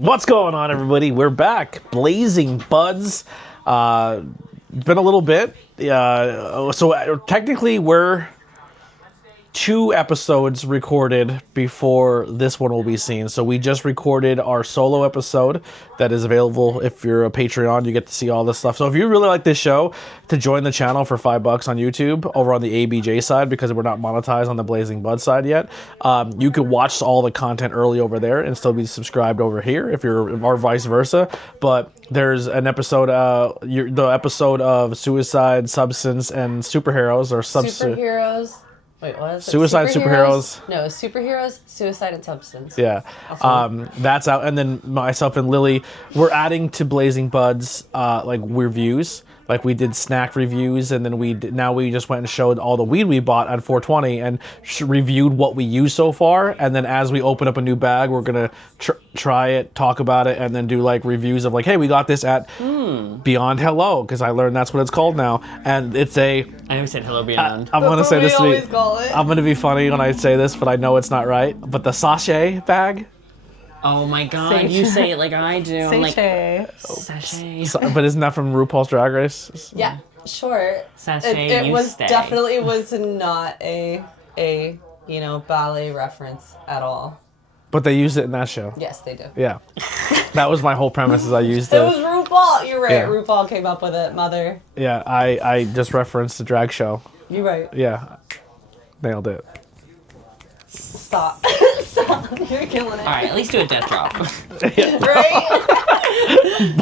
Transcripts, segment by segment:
What's going on, everybody? We're back. Blazing Budz. It's been a little bit. So technically we're 2 episodes recorded before this one will be seen. So we just recorded our solo episode that is available. If you're a Patreon, you get to see all this stuff. So if you really like this show, to join the channel for $5 on YouTube over on the ABJ side, because we're not monetized on the Blazing Budz side yet, you can watch all the content early over there and still be subscribed over here if you're, or vice versa. But there's an episode, the episode of Suicide, Substance, and Superheroes, or Superheroes. Wait, what is it? Suicide, Superheroes. No, Superheroes, Suicide, and Substance. Yeah. That's out. And then myself and Lily, we're adding to Blazing Budz, like, reviews. Like, we did snack reviews, and then now we just went and showed all the weed we bought at 420 and reviewed what we used so far. And then as we open up a new bag, we're going to try it, talk about it, and then do, like, reviews of, like, hey, we got this at Beyond Hello, because I learned that's what it's called now. And it's a... I never said Hello Beyond. I'm going to say this to be... Call it. I'm going to be funny when I say this, but I know it's not right. But the sachet bag... Oh my god, you say it like I do. Sachet. Sachet. But isn't that from RuPaul's Drag Race? Yeah, sure. Sachet, It you was stay. definitely was not a ballet reference at all. But they used it in that show. Yes, they do. Yeah. That was my whole premise, is I used It it. was RuPaul. You're right. Yeah. RuPaul came up with it. Mother. Yeah, I just referenced the drag show. You're right. Yeah. Nailed it. Stop. Stop. You're killing it. All right, at least do a death drop. Right?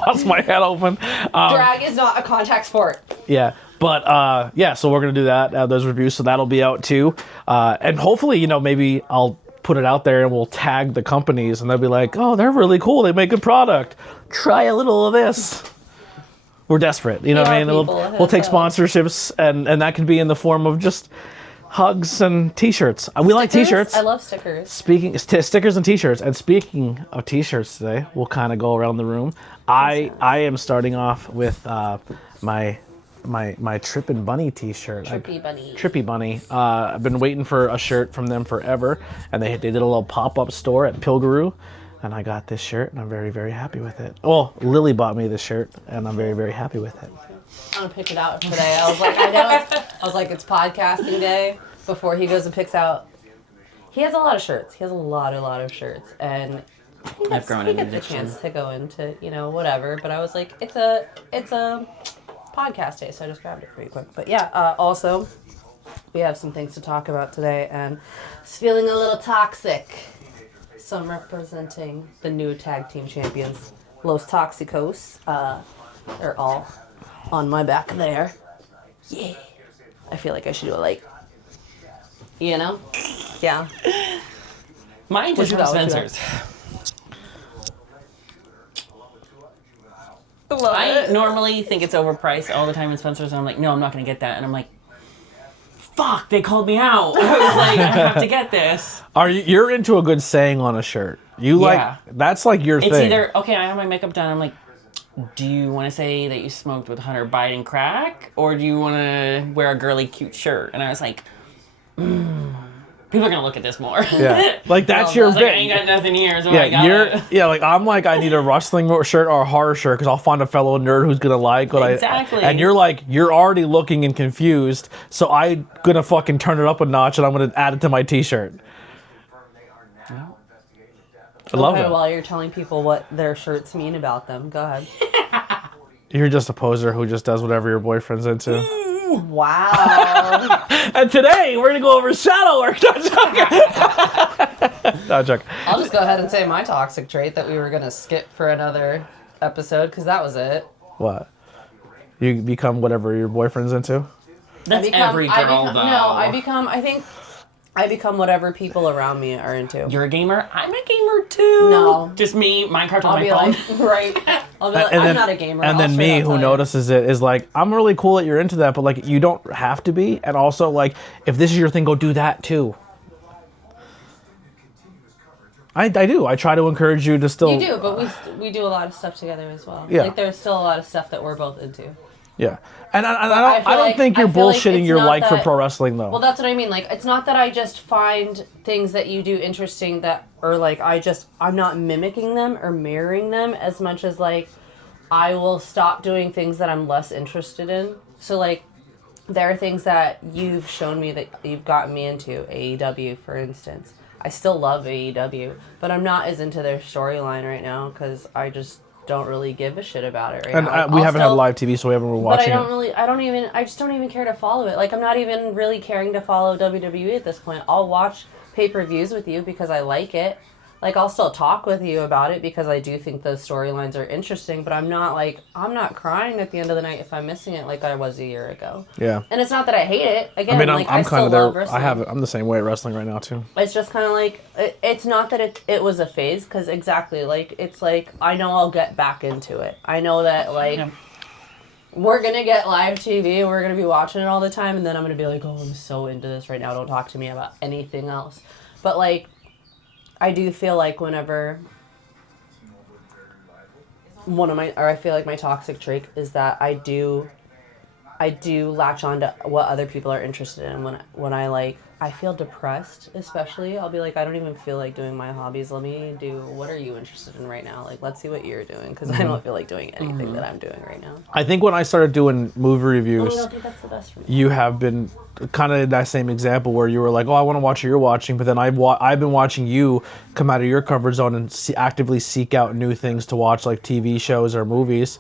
Bust my head open. Drag is not a contact sport. Yeah. But, yeah, so we're going to do that, those reviews, so that'll be out too. And hopefully, maybe I'll put it out there and we'll tag the companies and they'll be like, oh, they're really cool. They make good product. Try a little of this. We're desperate. You know what I mean? We'll take sponsorships and that could be in the form of just hugs and t-shirts. We like t-shirts. I love stickers. Stickers and t-shirts. And speaking of t-shirts today, we'll kind of go around the room. I am starting off with my Trippin' Bunny t-shirt. Trippy Bunny. I've been waiting for a shirt from them forever, and they did a little pop-up store at Pilgaroo, and I got this shirt, and I'm very, very happy with it. Well, Lily bought me this shirt, and I'm very, very happy with it. I'm gonna pick it out today. I was like, it's podcasting day. Before he goes and picks out, he has a lot of shirts. He has a lot of shirts, and he gets a chance to go into whatever. But I was like, it's a podcast day, so I just grabbed it pretty quick. But yeah, also we have some things to talk about today, and it's feeling a little toxic. So I'm representing the new tag team champions, Los Toxicos. They're all on my back there. Yeah. I feel like I should do it yeah. Mine just from Spencer's. I normally think it's overpriced all the time in Spencer's, and I'm like, no, I'm not going to get that. And I'm like, fuck, they called me out. I was like, I have to get this. You're into a good saying on a shirt. That's like your thing. It's either, okay, I have my makeup done. I'm like, do you want to say that you smoked with Hunter Biden crack? Or do you want to wear a girly cute shirt? And I was like, people are going to look at this more. Yeah. Like, that's your bit. Like, I ain't got nothing here, so I got it. Like, I'm like, I need a wrestling shirt or a horror shirt because I'll find a fellow nerd who's going to like what exactly. And you're like, you're already looking and confused, so I'm going to fucking turn it up a notch and I'm going to add it to my t-shirt. I love it. While you're telling people what their shirts mean about them, go ahead. You're just a poser who just does whatever your boyfriend's into. Wow. And today, we're going to go over shadow work. No, joking. I'll just go ahead and say my toxic trait that we were going to skip for another episode, because that was it. What? You become whatever your boyfriend's into? That's every girl, though. No, I think I become whatever people around me are into. You're a gamer. I'm a gamer too. No. Just me, Minecraft on I'll my be phone. like, right. I'll be like, I'm not a gamer. And I'll then straight me, up who tell you. notices it, is like, I'm really cool that you're into that, but like, you don't have to be. And also, like, if this is your thing, go do that too. I do. I try to encourage you to still. You do, but we do a lot of stuff together as well. Yeah. Like there's still a lot of stuff that we're both into. Yeah. And I don't like- think you're I feel like bullshitting it's your not like for that- pro wrestling though. Well, that's what I mean. Like, it's not that I just find things that you do interesting that, or like, I'm not mimicking them or mirroring them as much as like, I will stop doing things that I'm less interested in. So like, there are things that you've shown me that you've gotten me into, AEW, for instance. I still love AEW, but I'm not as into their storyline right now because I just don't really give a shit about it right and now. we haven't had live TV, so we haven't been watching But I just don't even care to follow it. Like, I'm not even really caring to follow WWE at this point. I'll watch pay-per-views with you because I like it. Like, I'll still talk with you about it because I do think the storylines are interesting, but I'm not crying at the end of the night if I'm missing it like I was a year ago. Yeah. And it's not that I hate it. Again, I mean, like, I'm I kind still of love there. wrestling. I'm the same way at wrestling right now too. It's just kind of like, it's not that it was a phase, because exactly, like, it's like, I know I'll get back into it. I know that, like, we're going to get live TV, we're going to be watching it all the time, and then I'm going to be like, oh, I'm so into this right now, don't talk to me about anything else. But, like, I do feel like whenever I feel like my toxic trait is that I do latch on to what other people are interested in. When I feel depressed, especially, I'll be like, I don't even feel like doing my hobbies. Let me do, what are you interested in right now? Like, let's see what you're doing, because I don't feel like doing anything that I'm doing right now. I think when I started doing movie I reviews, don't think that's the best for me. you have been kind of that same example where you were like, oh, I want to watch what you're watching, but then I've been watching you come out of your comfort zone and actively seek out new things to watch, like TV shows or movies,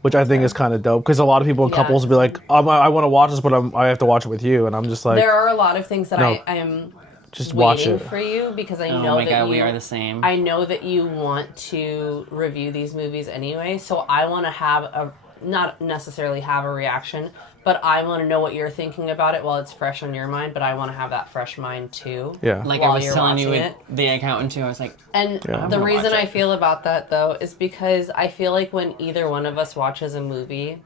which I think is kind of dope, because a lot of people in couples will be like, I want to watch this, but I have to watch it with you, and I'm just like, There are a lot of things that No. I am just watch waiting it. for you, because I Oh know my that god, you, we are the same. I know that you want to review these movies anyway, so I want to not necessarily have a reaction, but I want to know what you're thinking about it while it's fresh on your mind, but I want to have that fresh mind too. Yeah. Like while I was you're telling you watching with the accountant too, I was like, And Yeah. the I'm gonna reason watch I it. feel about that, though, is because I feel like when either one of us watches a movie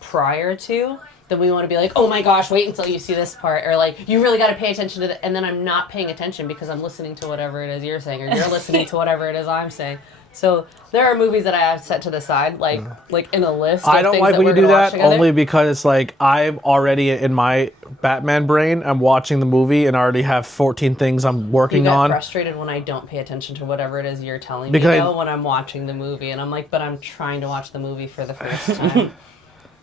prior to, then we want to be like, oh my gosh, wait until you see this part, or like, you really got to pay attention to and then I'm not paying attention because I'm listening to whatever it is you're saying, or you're listening to whatever it is I'm saying. So there are movies that I have set to the side, like in a list. I of don't things like that when we're you do gonna watch that, together. only because it's like I'm already in my Batman brain. I'm watching the movie and I already have 14 things I'm You working get on. frustrated when I don't pay attention to whatever it is you're telling Because- me, though, when I'm watching the movie, and I'm like, but I'm trying to watch the movie for the first time.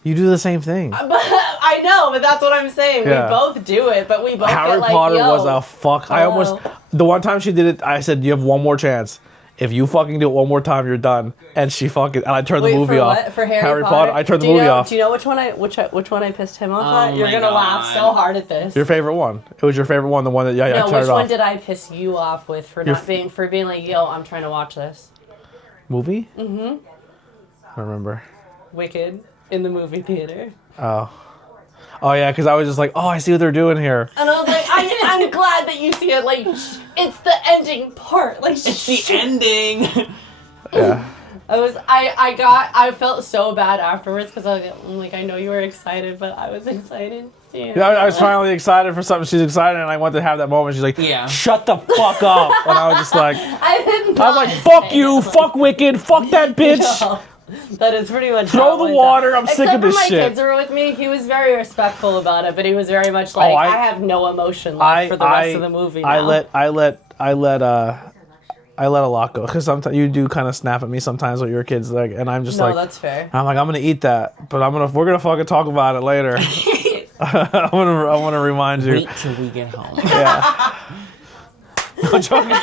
You do the same thing. But I know, but that's what I'm saying. Yeah. We both do it, but we both Harry get like, Potter yo, was a fuck. I almost, hello. the one time she did it, I said, you have one more chance. If you fucking do it one more time, you're done. And she fucking, and I turned Wait, the movie for off. what? For Harry Potter? I turned the Do you movie know- off. Do you know which one I pissed him off Oh at? You're my gonna laugh God. so hard at this. Your favorite one. It was your favorite one, the one that, I no, turned which it one off. did I piss you off with for Your not being like, yo, I'm trying to watch this? Movie? Mm-hmm. I remember. Wicked in the movie theater. Oh yeah, because I was just like, oh, I see what they're doing here. And I was like, I'm glad that you see it. Like, it's the ending part. Like, it's the ending. Yeah. I felt so bad afterwards because I'm like, I know you were excited, but I was excited too. Yeah, I was finally excited for something. She's excited, and I wanted to have that moment. She's like, Yeah. shut the fuck up. And I was just like, I I was like, fuck you, fuck Wicked, fuck that bitch. No, that is pretty much Throw how it the went water, down. I'm sick of this Except for my shit. kids were with me. He was very respectful about it, but he was very much like, I have no emotion left for the rest of the movie now. I let a lot go, because sometimes you do kind of snap at me sometimes with your kids, like, and I'm just No, like, that's fair. I'm like, I'm gonna eat that, but we're gonna fucking talk about it later. I want to remind you. Wait till we get home. Yeah. No joking.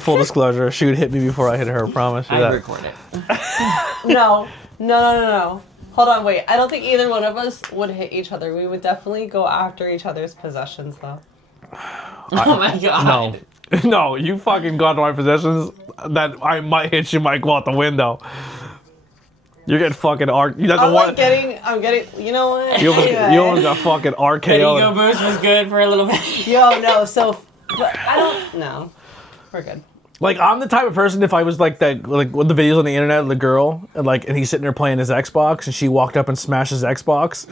Full disclosure, she would hit me before I hit her. Promise you I that. record it. No. Hold on, wait. I don't think either one of us would hit each other. We would definitely go after each other's possessions, though. Oh my god. No, you fucking got my possessions. That I might hit you, might go out the window. You're getting fucking You got the I'm one. like getting. You know what? You almost, Anyway. you almost got fucking That ego RKO. boost was good for a little bit. Yo, no. So, but I don't. No, we're good. Like I'm the type of person if I was like that, like with the videos on the internet of the girl, and he's sitting there playing his Xbox, and she walked up and smashed his Xbox.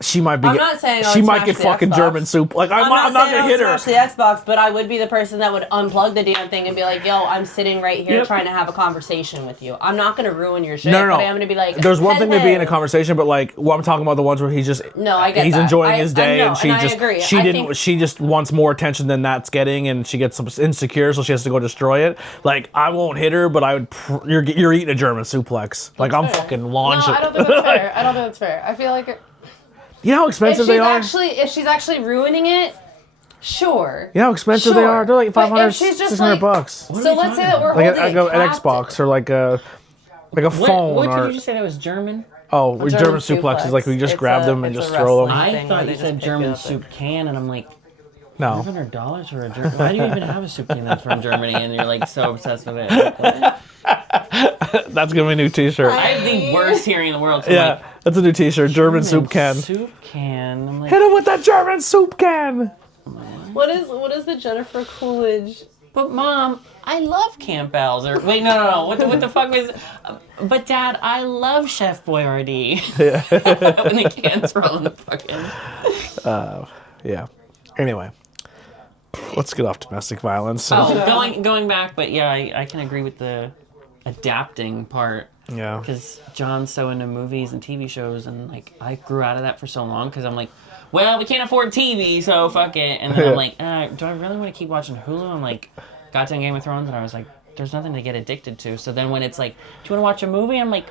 She might be. I'm not saying I she would might smash get the fucking Xbox. German soup. Like I'm not saying gonna I would hit her. smash the Xbox, but I would be the person that would unplug the damn thing and be like, "Yo, I'm sitting right here Yep. trying to have a conversation with you. I'm not gonna ruin your shit, No, no, no. but I'm gonna be like." There's one thing to be in a "Hey." conversation, but like, what I'm talking about the ones where he's just No, I get he's that. enjoying I his day, know, and she and I just agree. she I didn't think- she just wants more attention than that's getting, and she gets some insecure, so she has to go destroy it. Like I won't hit her, but I would. You're eating a German suplex. Like I'm fair. fucking No, launching. I don't think that's fair. I don't think that's fair. I feel like You know how expensive they are. if she's actually ruining it, sure. You know how expensive they Sure. are. They're like But if 500, she's just 600 like- bucks. So let's say that we're Like holding an it Xbox or like a phone What or did you say that was German? German suplexes. Like we just It's grab a- them and it's just a throw them. wrestling- I thing where thought they you just said pick German you up soup can, and I'm like, No. $500 for a German. Why do you even have a soup can that's from Germany? And you're like so obsessed with it. That's gonna be a new T-shirt. I have the worst hearing in the world. So Yeah, like, that's a new T-shirt. German soup can. Soup can. I'm like, Hit him with that German soup can. What is the Jennifer Coolidge? but Mom, I love Campbell's. Or wait, no. What the fuck was? But Dad, I love Chef Boyardee. When the cans roll in the fucking. Yeah. Anyway, let's get off domestic violence. Oh, going back, but yeah, I can agree with the adapting part. Yeah. Because John's so into movies and TV shows, and like I grew out of that for so long because I'm like, well, we can't afford TV, so fuck it. And then I'm like, do I really want to keep watching Hulu? I'm like, got to Game of Thrones, and I was like, there's nothing to get addicted to. So then when it's like, do you want to watch a movie? I'm like,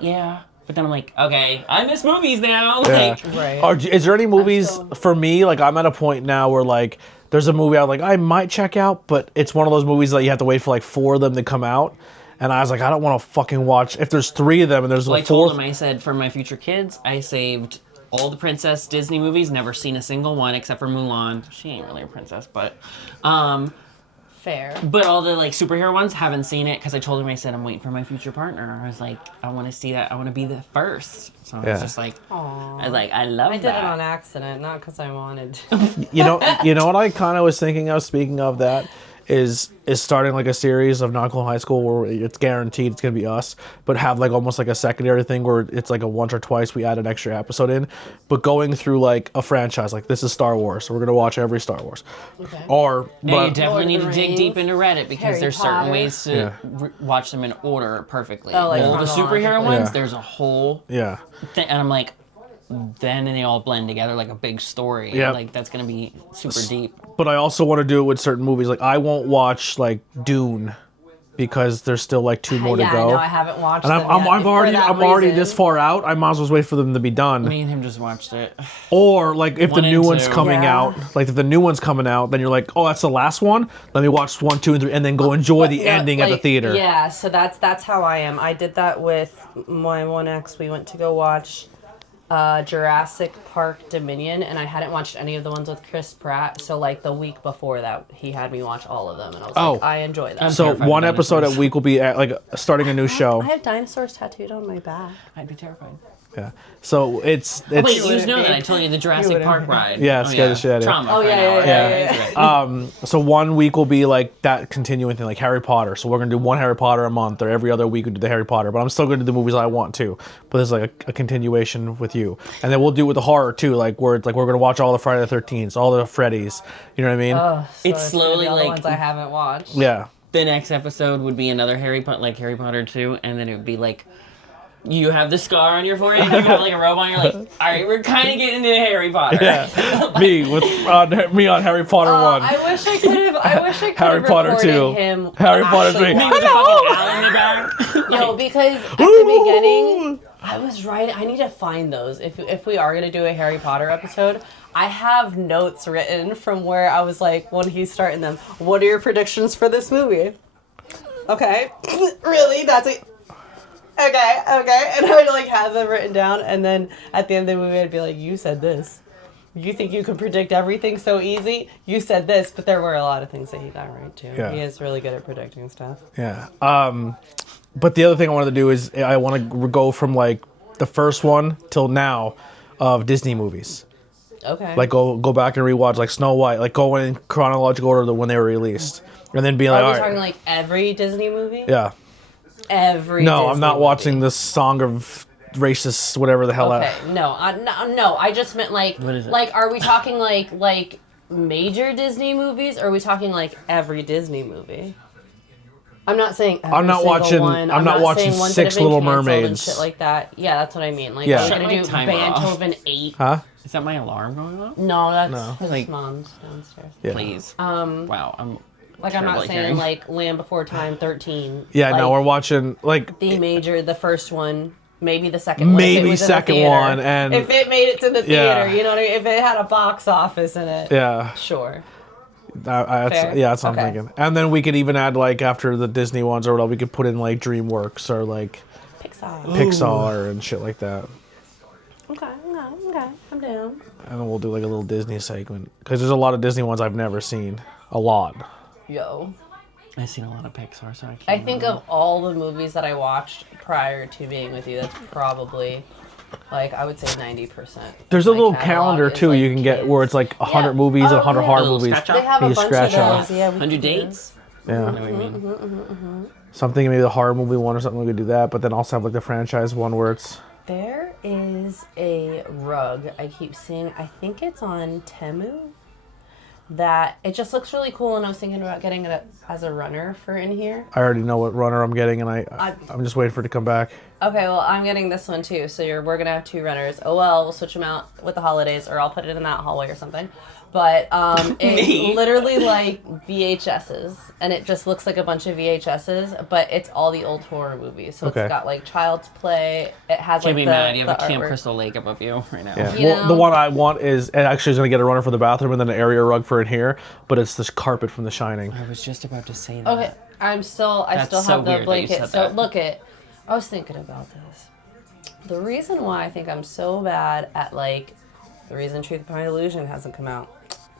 yeah. But then I'm like, okay, I miss movies now. Yeah. Like, Right. Is there any movies still- for me? Like I'm at a point now where like there's a movie I might check out, but it's one of those movies that you have to wait for like 4 of them to come out. And I was like, I don't want to fucking watch. If there's 3 of them and there's so I a told 4th. him, I said, for my future kids, I saved all the princess Disney movies, never seen a single one except for Mulan. She ain't really a princess, but Fair. but all the like superhero ones, haven't seen it because I told him, I said, I'm waiting for my future partner. I was like, I want to see that. I want to be the first. So I Yeah. was just like, Aww. I was like, I love I did that. it on accident, not because I wanted to. You know what I kind of was thinking of. Speaking of that, is starting like a series of not going high school where it's guaranteed it's gonna be us, but have like almost like a secondary thing where it's like a once or twice we add an extra episode in, but going through like a franchise. Like this is Star Wars, so we're gonna watch every Star Wars. Okay. Or Yeah, you but definitely Lord need of to the dig Rings, deep into Reddit because Harry there's certain Potter. ways to Yeah. watch them in order perfectly. Oh, like all the superhero chronologically. ones, Yeah. there's a whole yeah. thing, and I'm like, then they all blend together like a big story. Yeah. Like that's gonna be super deep. But I also want to do it with certain movies. Like I won't watch like Dune because there's still like 2 more Yeah, to go. no, I haven't watched And them yet. I'm For already that reason. this far out. I might as well wait for them to be done. Me and him just watched it. Or like if the 1 and new one's 2. coming Yeah. out, like if the new one's coming out, then you're like, oh, that's the last one. Let me watch 1, 2, and 3, and then go enjoy the Yeah, ending at the like, theater. Yeah, so that's how I am. I did that with my one ex. We went to go watch Jurassic Park Dominion, and I hadn't watched any of the ones with Chris Pratt. So like the week before that, he had me watch all of them, and I was Oh. like, I enjoy that. So terrified one of episode a dinosaurs. week will be like starting a new show. I have dinosaurs tattooed on my back. I'd be terrified. Yeah. So it's Wait, you wouldn't know be. that I told you the Jurassic wouldn't Park be. ride. Yeah, it scared the shit out of you. Trauma. Oh, for yeah, an hour. yeah. so 1 week will be like that continuing thing, like Harry Potter. So we're gonna do 1 Harry Potter a month, or every other week we do the Harry Potter. But I'm still gonna do the movies I want to. But there's like a continuation with you, and then we'll do it with the horror too. Like we're gonna watch all the Friday the 13th, all the Freddys. You know what I mean? Oh, so It's gonna slowly, be all the like- ones I haven't watched. Yeah. The next episode would be another Harry Potter 2, and then it would be like, you have the scar on your forehead, you have like a robe on, you're like, all right, we're kind of getting into Harry Potter. Yeah. me on Harry Potter 1. I wish I could have. I wish I could Harry have Potter recorded 2. him. Harry Potter actually 3. Me with the fucking owl in the back. No, because at the beginning, I was right. I need to find those. If we are gonna do a Harry Potter episode, I have notes written from where I was like, when he's starting them. What are your predictions for this movie? Okay, really? That's it. Okay, and I would like have them written down, and then at the end of the movie, I'd be like, "You said this. You think you can predict everything so easy? You said this." But there were a lot of things that he got right too. Yeah. He is really good at predicting stuff. Yeah. But the other thing I wanted to do is I want to go from like the first one till now of Disney movies. Okay. Like go back and rewatch like Snow White, like go in chronological order when they were released, and then be like, Are all we right, talking like every Disney movie? yeah. Every. No, Disney I'm not movie. watching the Song of Racist, whatever the hell. Okay, no, I just meant like, What is it? like, are we talking like major Disney movies, or are we talking like every Disney movie? I'm not saying every I'm not single watching- one. I'm not not watching saying ones that Six have been Little canceled and Mermaids. shit like that. Yeah, that's what I mean. Like, Yeah. are we Shut gonna my do timer off. Beethoven 8? Huh? Is that my alarm going off? No, that's No. his Like- mom's downstairs. Yeah. Please. Like Wow, I'm not terrible at saying hearing. like Land Before Time 13. Yeah, like, no, we're watching like the major, the first one, maybe the second one. if it maybe was in the second theater. one, and If it made it to the Yeah. theater, you know what I mean? If it had a box office in it. yeah, Sure. that's, yeah, that's what I'm Okay. thinking. And then we could even add like after the Disney ones or whatever, we could put in like DreamWorks or like Pixar. Pixar and shit like that. Okay, I'm down. And then we'll do like a little Disney segment because there's a lot of Disney ones I've never seen. A lot. Yo. I've seen a lot of Pixar, so I can't. I think of all the movies that I watched prior to being with you, that's probably, like, I would say 90%. There's a My little catalog calendar is, too like, you can get kids. where it's like 100 Yeah. movies and Oh, 100 yeah. horror A little movies. scratch They have You a bunch of scratch off. those. Yeah, we 100 could do dates? Yeah. You know what I mean? Something maybe the horror movie one or something we could do that, but then also have like the franchise one where it's There is a rug I keep seeing. I think it's on Temu. That it just looks really cool, and I was thinking about getting it as a runner for in here. I already know what runner I'm getting, and I'm just waiting for it to come back. Okay, well, I'm getting this one too. So we're gonna have 2 runners. Oh well, we'll switch them out with the holidays, or I'll put it in that hallway or something. But it's literally like VHSs, and it just looks like a bunch of VHSs, but it's all the old horror movies. So Okay. it's got like Child's Play. It has Can't like be mad. You have a the Camp artwork. Crystal Lake above you right now. Yeah. You Well, the know? one I want is it actually is going to get a runner for the bathroom and then an area rug for in here, but it's this carpet from The Shining. I was just about to say that. Okay, I still That's have so the weird that you blanket. said So that. look it. I was thinking about this. The reason why I think I'm so bad at like the reason Truth Behind Illusion hasn't come out.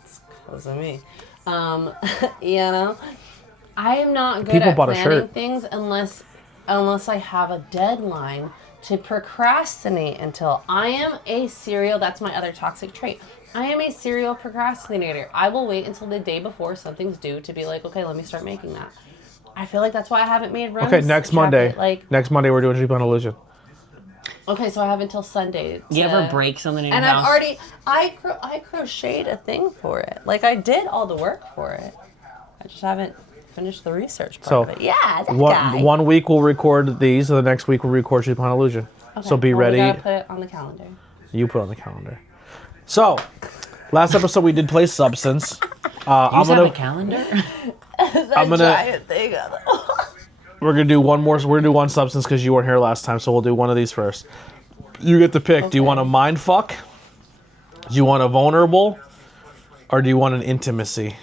It's because of me. You know, I am not good People at bought a planning shirt. things unless I have a deadline to procrastinate until. I am a serial. That's my other toxic trait. I am a serial procrastinator. I will wait until the day before something's due to be like, okay, let me start making that. I feel like that's why I haven't made runs. Okay, next Monday. Like, Next Monday we're doing Truth Behind Illusion. okay, so I have until Sunday. You ever break something in your And house? I've already, I crocheted a thing for it. Like, I did all the work for it. I just haven't finished the research part So, of it. Yeah, that guy. One week we'll record these, and the next week we'll record Truth Behind Illusion. Okay, So be well, ready. We gotta put it on the calendar. You put it on the calendar. So, last episode we did play Substance. I'm Have a gonna calendar? I'm gonna Giant thing. we're gonna do one more. We're gonna do one Substance because you weren't here last time, so we'll do one of these first. You get to pick. Do you Okay. want a mind fuck? Do you want a vulnerable? Or do you want an intimacy?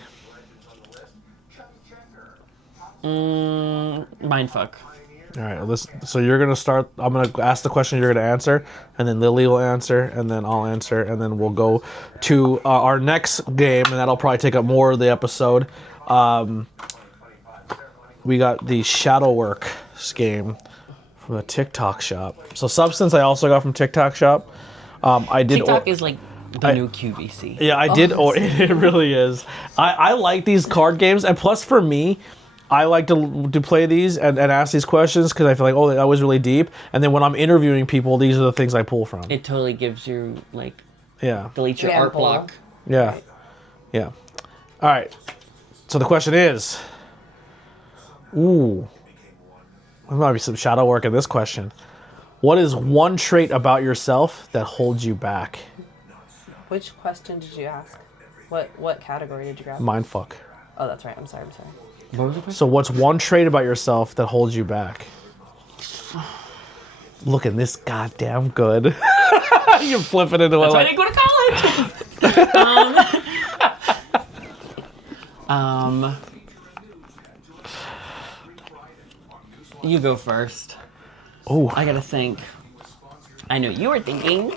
Mindfuck. All right, so you're gonna start. I'm gonna ask the question you're gonna answer, and then Lily will answer, and then I'll answer, and then we'll go to our next game, and that'll probably take up more of the episode. We got the Shadow Works game from the TikTok shop. So Substance I also got from TikTok shop. I did. TikTok is like the new QVC. Yeah, I did. Or it really is. I like these card games, and plus for me, I like to play these and ask these questions because I feel like, oh, that was really deep. And then when I'm interviewing people, these are the things I pull from. It totally gives you, like, Yeah, delete your Yeah, art pull. block. yeah, yeah. All right. So the question is, there might be some shadow work in this question. What is one trait about yourself that holds you back? Which question did you ask? What category did you grab? Mindfuck. Oh, that's right. I'm sorry. What was the question? So what's one trait about yourself that holds you back? Looking this goddamn good. You're flipping into That's why I like, didn't go to college. You go first. oh, I gotta think. I know you were thinking.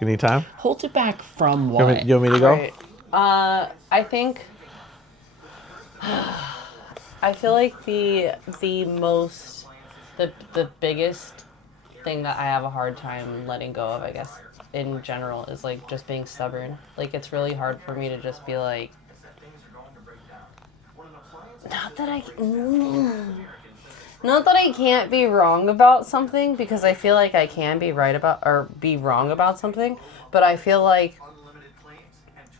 you need time? Hold it back from You what? want me to go? Right. I think I feel like the biggest thing that I have a hard time letting go of, I guess, in general, is like just being stubborn. Like, it's really hard for me to just be like, not that I can't be wrong about something, because I feel like I can be right about or be wrong about something, but I feel like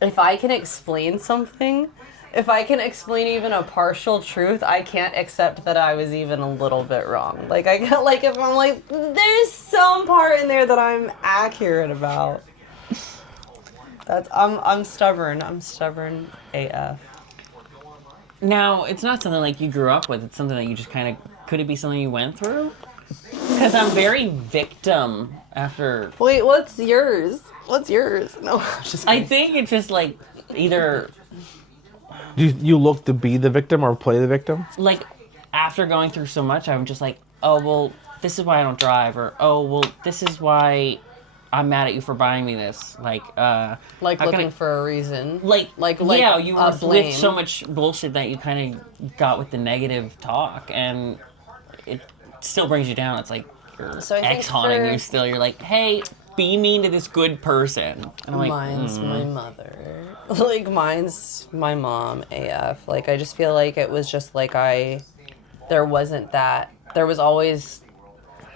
if I can explain something, if I can explain even a partial truth, I can't accept that I was even a little bit wrong. Like, I can't, like, if I'm like, there's some part in there that I'm accurate about. I'm stubborn. I'm stubborn AF. Now, it's not something like you grew up with. It's something that you just kind of, could it be something you went through? Because I'm very victim after. Wait, what's yours? What's yours? No, just I think it's just like either Do you look to be the victim or play the victim? like after going through so much, I'm just like, oh, well, this is why I don't drive, or oh, well, this is why I'm mad at you for buying me this. Like looking for a reason. Like yeah, you were blame. with so much bullshit that you kind of got with the negative talk, and it still brings you down. It's like your So I think ex haunting for- you still. You're like, hey, be mean to this good person. And I'm like, Mine's my mother. Like, mine's my mom AF. Like, I just feel like it was just like I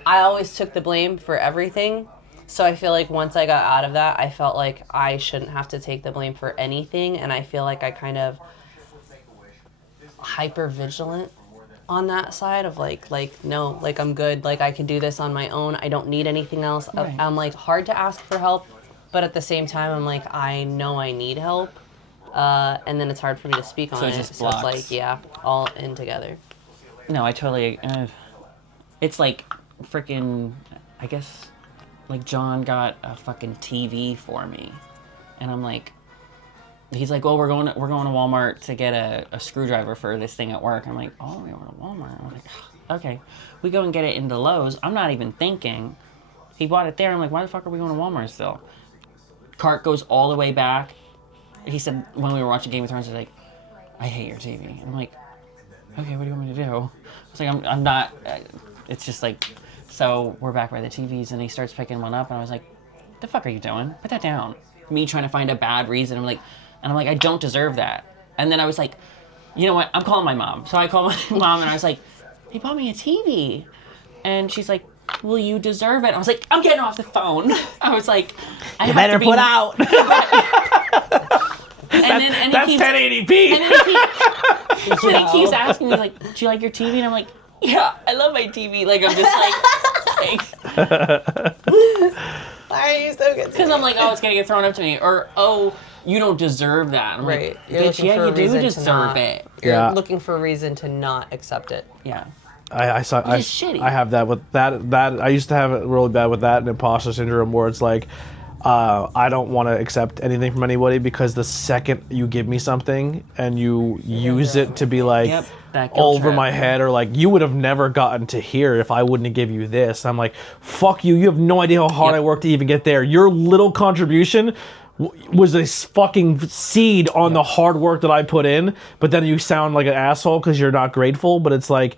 always took the blame for everything. So I feel like once I got out of that, I felt like I shouldn't have to take the blame for anything. And I feel like I kind of hyper vigilant on that side of like, no, like, I'm good. Like, I can do this on my own. I don't need anything else. Right. I'm like hard to ask for help. But at the same time, I'm like, I know I need help. And then it's hard for me to speak on it it. just So it's blocks. like, yeah, all in together. no, I totally. It's like freaking. I guess like John got a fucking TV for me, and I'm like, he's like, well, we're going to Walmart to get a screwdriver for this thing at work. I'm like, oh, we're going to Walmart. I'm like, okay, we go and get it into Lowe's. I'm not even thinking. He bought it there. I'm like, why the fuck are we going to Walmart still? Cart goes all the way back. He said when we were watching Game of Thrones, he's like, I hate your TV. And I'm like, okay, what do you want me to do? It's like, I'm not, it's just like, so we're back by the TVs, and he starts picking one up, and I was like, the fuck are you doing? Put that down. Me trying to find a bad reason. I'm like, I don't deserve that. And then I was like, you know what? I'm calling my mom. So I called my mom, and I was like, they bought me a TV. And she's like, well, you deserve it. I was like, I'm getting off the phone. I was like, You better put out. And That's he keeps, 1080p. and then he keeps asking me, like, do you like your TV? And I'm like, yeah, I love my TV. Like, I'm just like, thanks. Why are you so good? Because I'm like, oh, it's going to get thrown up to me. Or, oh, you don't deserve that. I'm Right. like, You're bitch, looking yeah, for a you do reason to deserve not- it. You're Yeah. looking for a reason to not accept it. Yeah. I shitty. have that with that I used to have it really bad with that and imposter syndrome, where it's like I don't want to accept anything from anybody, because the second you give me something and you use it to be like Yep, that guilt over trip. my head, or like, you would have never gotten to here if I wouldn't have give you this. I'm like, fuck you. You have no idea how hard Yep. I worked to even get there. Your little contribution was a fucking seed on the hard work that I put in, but then you sound like an asshole because you're not grateful. But it's like,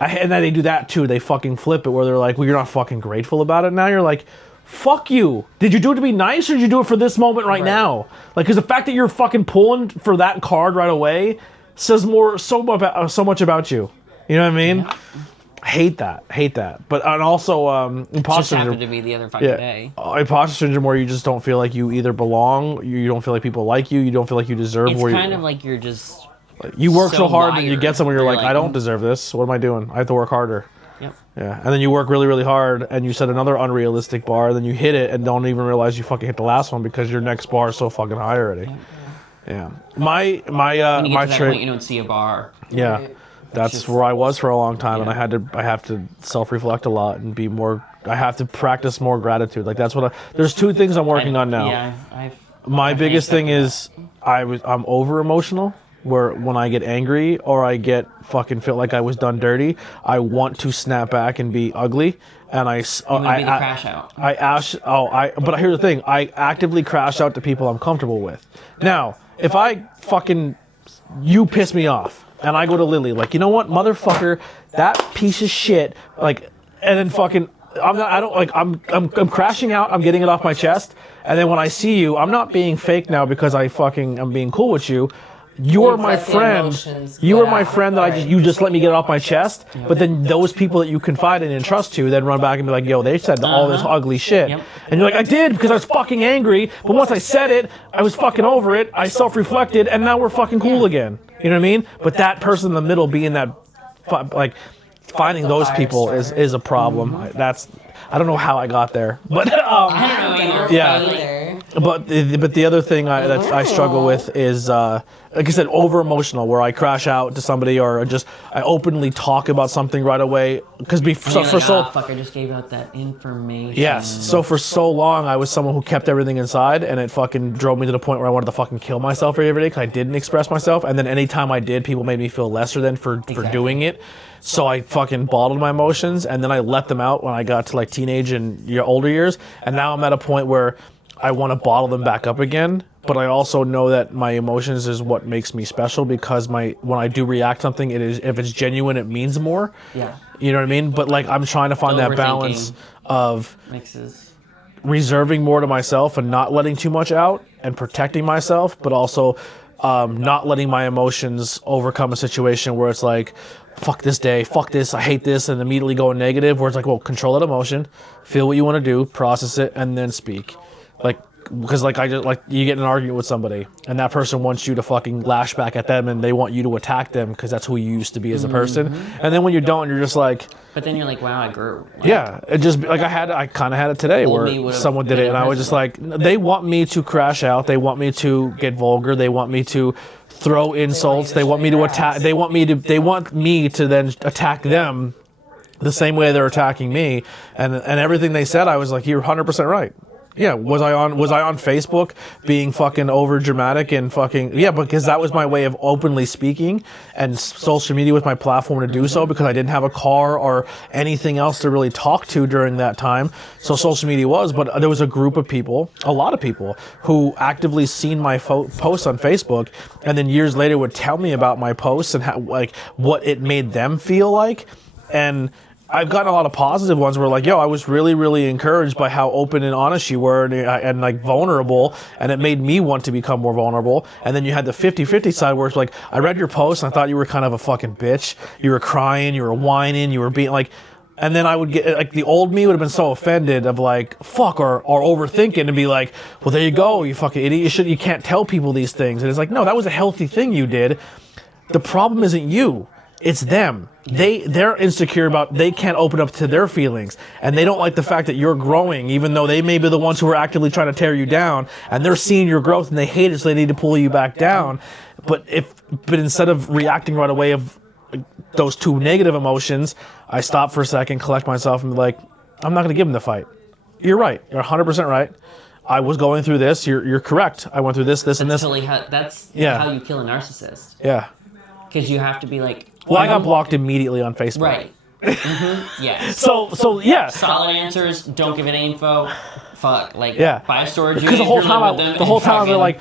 and then they do that too. They fucking flip it, where they're like, well, you're not fucking grateful about it now. You're like, fuck you. Did you do it to be nice, or did you do it for this moment right now? Like, because the fact that you're fucking pulling for that card right away says so much about you. You know what I mean? Yeah. I hate that. But, and also imposter Just happened syndrome. to be the other fucking day. Imposter syndrome, where you just don't feel like you either belong, you don't feel like people like you don't feel like you deserve It's where kind you, of like you're just... you work so so hard and you wired. get somewhere, you're You're like, like, I don't deserve this. What am I doing? I have to work harder. Yep. Yeah, and then you work really, really hard, and you set another unrealistic bar, and then you hit it, and don't even realize you fucking hit the last one because your next bar is so fucking high already. Yeah, my When you get my to that trick. point, you don't see a bar. Yeah, that's just- where I was for a long time, Yeah. and I have to self-reflect a lot and be more. I have to practice more gratitude. Like, that's what there's two things I'm working on now. Yeah, My biggest thing is I'm over emotional. where when I get angry or I get fucking feel like I was done dirty, I want to snap back and be ugly. And You want to be the crash out. But here's the thing: I actively crash out to people I'm comfortable with. Now, if I fucking you piss me off, and I go to Lily, like, you know what, motherfucker, that piece of shit, like, and then fucking, I'm crashing out, I'm getting it off my chest, and then when I see you, I'm not being fake now because I'm being cool with you. You're my friend. You are my friend that you just let me get it off my chest. But then those people that you confide in and trust to then run back and be like, yo, they said all this ugly shit. Yep. And you're like, I did because I was fucking angry. But once I said it, I was fucking over it. I self-reflected and now we're fucking cool again. You know what I mean? But that person in the middle being that, like, finding those people is a problem. I don't know how I got there, but I don't know either. Yeah. But the other thing that I struggle with is, like I said, over emotional, where I crash out to somebody or I openly talk about something right away. Because fuck, I just gave out that information. Yes. So for so long, I was someone who kept everything inside, and it fucking drove me to the point where I wanted to fucking kill myself every day because I didn't express myself. And then anytime I did, people made me feel lesser than for doing it. So I fucking bottled my emotions, and then I let them out when I got to like teenage and older years. And now I'm at a point where I want to bottle them back up again, but I also know that my emotions is what makes me special because when I do react to something, if it's genuine, it means more. Yeah. You know what I mean? But like I'm trying to find that balance of reserving more to myself and not letting too much out and protecting myself, but also not letting my emotions overcome a situation where it's like, fuck this day, fuck this, I hate this, and immediately going negative, where it's like, well, control that emotion, feel what you want to do, process it, and then speak. Like, because like you get in an argument with somebody and that person wants you to fucking lash back at them and they want you to attack them because that's who you used to be as a person. And then when you don't, you're just like, but then you're like, wow, I grew. Like, yeah, it just like I kind of had it today where someone did it and I was just like, they want me to crash out, they want me to get vulgar, they want me to throw insults, they want me to attack, they want me to then attack them the same way they're attacking me, and everything they said, I was like, you're 100% right. Yeah, was I on Facebook being fucking over dramatic and fucking, yeah, because that was my way of openly speaking, and social media was my platform to do so because I didn't have a car or anything else to really talk to during that time. So social media was, but there was a group of people, a lot of people, who actively seen my posts on Facebook and then years later would tell me about my posts and how, like, what it made them feel like. And I've gotten a lot of positive ones where like, yo, I was really, really encouraged by how open and honest you were and like vulnerable, and it made me want to become more vulnerable. And then you had the 50-50 side where it's like, I read your post and I thought you were kind of a fucking bitch. You were crying, you were whining, you were being like, and then I would get, like, the old me would have been so offended of like, fuck, or overthinking and be like, well, there you go, you fucking idiot, you can't tell people these things. And it's like, no, that was a healthy thing you did. The problem isn't you. It's them. They're insecure about, they can't open up to their feelings, and they don't like the fact that you're growing, even though they may be the ones who are actively trying to tear you down, and they're seeing your growth and they hate it, so they need to pull you back down. But instead of reacting right away of those two negative emotions, I stop for a second, collect myself, and be like, I'm not going to give them the fight. You're right. You're 100% right. I was going through this. You're correct. I went through this, and this. That's how you kill a narcissist. Yeah. Because you have to be like... Well, I got blocked immediately on Facebook. Right. Mm-hmm. Yeah. So yeah. Solid answers. Don't give any info. Fuck. Like, buy a storage unit. Because the whole time I would have been like,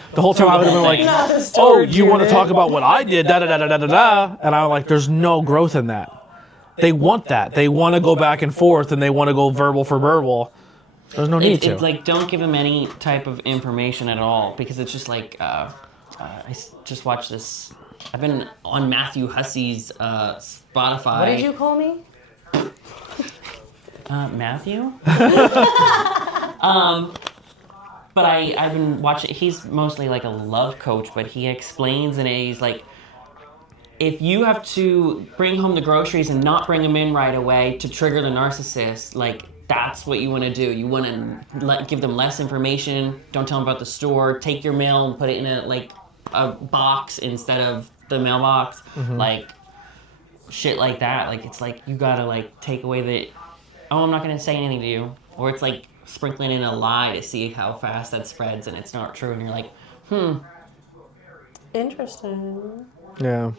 oh, you want to talk about what I did? Da da da da da da da. And I'm like, there's no growth in that. They want that. They want to go back and forth, and they want to go verbal for verbal. There's no need to. Like, don't give them any type of information at all, because it's just like, I just watched this. I've been on Matthew Hussey's Spotify. What did you call me? Matthew? But I've been watching, he's mostly like a love coach, but he explains, and he's like, if you have to bring home the groceries and not bring them in right away to trigger the narcissist, like, that's what you want to do. You want to give them less information. Don't tell them about the store. Take your mail and put it in a box instead of the mailbox. Mm-hmm. Like, shit like that. Like, it's like, you gotta like take away the, oh, I'm not gonna say anything to you. Or it's like sprinkling in a lie to see how fast that spreads and it's not true, and you're like, Interesting. Yeah.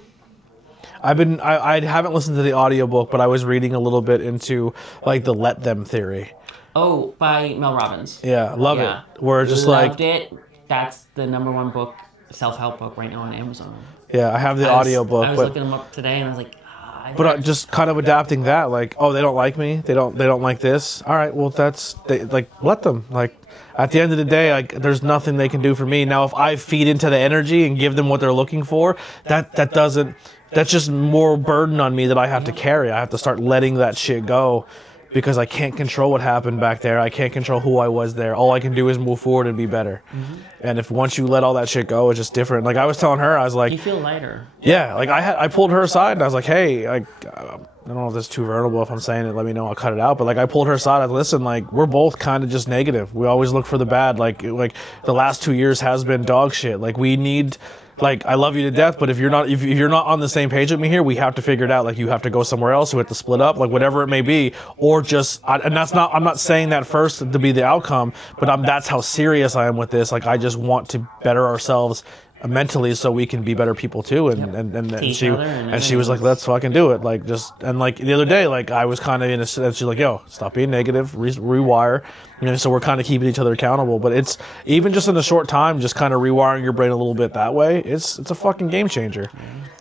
I haven't listened to the audiobook, but I was reading a little bit into like the let them theory. Oh, by Mel Robbins. Yeah, love Yeah. it. Where it's just Loved like it. That's the #1 book, self-help book right now on Amazon. yeah, I have the audiobook, I was but looking them up today and I was like, just kind of adapting that, like, oh, they don't like me, they don't like this. All right, well, like let them. Like at the end of the day, like there's nothing they can do for me. Now, if I feed into the energy and give them what they're looking for, that's just more burden on me that I have to carry. I have to start letting that shit go. Because I can't control what happened back there. I can't control who I was there. All I can do is move forward and be better. Mm-hmm. And if once you let all that shit go, it's just different. Like I was telling her, I was like, you feel lighter. Yeah, like I pulled her aside and I was like, hey, I don't know if this is too vulnerable if I'm saying it. Let me know. I'll cut it out. But like I pulled her aside. I was, listen, like we're both kind of just negative. We always look for the bad. Like the last 2 years has been dog shit. Like we need. Like I love you to death, but if you're not on the same page with me here, we have to figure it out. Like you have to go somewhere else. We have to split up, like whatever it may be, or just. And that's not. I'm not saying that first to be the outcome, but that's how serious I am with this. Like I just want to better ourselves mentally so we can be better people too. And she was like, let's fucking do it. Like just and like the other day, like I was kind of in a. And she's like, yo, stop being negative, rewire. So we're kind of keeping each other accountable, but it's even just in a short time, just kind of rewiring your brain a little bit that way. It's a fucking game changer,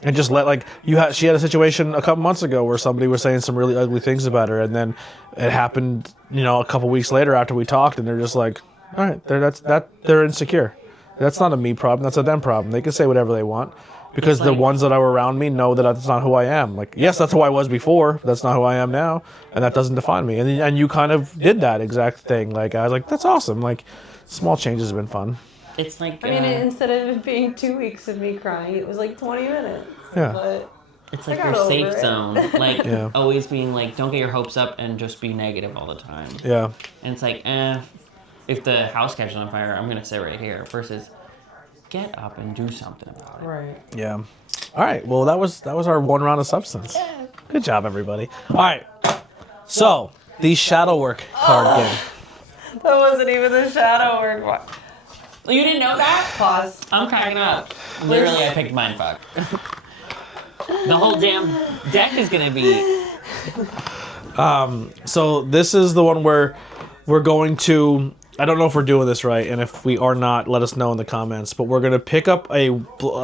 and just let like she had a situation a couple months ago where somebody was saying some really ugly things about her, and then it happened, a couple weeks later after we talked, and they're just like, all right, they're insecure. That's not a me problem. That's a them problem. They can say whatever they want. Because the ones that are around me know that that's not who I am. Like, yes, that's who I was before. But that's not who I am now, and that doesn't define me. And you kind of did that exact thing. Like, I was like, that's awesome. Like, small changes have been fun. It's like I mean, instead of it being 2 weeks of me crying, it was like 20 minutes. Yeah. But it's like your safe zone. Like always being like, don't get your hopes up and just be negative all the time. Yeah. And it's like, if the house catches on fire, I'm gonna sit right here. Versus, get up and do something about it. Right. Yeah. All right. Well, that was our one round of substance. Good job, everybody. All right. So the shadow work card game. That wasn't even the shadow work. You didn't know that? Pause. I'm cracking up. Literally, I picked mindfuck. The whole damn deck is gonna be. So this is the one where we're going to. I don't know if we're doing this right, and if we are not, let us know in the comments. But we're going to pick up a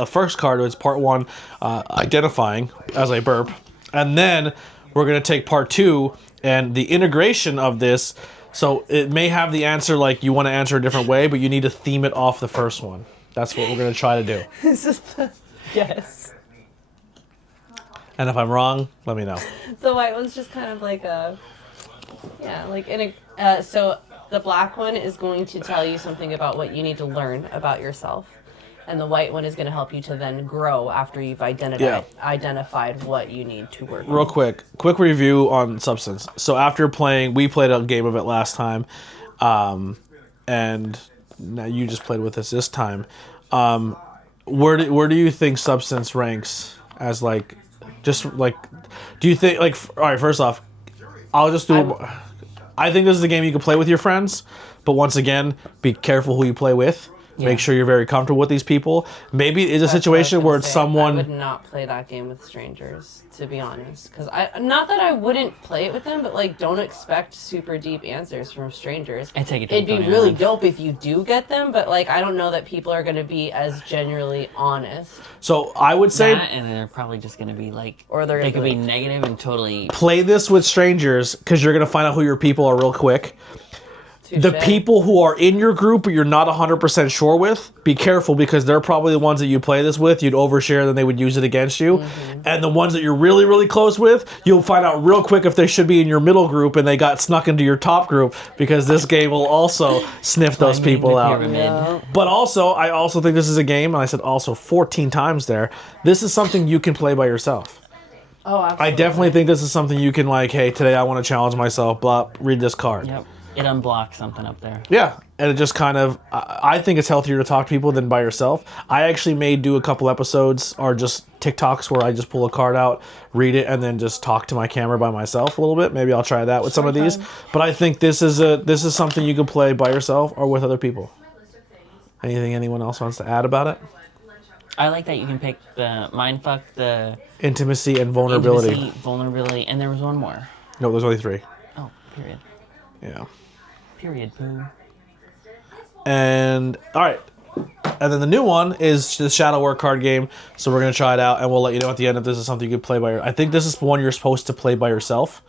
first card, it's part 1, identifying as a burp. And then we're going to take part 2 and the integration of this. So it may have the answer like you want to answer a different way, but you need to theme it off the first one. That's what we're going to try to do. Yes. And if I'm wrong, let me know. The white one's just kind of like so the black one is going to tell you something about what you need to learn about yourself. And the white one is going to help you to then grow after you've identified what you need to work on. Real quick review on Substance. So after we played a game of it last time, and now you just played with us this time. Where do you think Substance ranks as like, just like, do you think like, all right, first off, I'll just do. I think this is a game you can play with your friends, but once again, be careful who you play with. Yeah. Make sure you're very comfortable with these people. Maybe it's a situation where it's someone. I would not play that game with strangers, to be honest. Because not that I wouldn't play it with them, but like don't expect super deep answers from strangers. I take it. It'd be really dope if you do get them, but like I don't know that people are going to be as genuinely honest. So I would say, and they're probably just going to be like, or they could be negative and totally. Play this with strangers because you're going to find out who your people are real quick. The people who are in your group but you're not 100% sure with, be careful because they're probably the ones that you play this with. You'd overshare, then they would use it against you. Mm-hmm. And the ones that you're really, really close with, you'll find out real quick if they should be in your middle group and they got snuck into your top group because this game will also sniff those people out. Yeah. But also, I also think this is a game, and I said also 14 times there, this is something you can play by yourself. Oh, absolutely. I definitely think this is something you can like, hey, today I want to challenge myself, blah, read this card. Yep. It unblocks something up there. Yeah, and it just kind of, I think it's healthier to talk to people than by yourself. I actually may do a couple episodes or just TikToks where I just pull a card out, read it, and then just talk to my camera by myself a little bit. Maybe I'll try that with some of these. But I think this is something you can play by yourself or with other people. Anything anyone else wants to add about it? I like that you can pick the mindfuck, the Intimacy and vulnerability. vulnerability, and there was one more. No, there's only 3. Oh, period. Yeah. Period, poo. And all right. And then the new one is the Shadow Work card game. So we're gonna try it out, and we'll let you know at the end if this is something you can play by. I think this is one you're supposed to play by yourself.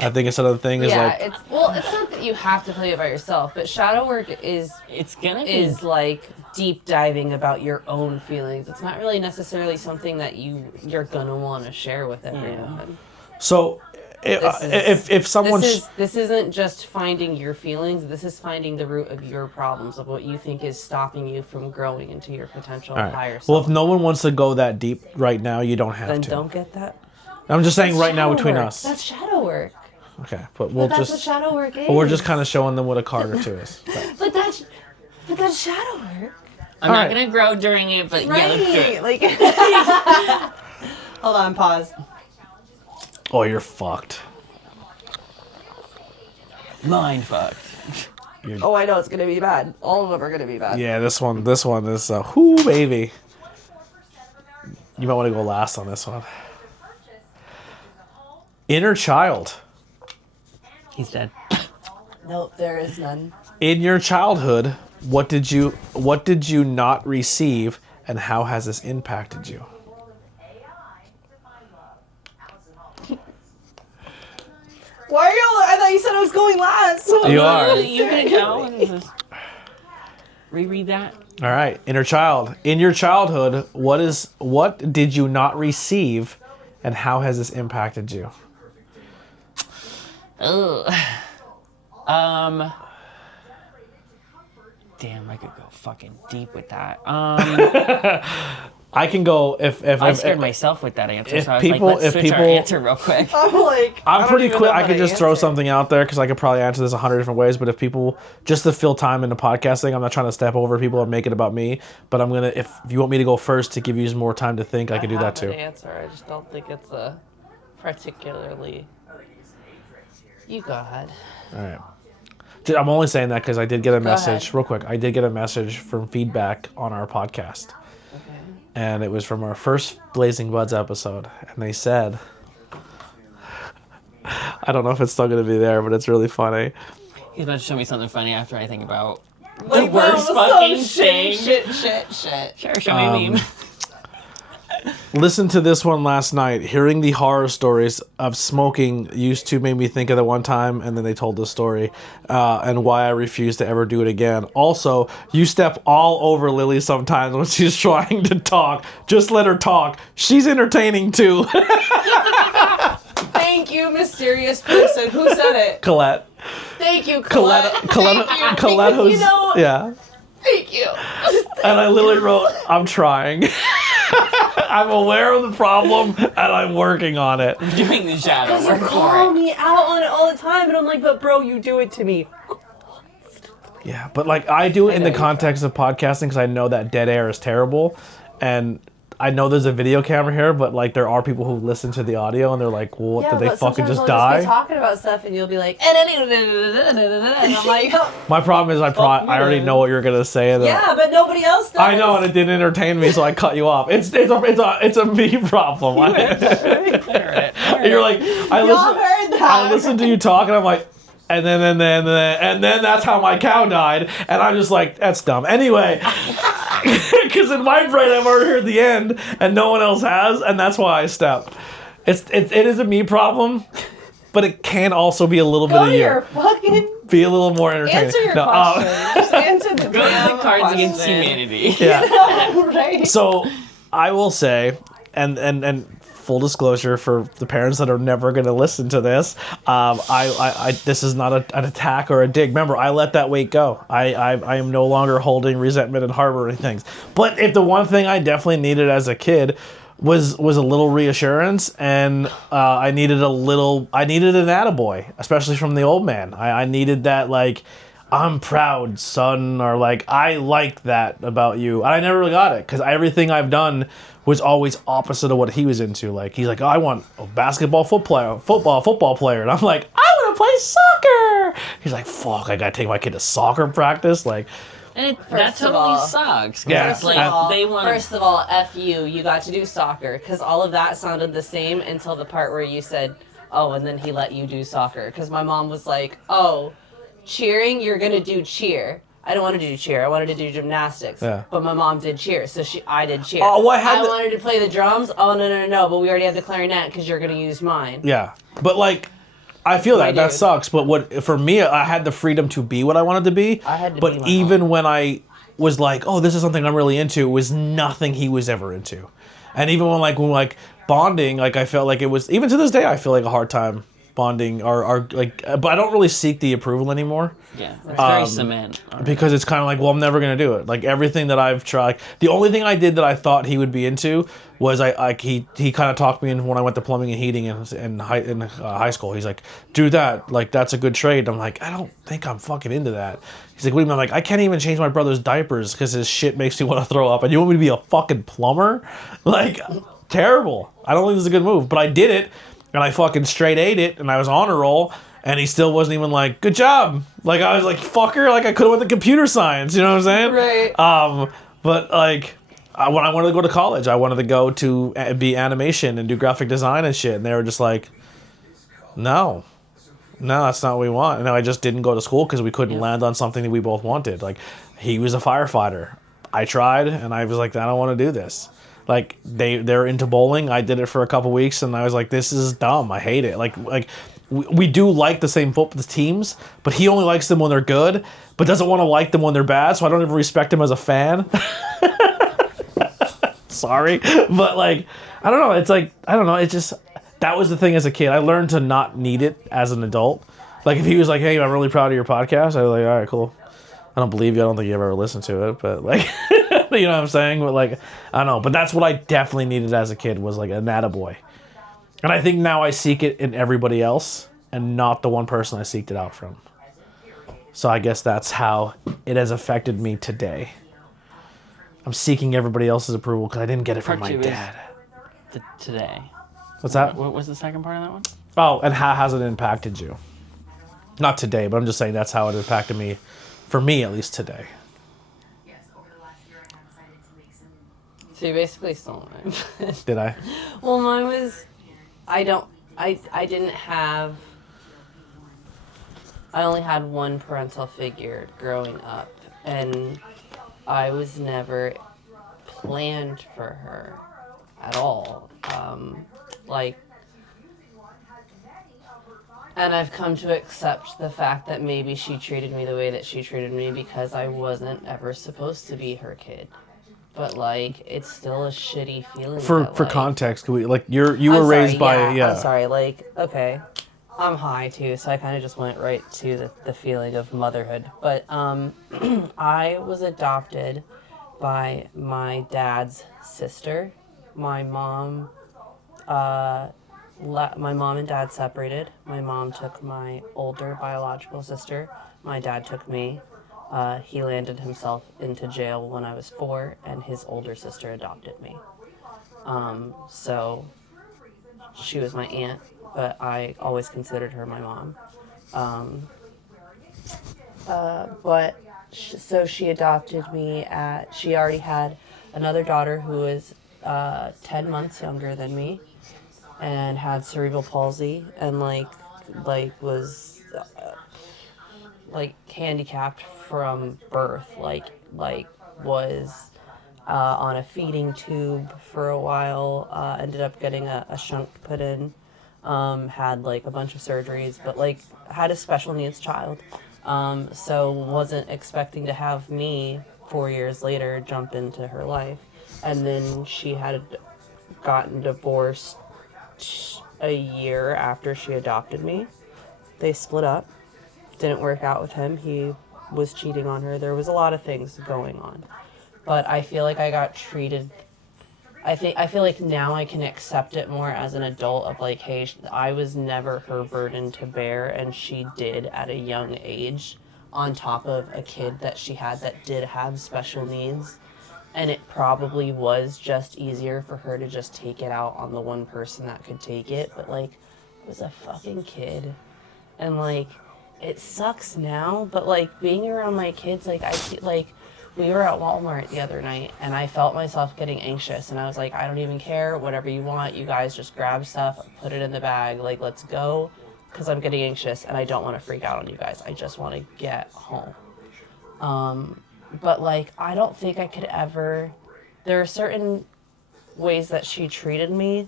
I think it's another thing is like. it's not that you have to play it by yourself, but shadow work is like deep diving about your own feelings. It's not really necessarily something that you're gonna want to share with everyone. So, if someone this isn't just finding your feelings. This is finding the root of your problems, of what you think is stopping you from growing into your potential higher self. Well, if no one wants to go that deep right now, you don't have then to. don't get that. I'm just saying That's right now shadow between work. us. That's shadow work. Okay, but we'll That's just. what shadow work is. But we're just kind of showing them what a card or two is. But that's shadow work. I'm not gonna grow during it, but yeah, let's do it. Like, hold on, pause. Oh, you're fucked. Mindfuck. Oh, I know it's gonna be bad. All of them are gonna be bad. Yeah, this one is whoo baby. You might want to go last on this one. Inner child. He's dead. Nope, there is none. In your childhood, what did you not receive, and how has this impacted you? Why are you? I thought you said I was going last. You are. You can go and reread that. All right, inner child. In your childhood, what did you not receive, and how has this impacted you? Ugh. Damn, I could go fucking deep with that. I can go if I scared myself with that answer, if so I was people- like, let's if switch our people- answer real quick. I'm pretty quick. I could just throw something out there because I could probably answer this 100 different ways. But if people just to fill time into podcasting, I'm not trying to step over people and make it about me. But I'm gonna if you want me to go first to give you more time to think, I can do that too. Answer. I just don't think it's a particularly. You go ahead. All right. I'm only saying that because I did get a message, ahead. real quick. I did get a message from feedback on our podcast. Okay. And it was from our first Blazing Budz episode. And they said, I don't know if it's still going to be there, but it's really funny. He's about to show me something funny after I think about the Like, worst no, fucking so thing. Shit. Sure, show me a meme. Listen to this one last night. Hearing the horror stories of smoking used to make me think of the one time, and then they told the story, and why I refuse to ever do it again. Also, you step all over Lily sometimes when she's trying to talk. Just let her talk. She's entertaining too. Thank you, mysterious person. Who said it? Colette. Thank you, Colette. Colette, Because, who's, you know, yeah. Thank you. And I literally wrote, I'm trying. I'm aware of the problem, and I'm working on it. You're doing the shadow Because you work call for it. me out on it all the time, and I'm like, but bro, you do it to me. Yeah, but like I do it in the know you context of podcasting because I know that dead air is terrible, and I know there's a video camera here, but like there are people who listen to the audio and they're like, well, what, did they fucking just I'll die? Just be talking about stuff, and you'll be like, and I'm like, My problem is I already know what you're gonna say. And yeah, but nobody else does. I know, and it didn't entertain me, so I cut you off. It's a me problem. You're like, I listen to you talk, and I'm like, and then that's how my cow died, and I'm just like, that's dumb. Anyway, because in my brain I've already heard the end, and no one else has, and that's why I stepped. It is a me problem, but it can also be a little bit of you. Be a little more entertaining. Answer your question. Just answer the Go to the Cards Against Humanity. Yeah. Right. So I will say, and full disclosure for the parents that are never going to listen to this, I this is not an attack or a dig. Remember, I let that weight go. I am no longer holding resentment and harboring things. But if the one thing I definitely needed as a kid was a little reassurance, and I needed an attaboy, especially from the old man. I needed that, like, I'm proud, son, or like, I like that about you. And I never really got it, because everything I've done was always opposite of what he was into. Like, he's like, oh, I want a basketball, football player. And I'm like, I want to play soccer. He's like, fuck, I got to take my kid to soccer practice. Like, And that First of totally all- sucks. Yeah. It's like they want. First of all, F you got to do soccer. Because all of that sounded the same until the part where you said, oh, and then he let you do soccer. Because my mom was like, oh, cheering, you're going to do cheer. I don't want to do cheer. I wanted to do gymnastics. Yeah. But my mom did cheer, so I did cheer. Oh, well, I wanted to play the drums. Oh, no. But we already have the clarinet because you're going to use mine. Yeah, but like, I feel that dude. sucks. But what for me, I had the freedom to be what I wanted to be. I had to but be my even mom. when I was like, oh, this is something I'm really into, it was nothing he was ever into. And even when bonding, like I felt like it was, even to this day, I feel like a hard time bonding or like, but I don't really seek the approval anymore. Yeah, it's very cement. Because it's kind of like, well, I'm never going to do it. Like everything that I've tried, the only thing I did that I thought he would be into was he kind of talked me in when I went to plumbing and heating in high school. He's like, do that. Like, that's a good trade. I'm like, I don't think I'm fucking into that. He's like, what do you mean? I'm like, I can't even change my brother's diapers because his shit makes me want to throw up. And you want me to be a fucking plumber? Like, terrible. I don't think this is a good move. But I did it and I fucking straight ate it and I was on a roll. And he still wasn't even like, good job. Like, I was like, fucker, like I could have went to computer science, you know what I'm saying? Right. But like, when I wanted to go to college, I wanted to go to be animation and do graphic design and shit. And they were just like, no, that's not what we want. And I just didn't go to school because we couldn't land on something that we both wanted. Like, he was a firefighter. I tried and I was like, I don't want to do this. Like, they're into bowling. I did it for a couple weeks and I was like, this is dumb. I hate it. Like we do like the same football teams, but he only likes them when they're good, but doesn't want to like them when they're bad, so I don't even respect him as a fan. Sorry. But like, I don't know. It's like, I don't know. It's just, that was the thing as a kid. I learned to not need it as an adult. Like if he was like, hey, I'm really proud of your podcast, I was like, all right, cool. I don't believe you. I don't think you ever listened to it, but like, you know what I'm saying? But like, I don't know. But that's what I definitely needed as a kid was like an attaboy. And I think now I seek it in everybody else and not the one person I seeked it out from. So I guess that's how it has affected me today. I'm seeking everybody else's approval because I didn't get it from my dad. Today. What's that? What was the second part of that one? Oh, and how has it impacted you? Not today, but I'm just saying that's how it impacted me, for me at least today. So you basically stole mine. Did I? Well, mine was, I didn't have, I only had one parental figure growing up, and I was never planned for her at all. And I've come to accept the fact that maybe she treated me the way that she treated me because I wasn't ever supposed to be her kid. But like, it's still a shitty feeling. For context, can we you were raised by I'm sorry. Like, okay, I'm high too, so I kind of just went right to the feeling of motherhood. But I was adopted by my dad's sister. My mom and dad separated. My mom took my older biological sister. My dad took me. He landed himself into jail when I was 4, and his older sister adopted me. So she was my aunt, but I always considered her my mom. So she adopted me she already had another daughter who was 10 months younger than me and had cerebral palsy and was handicapped from birth, was on a feeding tube for a while, ended up getting a shunt put in, had a bunch of surgeries, but had a special needs child. So wasn't expecting to have me 4 years later jump into her life. And then she had gotten divorced a year after she adopted me. They split up. Didn't work out with him. He was cheating on her. There was a lot of things going on. But I feel like I got treated... I feel like now I can accept it more as an adult of hey, I was never her burden to bear, and she did at a young age, on top of a kid that she had that did have special needs. And it probably was just easier for her to just take it out on the one person that could take it. But it was a fucking kid. And it sucks now, but being around my kids, I feel we were at Walmart the other night, and I felt myself getting anxious, and I was like, I don't even care, whatever you want, you guys just grab stuff, put it in the bag, like, let's go, because I'm getting anxious, and I don't want to freak out on you guys. I just want to get home. But, like, I don't think I could ever, there are certain ways that she treated me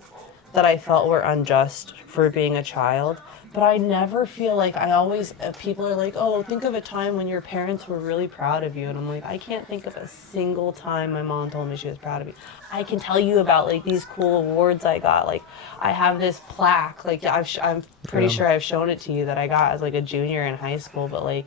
that I felt were unjust for being a child. But I never feel like, I always, people are like, oh, think of a time when your parents were really proud of you. And I'm like, I can't think of a single time my mom told me she was proud of me. I can tell you about, like, these cool awards I got. Like, I have this plaque, like, I'm pretty sure I've shown it to you, that I got as, like, a junior in high school. But, like,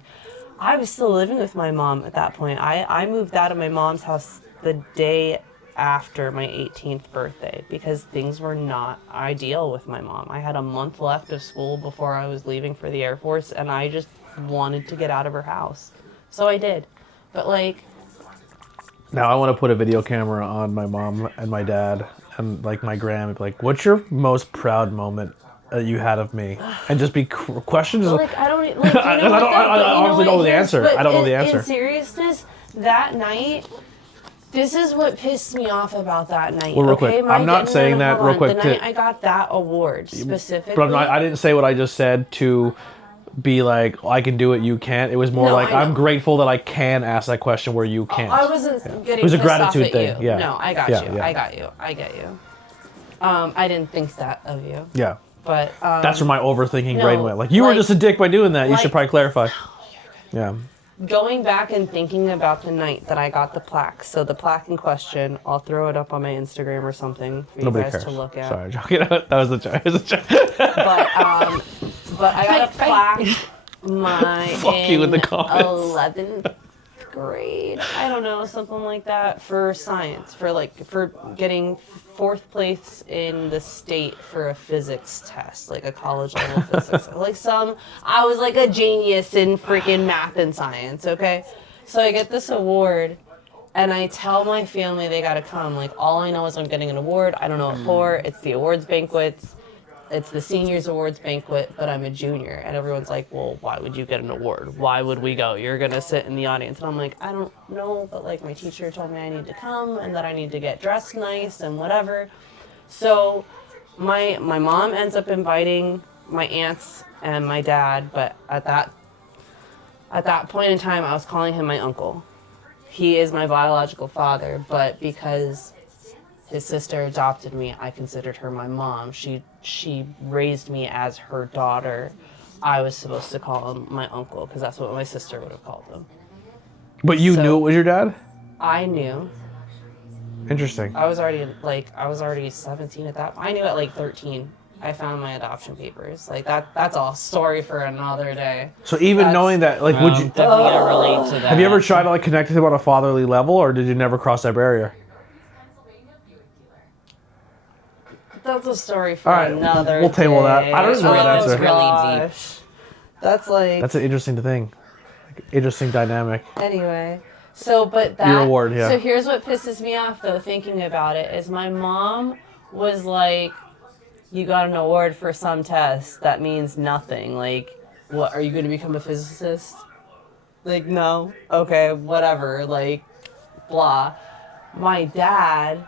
I was still living with my mom at that point. I moved out of my mom's house the day after my 18th birthday because things were not ideal with my mom. I had a month left of school before I was leaving for the Air Force, and I just wanted to get out of her house. So I did. But, like... Now I want to put a video camera on my mom and my dad and, like, my gram and be like, what's your most proud moment you had of me? And just be questions. But, like, I don't... Like, you know I honestly don't know the answer. I don't know the answer. In seriousness, that night... This is what pissed me off about that night. Well, real quick, I'm not saying that real quick. The night I got that award specifically. But I didn't say what I just said to be like, I can do it, you can't. It was more like, I'm grateful that I can ask that question where you can't. I wasn't getting it was a pissed gratitude off thing. at you. Yeah. No, I got Yeah, you. yeah. I got you. I get you. I didn't think that of you. Yeah. But that's where my overthinking no, brain went. Like, you were just a dick by doing that. You should probably clarify. Yeah. Going back and thinking about the night that I got the plaque. So the plaque in question, I'll throw it up on my Instagram or something for you guys to look at. Sorry, joking. That was a joke. But I got a plaque Fuck you in the comments. 11th grade. I don't know, something like that, for science, for getting 4th place in the state for a physics test, like a college level physics. I was like a genius in freaking math and science, okay? So I get this award, and I tell my family they gotta come. Like, all I know is I'm getting an award. I don't know what for. It's the awards banquets. It's the seniors awards banquet, but I'm a junior. And everyone's like, well, why would you get an award? Why would we go? You're going to sit in the audience. And I'm like, I don't know, but, like, my teacher told me I need to come and that I need to get dressed nice and whatever. So my mom ends up inviting my aunts and my dad, but at that point in time, I was calling him my uncle. He is my biological father, but because his sister adopted me, I considered her my mom. She raised me as her daughter. I was supposed to call him my uncle because that's what my sister would have called him. But you knew it was your dad? I knew. Interesting. I was already 17 at that point. I knew at like 13. I found my adoption papers. Like that's all story for another day. So even knowing that, like, would you definitely gonna relate to that? Have you ever tried to, like, connect with him on a fatherly level, or did you never cross that barrier? That's a story for another we'll table that. I don't know the answer. Really deep. That's like... That's an interesting thing. Like, interesting dynamic. Anyway, so, but that... Your award, yeah. So here's what pisses me off, though, thinking about it, is my mom was like, you got an award for some test. That means nothing. Like, what, are you going to become a physicist? Like, no. Okay, whatever. Like, blah. My dad,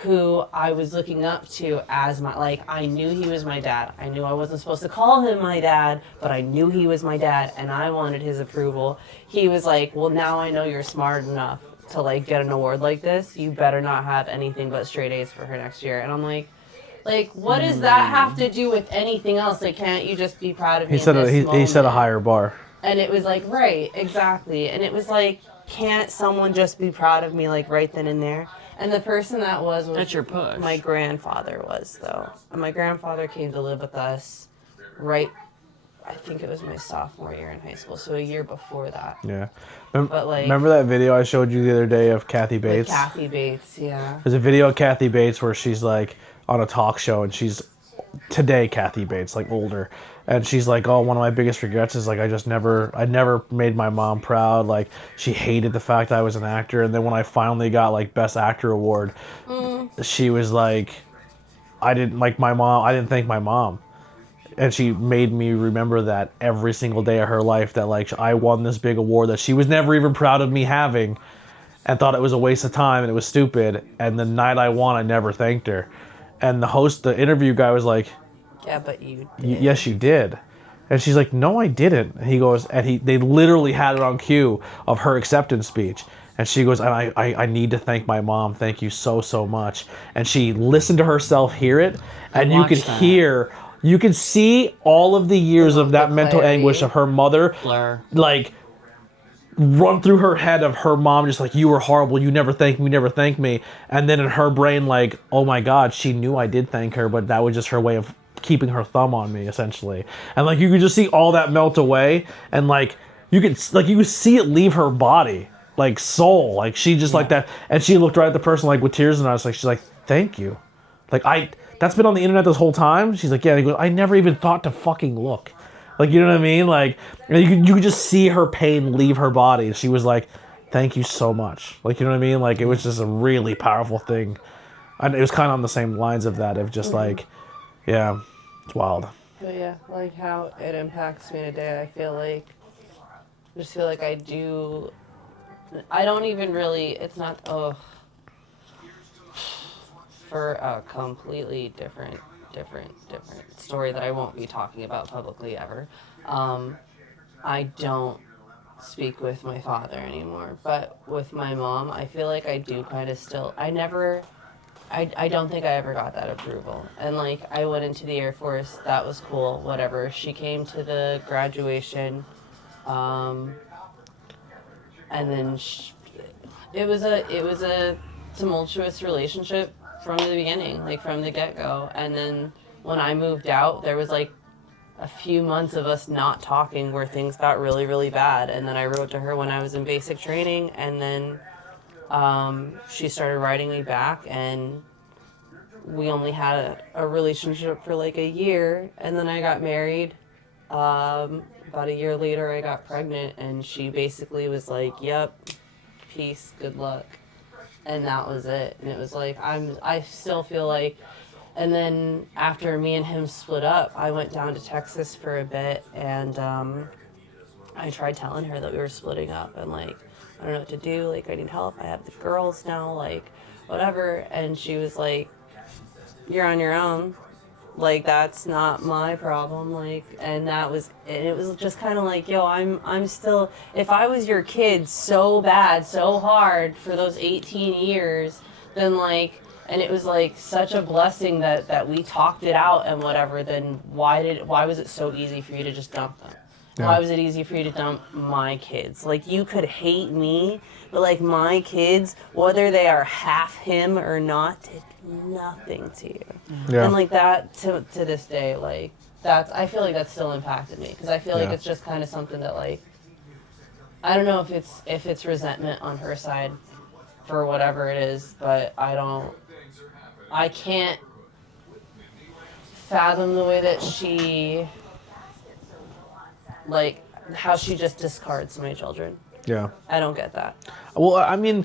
who I was looking up to as my, like, I knew he was my dad. I knew I wasn't supposed to call him my dad, but I knew he was my dad, and I wanted his approval. He was like, well, now I know you're smart enough to, like, get an award like this. You better not have anything but straight A's for her next year. And I'm like, what does that have to do with anything else? Like, can't you just be proud of me? He set a higher bar. And it was like, right, exactly. And it was like, can't someone just be proud of me, like, right then and there? And the person that was that's your push. My grandfather was, though. And my grandfather came to live with us right, I think it was my sophomore year in high school, so a year before that. Yeah. But, like, remember that video I showed you the other day of Kathy Bates? Kathy Bates, yeah. There's a video of Kathy Bates where she's, like, on a talk show, and she's today Kathy Bates, like, older. And she's like, oh, one of my biggest regrets is, like, I never made my mom proud. Like, she hated the fact that I was an actor. And then when I finally got, like, Best Actor award, she was like, I didn't thank my mom. And she made me remember that every single day of her life, that, like, I won this big award that she was never even proud of me having. and thought it was a waste of time and it was stupid. And the night I won, I never thanked her. And the interview guy was like, yeah, but you did. Yes, you did. And she's like, no, I didn't. And he goes, they literally had it on cue of her acceptance speech. And she goes, I need to thank my mom. Thank you so, so much. And she listened to herself hear it. And you could hear, you could see all of the years of that mental anguish of her mother. Blur. Like, run through her head of her mom just like, you were horrible, you never thanked me, never thanked me. And then in her brain, like, oh my God, she knew I did thank her, but that was just her way of keeping her thumb on me, essentially. And like, you could just see all that melt away, and like you could see it leave her body, like soul, like she just like that. And she looked right at the person like with tears in her eyes, like she's like, thank you. Like, that's been on the internet this whole time. She's like, yeah. He goes, I never even thought to fucking look. Like, you know what I mean? Like, you could just see her pain leave her body. She was like, thank you so much. Like, you know what I mean? Like, it was just a really powerful thing. And it was kind of on the same lines of that, of just like, yeah, it's wild. But yeah, like how it impacts me today, I just feel like I don't even really, it's not, for a completely different story that I won't be talking about publicly ever. I don't speak with my father anymore, but with my mom, I feel like I do kind of still, I don't think I ever got that approval. And like, I went into the Air Force, that was cool, whatever. She came to the graduation, and then it was a tumultuous relationship from the beginning, like from the get-go. And then when I moved out, there was like a few months of us not talking where things got really, really bad. And then I wrote to her when I was in basic training, and then she started writing me back, and we only had a relationship for like a year, and then I got married. About a year later, I got pregnant, and she basically was like, yep, peace, good luck. And that was it. And it was like, I still feel like, and then after me and him split up, I went down to Texas for a bit, and I tried telling her that we were splitting up, and like, I don't know what to do, like, I need help, I have the girls now, like, whatever. And she was like, you're on your own, like, that's not my problem, like. And it was just kind of like, yo, I'm still, if I was your kid so bad, so hard for those 18 years, then like, and it was like such a blessing that we talked it out and whatever, then why was it so easy for you to just dump them? Yeah. Why was it easy for you to dump my kids? Like, you could hate me, but like, my kids, whether they are half him or not, did nothing to you. Yeah. And like, that to this day, like, I feel like that's still impacted me, because I feel like it's just kind of something that, like, I don't know if it's resentment on her side for whatever it is, but I can't fathom the way that she, like, how she just discards my children. Yeah. I don't get that. Well, I mean,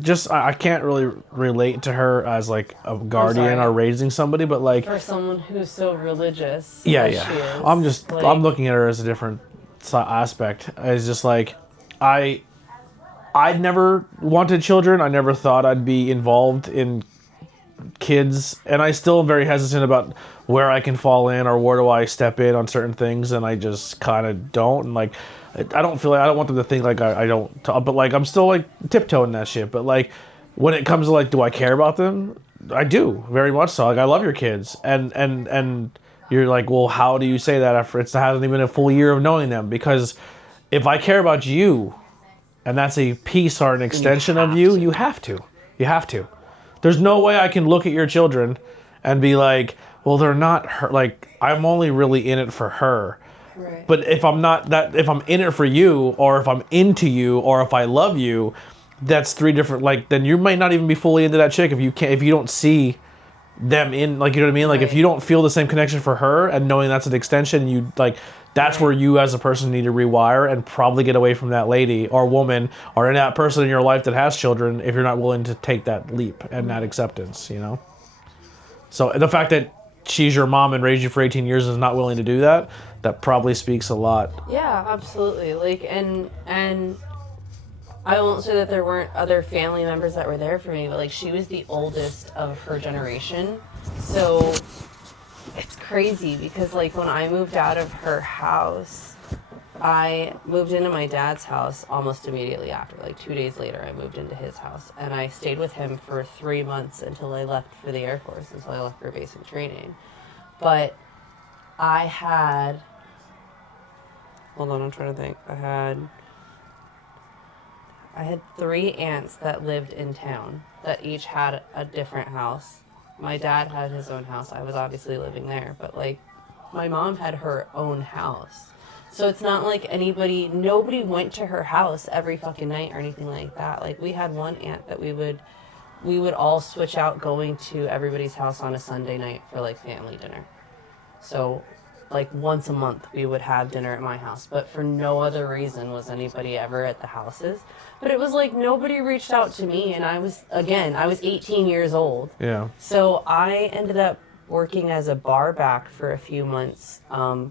just I can't really relate to her as like a guardian or raising somebody, but like, for someone who's so religious. Yeah. I'm looking at her as a different aspect. It's just like, I never wanted children. I never thought I'd be involved in kids, and I still am very hesitant about where I can fall in or where do I step in on certain things, and I just kind of don't. And like, I don't feel like, I don't want them to think like I don't, but like, I'm still like tiptoeing that shit. But like, when it comes to like, do I care about them? I do, very much so. Like, I love your kids, and you're like, well, how do you say that after it hasn't even been a full year of knowing them? Because if I care about you, and that's a piece or an extension of you, you have to. There's no way I can look at your children and be like, well, they're not her. Like, I'm only really in it for her. Right. But if I'm in it for you, or if I'm into you, or if I love you, that's three different, like, then you might not even be fully into that chick if you don't see them in, like, you know what I mean? Like, if you don't feel the same connection for her, and knowing that's an extension, you like, that's where you as a person need to rewire and probably get away from that lady or woman or that person in your life that has children, if you're not willing to take that leap and that acceptance, you know? So the fact that she's your mom and raised you for 18 years and is not willing to do that, that probably speaks a lot. Yeah, absolutely. Like, and I won't say that there weren't other family members that were there for me, but like she was the oldest of her generation. So it's crazy because like when I moved out of her house, I moved into my dad's house almost immediately after. Like 2 days later, I moved into his house. And I stayed with him for 3 months until I left for the Air Force, until I left for basic training. But I had... Hold on, I'm trying to think. I had 3 aunts that lived in town that each had a different house. My dad had his own house. I was obviously living there. But, like, my mom had her own house. So it's not like nobody went to her house every fucking night or anything like that. Like, we had one aunt that we would all switch out going to everybody's house on a Sunday night for, like, family dinner. So, like, once a month we would have dinner at my house. But for no other reason was anybody ever at the houses. But it was like nobody reached out to me. And I was 18 years old. Yeah. So I ended up working as a bar back for a few months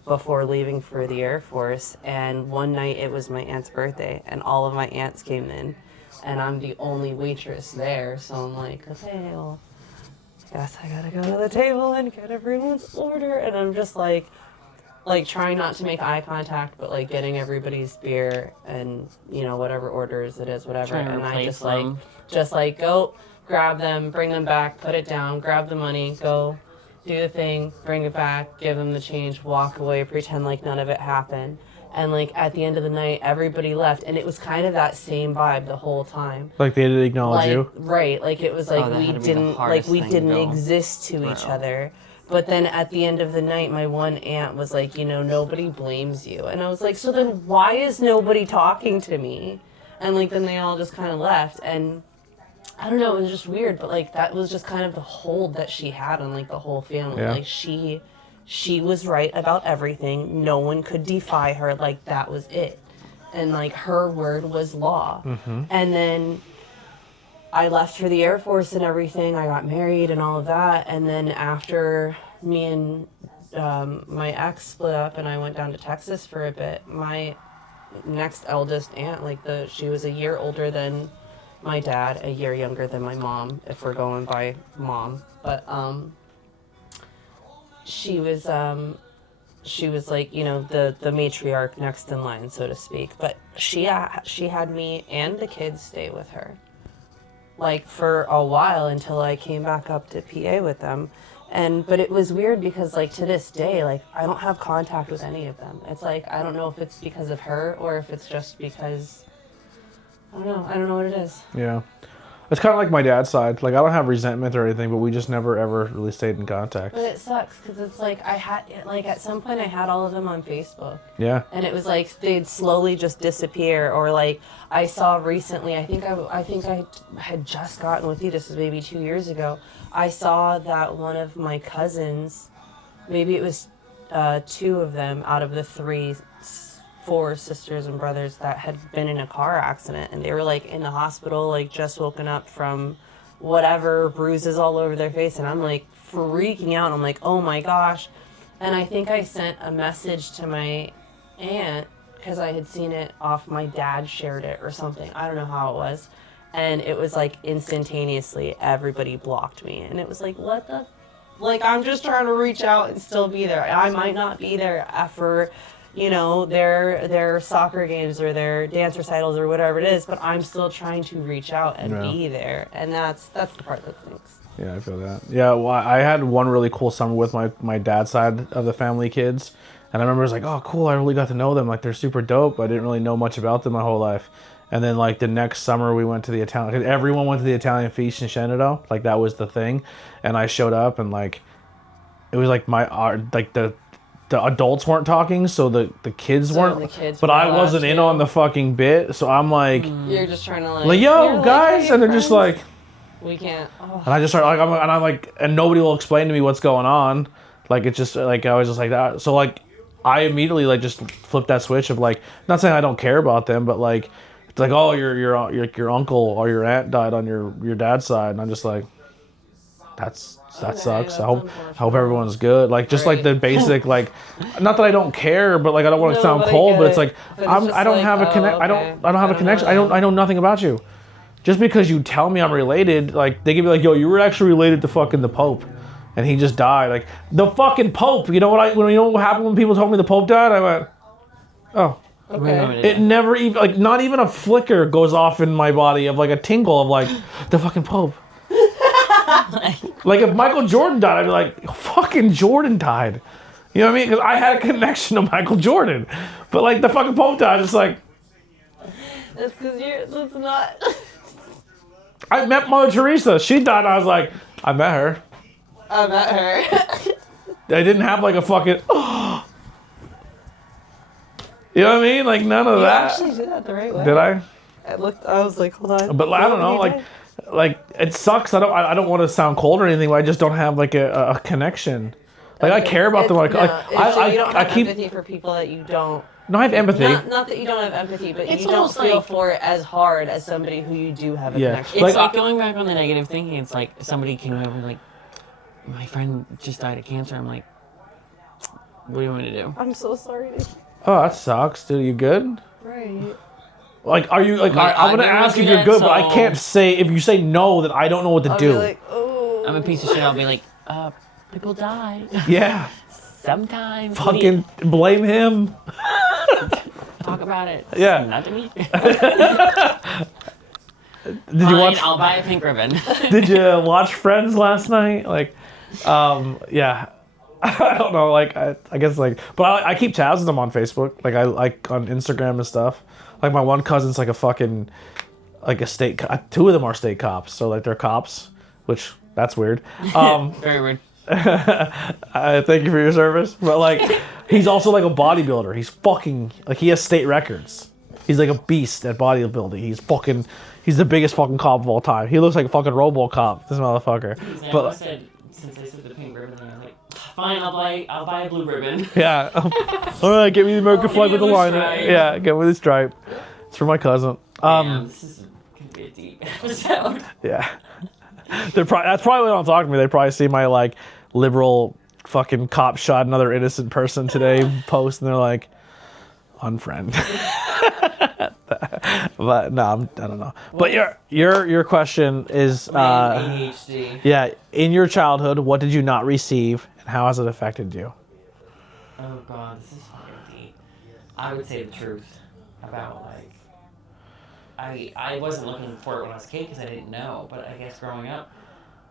before leaving for the Air Force. And one night it was my aunt's birthday and all of my aunts came in and I'm the only waitress there. So I'm like, okay, well, guess I gotta go to the table and get everyone's order. And I'm just like trying not to make eye contact, but like getting everybody's beer and, you know, whatever orders it is, whatever. And I just like go grab them, bring them back, put it down, grab the money, go do the thing, bring it back, give them the change, walk away, pretend like none of it happened. And like at the end of the night, everybody left, and it was kind of that same vibe the whole time. Like they didn't acknowledge you, right? Like it was like we didn't exist to each other. But then at the end of the night, my one aunt was like, you know, nobody blames you, and I was like, so then why is nobody talking to me? And like then they all just kind of left, and I don't know, it was just weird, but like that was just kind of the hold that she had on like the whole family. Yeah. Like she was right about everything. No one could defy her. Like that was it. And like her word was law. Mm-hmm. And then I left for the Air Force and everything. I got married and all of that. And then after me and my ex split up and I went down to Texas for a bit, my next eldest aunt, she was a year older than my dad, a year younger than my mom, if we're going by mom. But she was like, you know, the matriarch next in line, so to speak. But she had me and the kids stay with her, like for a while until I came back up to PA with them. But it was weird because like to this day, like I don't have contact with any of them. It's like I don't know if it's because of her or if it's just because I don't know what it is. Yeah. It's kind of like my dad's side. Like, I don't have resentment or anything, but we just never, ever really stayed in contact. But it sucks, because it's like, at some point I had all of them on Facebook. Yeah. And it was like, they'd slowly just disappear, or like, I saw recently, I think I had just gotten with you, this was maybe 2 years ago, I saw that one of my cousins, maybe it was 2 of them out of the 4 sisters and brothers that had been in a car accident, and they were like in the hospital, like just woken up from whatever, bruises all over their face, and I'm like freaking out. I'm like, oh my gosh. And I think I sent a message to my aunt because I had seen it off, my dad shared it or something, I don't know how it was, and it was like instantaneously everybody blocked me, and it was like, what the, like I'm just trying to reach out and still be there. I might not be there for, you know, their soccer games or their dance recitals or whatever it is, but I'm still trying to reach out and be there, and that's the part that stinks. Yeah, I feel that. Yeah, well, I had one really cool summer with my dad's side of the family kids, and I remember it was like, oh, cool, I really got to know them. Like, they're super dope. I didn't really know much about them my whole life. And then, like, the next summer, we went to the Italian, because everyone went to the Italian feast in Shenandoah. Like, that was the thing. And I showed up, and, like, it was like the adults weren't talking, so the kids weren't. The kids but I wasn't in on the fucking bit, so I'm like, you're just trying to like yo, guys, hey, and they're friends. just like, we can't. Oh. and I just start like, I'm like, and nobody will explain to me what's going on. Like, it's just like I was just like that. So like, I immediately like just flipped that switch of like, not saying I don't care about them, but like, it's like, oh, your uncle or your aunt died on your dad's side, and I'm just like, that Okay, sucks. I that's hope everyone's good. Like just like the Right. basic like, not that I don't care, but like I don't want to No, sound but I cold, get but it's it. like But it's just I don't like, have a oh, connect. I okay. don't have a connection. I know nothing about you. Just because you tell me I'm related, like they can be like, yo, you were actually related to fucking the Pope, and he just died. Like the fucking Pope. You know what happened when people told me the Pope died? I went, oh. Okay. It never even, like, not even a flicker goes off in my body of like a tingle of like the fucking Pope. Like if Michael Jordan died, I'd be like, fucking Jordan died. You know what I mean? Because I had a connection to Michael Jordan. But like the fucking Pope died, it's like. That's because that's not. I met Mother Teresa. She died, and I was like, I met her. I met her. I didn't have like a fucking. You know what I mean? Like none of You that. actually did that the right way. Did I? I looked. I was like, hold on. But I don't know. Like it sucks. I don't want to sound cold or anything. But I just don't have like a connection. Like I care about them. Like you don't I have keep. empathy for people that you don't. No, I have empathy. Not that you don't have empathy, but It's you don't almost feel like- for it as hard as somebody who you do have a Yeah. connection. It's Like, like going back on the negative thinking. It's like somebody came over and like, my friend just died of cancer. I'm like, what do you want me to do? I'm so sorry. Oh, that sucks, dude. You good? Right. Like, are you like? Like, I'm gonna I never ask do if you're that, good, but I so- can't say. If you say no, then I don't know what to I'll do. be like, oh. I'm a piece of shit. I'll be like, people die. Yeah. Sometimes. Fucking blame him. Talk about it. Yeah. Not to me. Did you watch? I'll buy a pink ribbon. Did you watch Friends last night? Like, yeah. I don't know. Like, I guess like, but I keep tabs with them on Facebook. Like, I like on Instagram and stuff. Like, my one cousin's like a fucking, like a state. Two of them are state cops, so like they're cops, which that's weird. Very weird. Thank you for your service. But like, he's also like a bodybuilder. He's fucking like he has state records. He's like a beast at bodybuilding. He's the biggest fucking cop of all time. He looks like a fucking RoboCop. This motherfucker. Yeah, But I said, since I said the pink ribbon, I was like, fine, I'll buy a blue ribbon. yeah. All right, get me the American flag with the blue line. stripe. Yeah, get me the stripe. It's for my cousin. Damn, this is gonna be a deep episode. Yeah. That's probably what I'm talking to me. They probably see my like liberal fucking cop shot another innocent person today post, and they're like, unfriend. But no, I don't know. But your question is, ADHD. yeah, in your childhood, what did you not receive, and how has it affected you? Oh god, this is fucking deep. I would say the truth about like I wasn't looking for it when I was a kid because I didn't know, but I guess growing up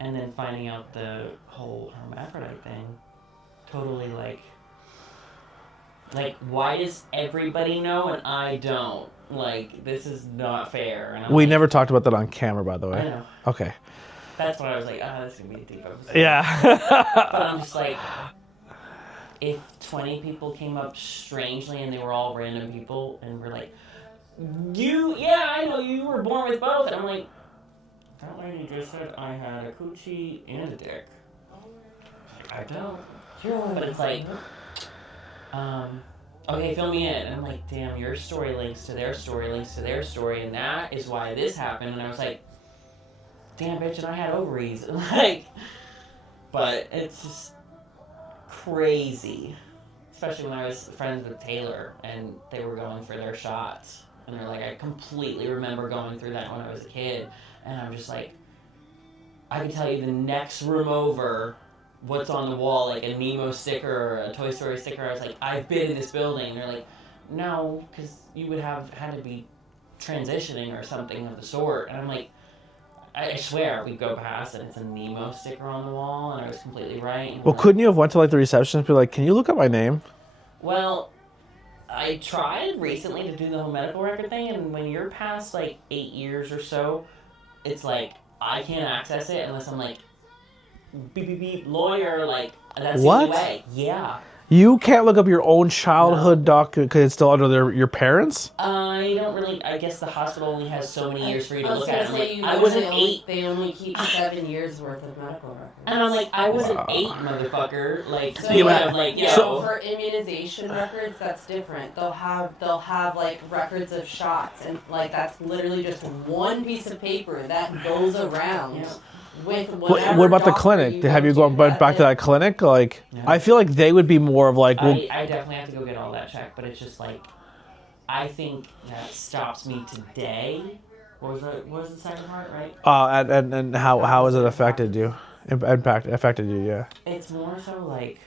and then finding out the whole hermaphrodite thing, totally like why does everybody know and I don't? Like this is not fair. And I'm We like, never talked about that on camera, by the way. I know. Okay. That's what I was like, this is gonna be a deep episode. Yeah. But I'm just like, if 20 people came up strangely and they were all random people and were like, I know you were born with both. And I'm like, that lady just said I had a coochie and a dick. I don't. But it's like, okay, fill me in. And I'm like, damn, your story links to their story, links to their story, and that is why this happened. And I was like, damn, bitch, and I had ovaries. Like, but it's just crazy. Especially when I was friends with Taylor and they were going for their shots. And they're like, I completely remember going through that when I was a kid. And I'm just like, I can tell you the next room over what's on the wall, like a Nemo sticker or a Toy Story sticker. I was like, I've been in this building. And they're like, no, because you would have had to be transitioning or something of the sort. And I'm like, I swear, we go past and it's a Nemo sticker on the wall, and I was completely right. And Well, couldn't you have went to like the receptionist and be like, can you look up my name? Well, I tried recently to do the whole medical record thing, and when you're past like 8 years or so, it's like I can't access it unless I'm like beep beep beep lawyer. Like that's What? the only way. Yeah. You can't look up your own childhood document because it's still under your parents? I don't really. I guess the hospital only has so many years for you to look at it. I'm like, you I wasn't only, 8. They only keep 7 years worth of medical records. And I'm like, I wasn't 8, motherfucker. Like, So, you have like, so for immunization records, that's different. They'll have like records of shots, and like that's literally just one piece of paper that goes around. Yeah. What about the clinic? Have you gone back to that clinic? Like, No. I feel like they would be more of like, well, I definitely have to go get all that checked, but it's just like, I think that stops me today. What was the second part, right? and how has it affected you? Affected you, yeah. It's more so like,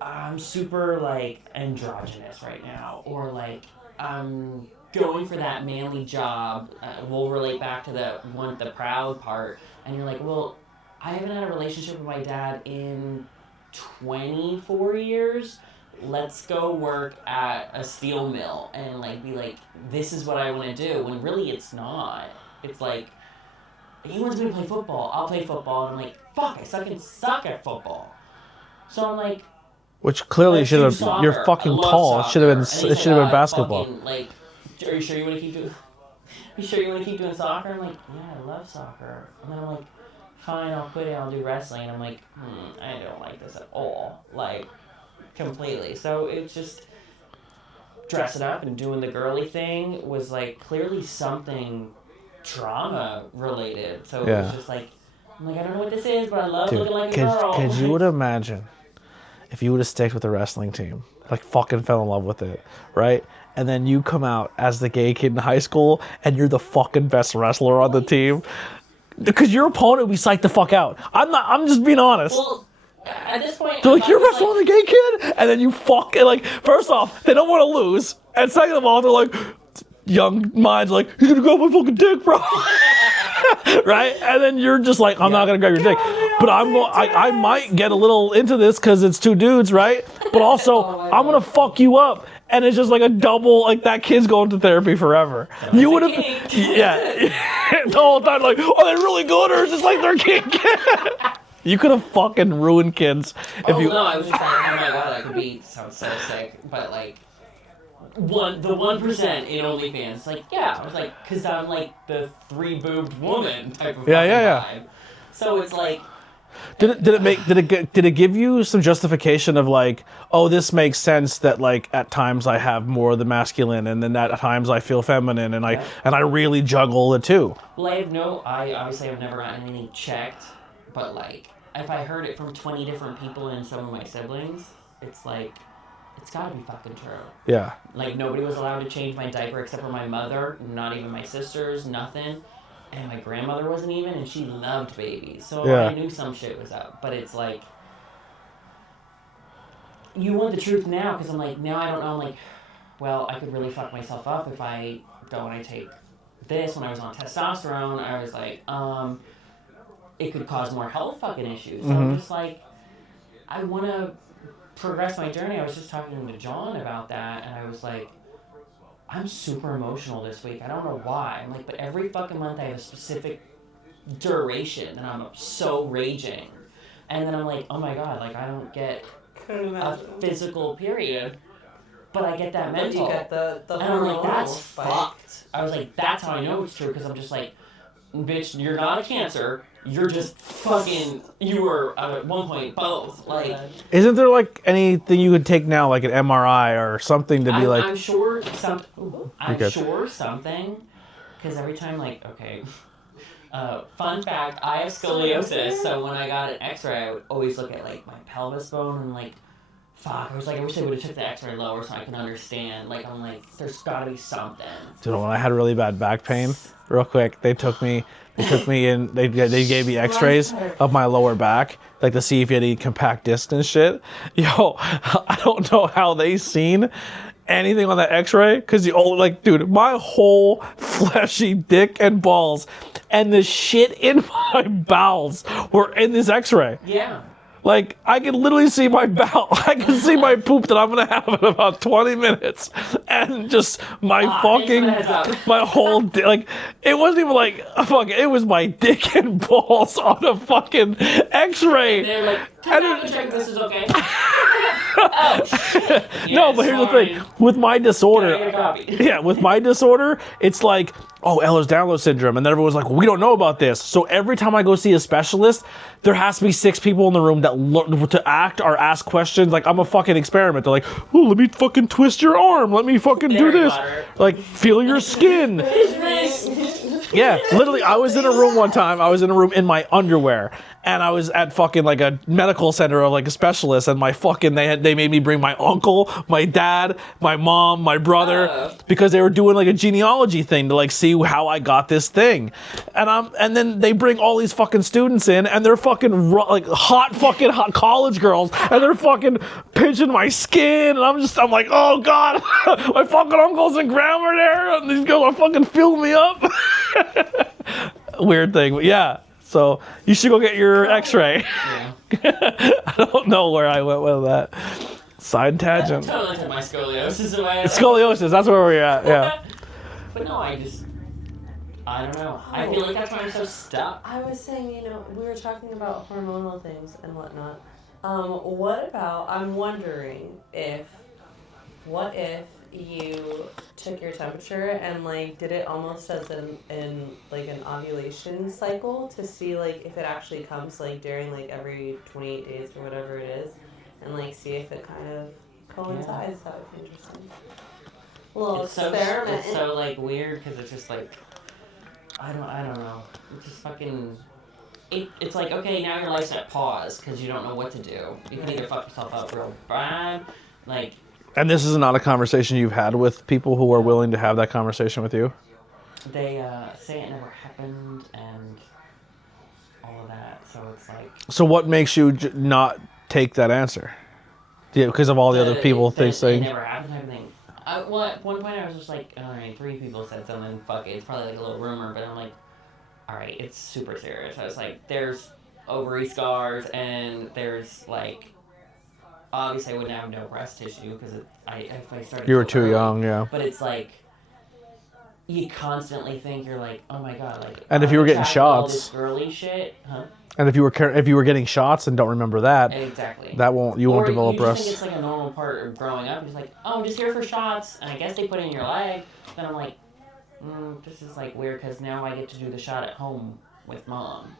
I'm super like androgynous right now, or like I'm going for that manly job. We'll relate back to the proud part, and you're like, well, I haven't had a relationship with my dad in 24 years. Let's go work at a steel mill and like be like, this is what I want to do. When really it's not. It's like, he wants me to play football. I'll play football. And I'm like, fuck, I suck at football. So I'm like, which clearly should have. You're fucking tall. It should have been. It should have been basketball. Fucking, like, are you sure you want to keep doing? You sure you want to keep doing soccer? I'm like, yeah, I love soccer. And then I'm like, fine, I'll quit it. I'll do wrestling. And I'm like, I don't like this at all. Like, completely. So it's just dressing up and doing the girly thing was like clearly something trauma related. So it was just like, I'm like, I don't know what this is, but I love looking like a girl. Could you would imagine if you would have stuck with the wrestling team, like fucking fell in love with it, right? And then you come out as the gay kid in high school and you're the fucking best wrestler on the team. Because your opponent would be psyched the fuck out. I'm just being honest. Well, at this point, they're like, you're wrestling the gay kid? And then you fucking, like, first off, they don't want to lose. And second of all, they're like, young minds like, he's gonna grab my fucking dick, bro. Right? And then you're just like, I'm not gonna grab your dick. But I might get a little into this because it's two dudes, right? But also, I'm gonna fuck you up. And it's just like a double, like that kid's going to therapy forever. You would have, yeah, the whole time like, are they really good or is it like they're kink? You could have fucking ruined kids if you. No, I was just like, oh my god, I could be so sick. But like, the 1% in OnlyFans, like, yeah, I was like, because I'm like the 3-boobed woman type of vibe. So it's like. Did it give you some justification of like, oh, this makes sense that like at times I have more of the masculine and then at times I feel feminine and I really juggle the two. Well, I obviously have never gotten anything checked, but like if I heard it from 20 different people and some of my siblings, it's like it's gotta be fucking true. Yeah. Like nobody was allowed to change my diaper except for my mother, not even my sisters, nothing. And my grandmother wasn't even, and she loved babies. So I knew some shit was up. But it's like, you want the truth now, because I'm like, now I don't know. I'm like, well, I could really fuck myself up if I go and I take this. When I was on testosterone, I was like, it could cause more health fucking issues. So I'm just like, I want to progress my journey. I was just talking to John about that, and I was like, I'm super emotional this week. I don't know why. I'm like, but every fucking month I have a specific duration and I'm so raging. And then I'm like, oh my god, like I don't get a physical period, but I get that mental. You get the and I'm like, that's fucked. I was like, that's how I know it's true, because I'm just like, bitch, you're not a Cancer. You're just fucking, you were at one point both. Like, isn't there like anything you could take now, like an MRI or something to be like? I'm sure something, because every time, like, okay, fun fact, I have scoliosis, so when I got an X-ray, I would always look at like my pelvis bone and like, fuck, I was like, I wish they would have took the X-ray lower so I can understand. Like, I'm like, there's gotta be something. Dude, when I had really bad back pain, real quick, they took me in, they gave me X-rays of my lower back, like to see if you had any compact disc and shit. Yo, I don't know how they seen anything on that X-ray, because dude, my whole fleshy dick and balls and the shit in my bowels were in this X-ray. Yeah. Like, I can literally see my bowel. I can see my poop that I'm going to have in about 20 minutes. And just my my whole, like, it wasn't even like, it was my dick and balls on a fucking X-ray. And they're like, check this is okay. Oh, shit. Yeah, no, but here's the thing. With my disorder, with my disorder, it's like, oh, Ehlers-Danlos syndrome. And then everyone's like, well, we don't know about this. So every time I go see a specialist, there has to be 6 people in the room that look to act or ask questions. Like, I'm a fucking experiment. They're like, oh, let me fucking twist your arm. Let me fucking do this. Like, feel your skin. Yeah, literally, I was in a room one time. I was in a room in my underwear, and I was at fucking like a medical center of like a specialist, and my fucking they made me bring my uncle, my dad, my mom, my brother, because they were doing like a genealogy thing to like see how I got this thing, and then they bring all these fucking students in, and they're fucking like hot college girls, and they're fucking pinching my skin, and I'm like, oh god, my fucking uncles and grandma are there, and these girls are fucking filling me up. Weird thing, but yeah. So you should go get your X-ray. Yeah. I don't know where I went with that. Side tangent. Totally took my scoliosis away. Scoliosis. That's where we're at. Yeah. But no, I don't know. I feel like that's why I'm so stuck. I was saying, we were talking about hormonal things and whatnot. What about, I'm wondering what if you took your temperature and like did it almost as in like an ovulation cycle to see like if it actually comes like during like every 28 days or whatever it is, and like see if it kind of coincides. That would be interesting. A little experiment. It's so like weird because it's just like I don't know. It's just fucking. It's like, okay, now your life's at pause because you don't know what to do. You can either fuck yourself up real bad, like. And this is not a conversation you've had with people who are willing to have that conversation with you? They say it never happened and all of that, so it's like. So what makes you not take that answer? Yeah, because of all the other people saying. It never happened type of thing. Well, at one point I was just like, all right, 3 people said something, fuck it, it's probably like a little rumor, but I'm like, all right, it's super serious. I was like, there's ovary scars and there's like, obviously I wouldn't have no breast tissue because if I started. You were too early, young, yeah. But it's like, you constantly think you're like, oh my god, like. And if you were getting shots. All this girly shit, huh? And if you were getting shots and don't remember that, exactly, you won't develop breasts. Think it's like a normal part of growing up. It's like, oh, I'm just here for shots, and I guess they put it in your leg. Then I'm like, this is like weird because now I get to do the shot at home with mom.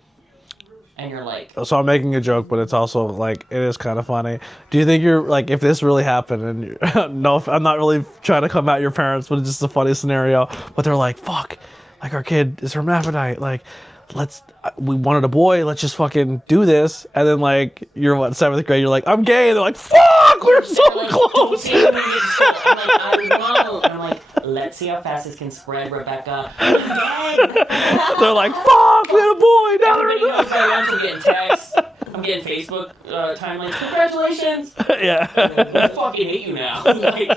And you're like. So I'm making a joke, but it's also like it is kind of funny. Do you think you're like if this really happened and no, I'm not really trying to come at your parents, but it's just a funny scenario. But they're like, fuck, like our kid is hermaphrodite, like. We wanted a boy, let's just fucking do this. And then like you're 7th grade, you're like, I'm gay, and they're like, fuck, we're so like, close. I'm like, I won't. And I'm like, let's see how fast this can spread, Rebecca. They're like, fuck, we had a boy, now they're knows my lunch, I'm getting texts, I'm getting Facebook timelines, congratulations. Yeah. I fucking hate you now. Like,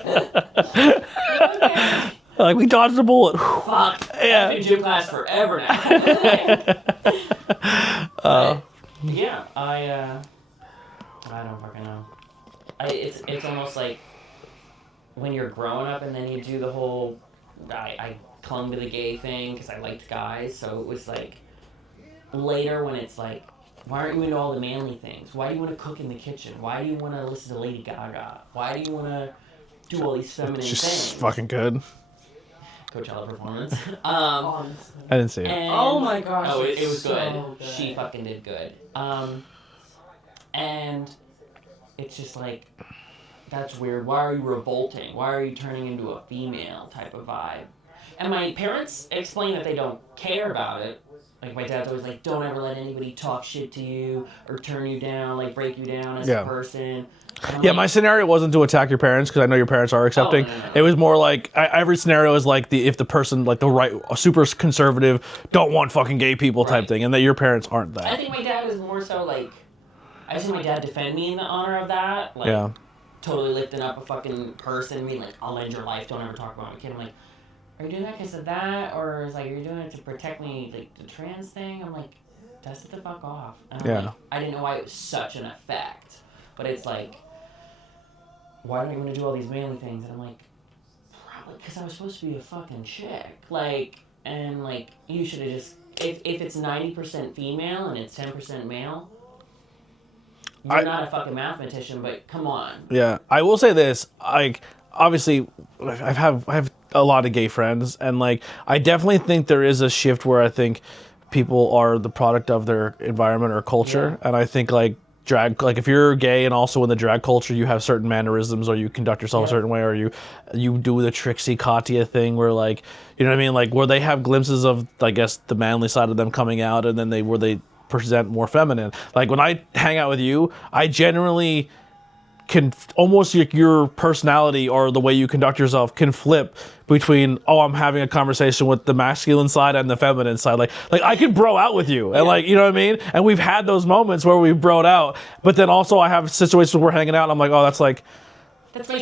okay. Like, we dodged a bullet. Fuck. Yeah. I've been in gym class forever now. Yeah, I don't fucking know. It's almost like when you're growing up and then you do the whole, I clung to the gay thing because I liked guys, so it was like, later when it's like, why aren't you into all the manly things? Why do you want to cook in the kitchen? Why do you want to listen to Lady Gaga? Why do you want to do all these feminine things? Just fucking good. Coachella performance. I didn't see it. Oh my gosh. Oh, it was so good. She fucking did good. And it's just like, that's weird. Why are you revolting? Why are you turning into a female type of vibe? And my parents explain that they don't care about it. Like, my dad's always like, don't ever let anybody talk shit to you or turn you down, like, break you down as a person. Yeah, my scenario wasn't to attack your parents because I know your parents are accepting. No. It was more like every scenario is like if the person like the right super conservative don't want fucking gay people type thing, and that your parents aren't that. I think my dad was more so like I see my dad defend me in the honor of that. Like totally lifting up a fucking person, being like, I'll end your life, don't ever talk about my kid. I'm like, are you doing that because of that, or is like you're doing it to protect me, like the trans thing? I'm like, dust it the fuck off. And I'm like, I didn't know why it was such an effect, but it's like. Why don't you want to do all these manly things? And I'm like, probably because I was supposed to be a fucking chick. Like, and like, you should have just, if it's 90% female and it's 10% male, you're not a fucking mathematician, but come on. Yeah, I will say this, like, obviously, I have a lot of gay friends, and like, I definitely think there is a shift where I think people are the product of their environment or culture, and I think like, drag, like if you're gay and also in the drag culture, you have certain mannerisms or you conduct yourself a certain way, or you do the Trixie Katya thing where like, you know what I mean, like where they have glimpses of, I guess, the manly side of them coming out, and then they present more feminine. Like when I hang out with you, I generally can almost your personality or the way you conduct yourself can flip between, oh, I'm having a conversation with the masculine side and the feminine side. Like I can bro out with you, and like, you know what I mean? And we've had those moments where we've broed out, but then also I have situations where we're hanging out and I'm like, oh, that's my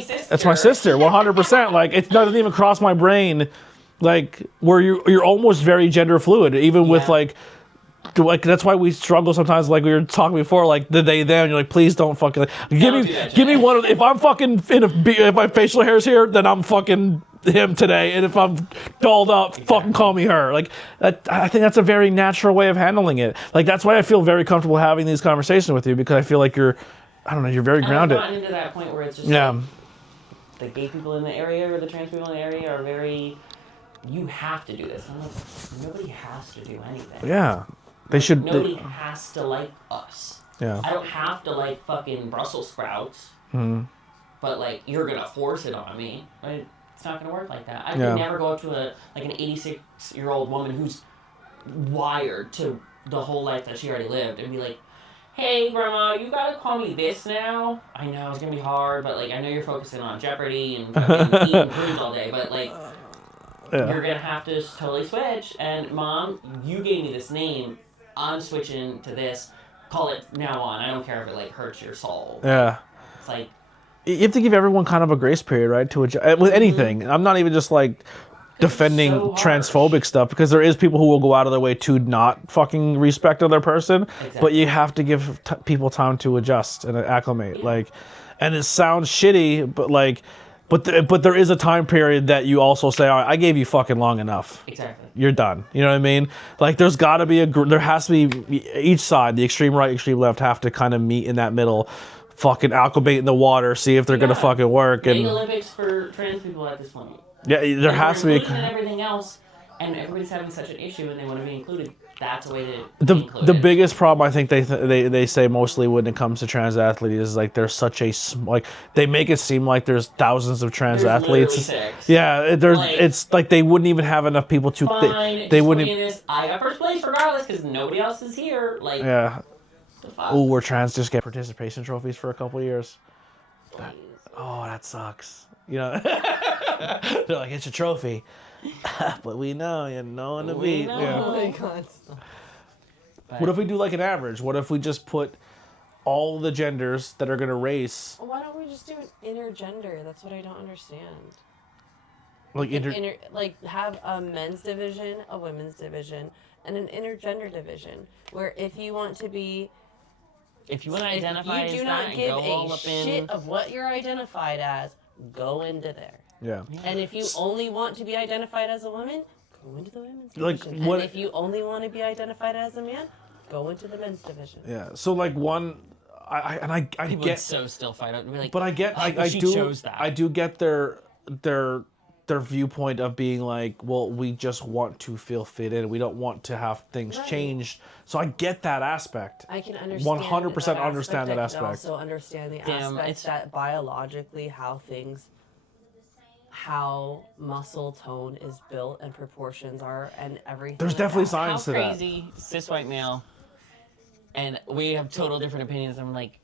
sister. That's my sister, 100%. Like it doesn't even cross my brain, like where you're almost very gender fluid, even with like that's why we struggle sometimes. Like we were talking before, like the they them. You're like, please don't fucking give me one. If I'm fucking if my facial hair's here, then I'm fucking him today. And if I'm dolled up, fucking call me her. Like I think that's a very natural way of handling it. Like that's why I feel very comfortable having these conversations with you, because I feel like you're very grounded. I've gotten into that point where it's just like, the gay people in the area or the trans people in the area are very. You have to do this. I'm like, nobody has to do anything. Yeah. They should. Nobody has to like us. Yeah. I don't have to like fucking Brussels sprouts. But like, you're gonna force it on me. Right? It's not gonna work like that. I could never go up to an 86-year-old woman who's wired to the whole life that she already lived and be like, "Hey, grandma, you gotta call me this now. I know it's gonna be hard, but like, I know you're focusing on Jeopardy and fucking eating prunes all day, but like." You're gonna have to totally switch. And Mom, you gave me this name. I'm switching to this. Call it now on. I don't care if it like hurts your soul. Yeah. It's like you have to give everyone kind of a grace period, right? To adjust with anything. I'm not even just like defending transphobic stuff, because there is people who will go out of their way to not fucking respect other person. Exactly. But you have to give people time to adjust and acclimate. Like, and it sounds shitty, but like. But there is a time period that you also say, all right, I gave you fucking long enough. Exactly. You're done. You know what I mean? Like there has to be each side, the extreme right, extreme left, have to kind of meet in that middle, fucking acclimate in the water, see if they're gonna fucking work. Big Olympics for trans people at this point. Yeah, there has to be. And everything else, and everybody's having such an issue, and they want to be included. That's a way to the biggest problem I think they say mostly when it comes to trans athletes is like there's such a like they make it seem like there's thousands of trans athletes. Yeah, there's like, it's like they wouldn't even have enough people to. Fine, they wouldn't. I got first place regardless because nobody else is here. Like oh, we're trans just get participation trophies for a couple of years. That sucks. You know, they're like, it's a trophy. But we know you're no one to beat. Yeah. Oh my God. What if we do like an average? What if we just put all the genders that are gonna race? Why don't we just do an intergender? That's what I don't understand. Like like have a men's division, a women's division, and an intergender division. Where if you want to identify as that, you do not give a shit of what you're identified as, go into there. Yeah. And if you only want to be identified as a woman, go into the women's division. And if you only want to be identified as a man, go into the men's division. Yeah. So like I people get so still fight out. Like, but I get I do get their viewpoint of being like, well, we just want to feel fit in. We don't want to have things changed. So I get that aspect. I can understand 100% understand that aspect. I can also understand the aspect that biologically how muscle tone is built and proportions are and everything. There's definitely science to that. How crazy, cis white male, and we have total different opinions. I'm like,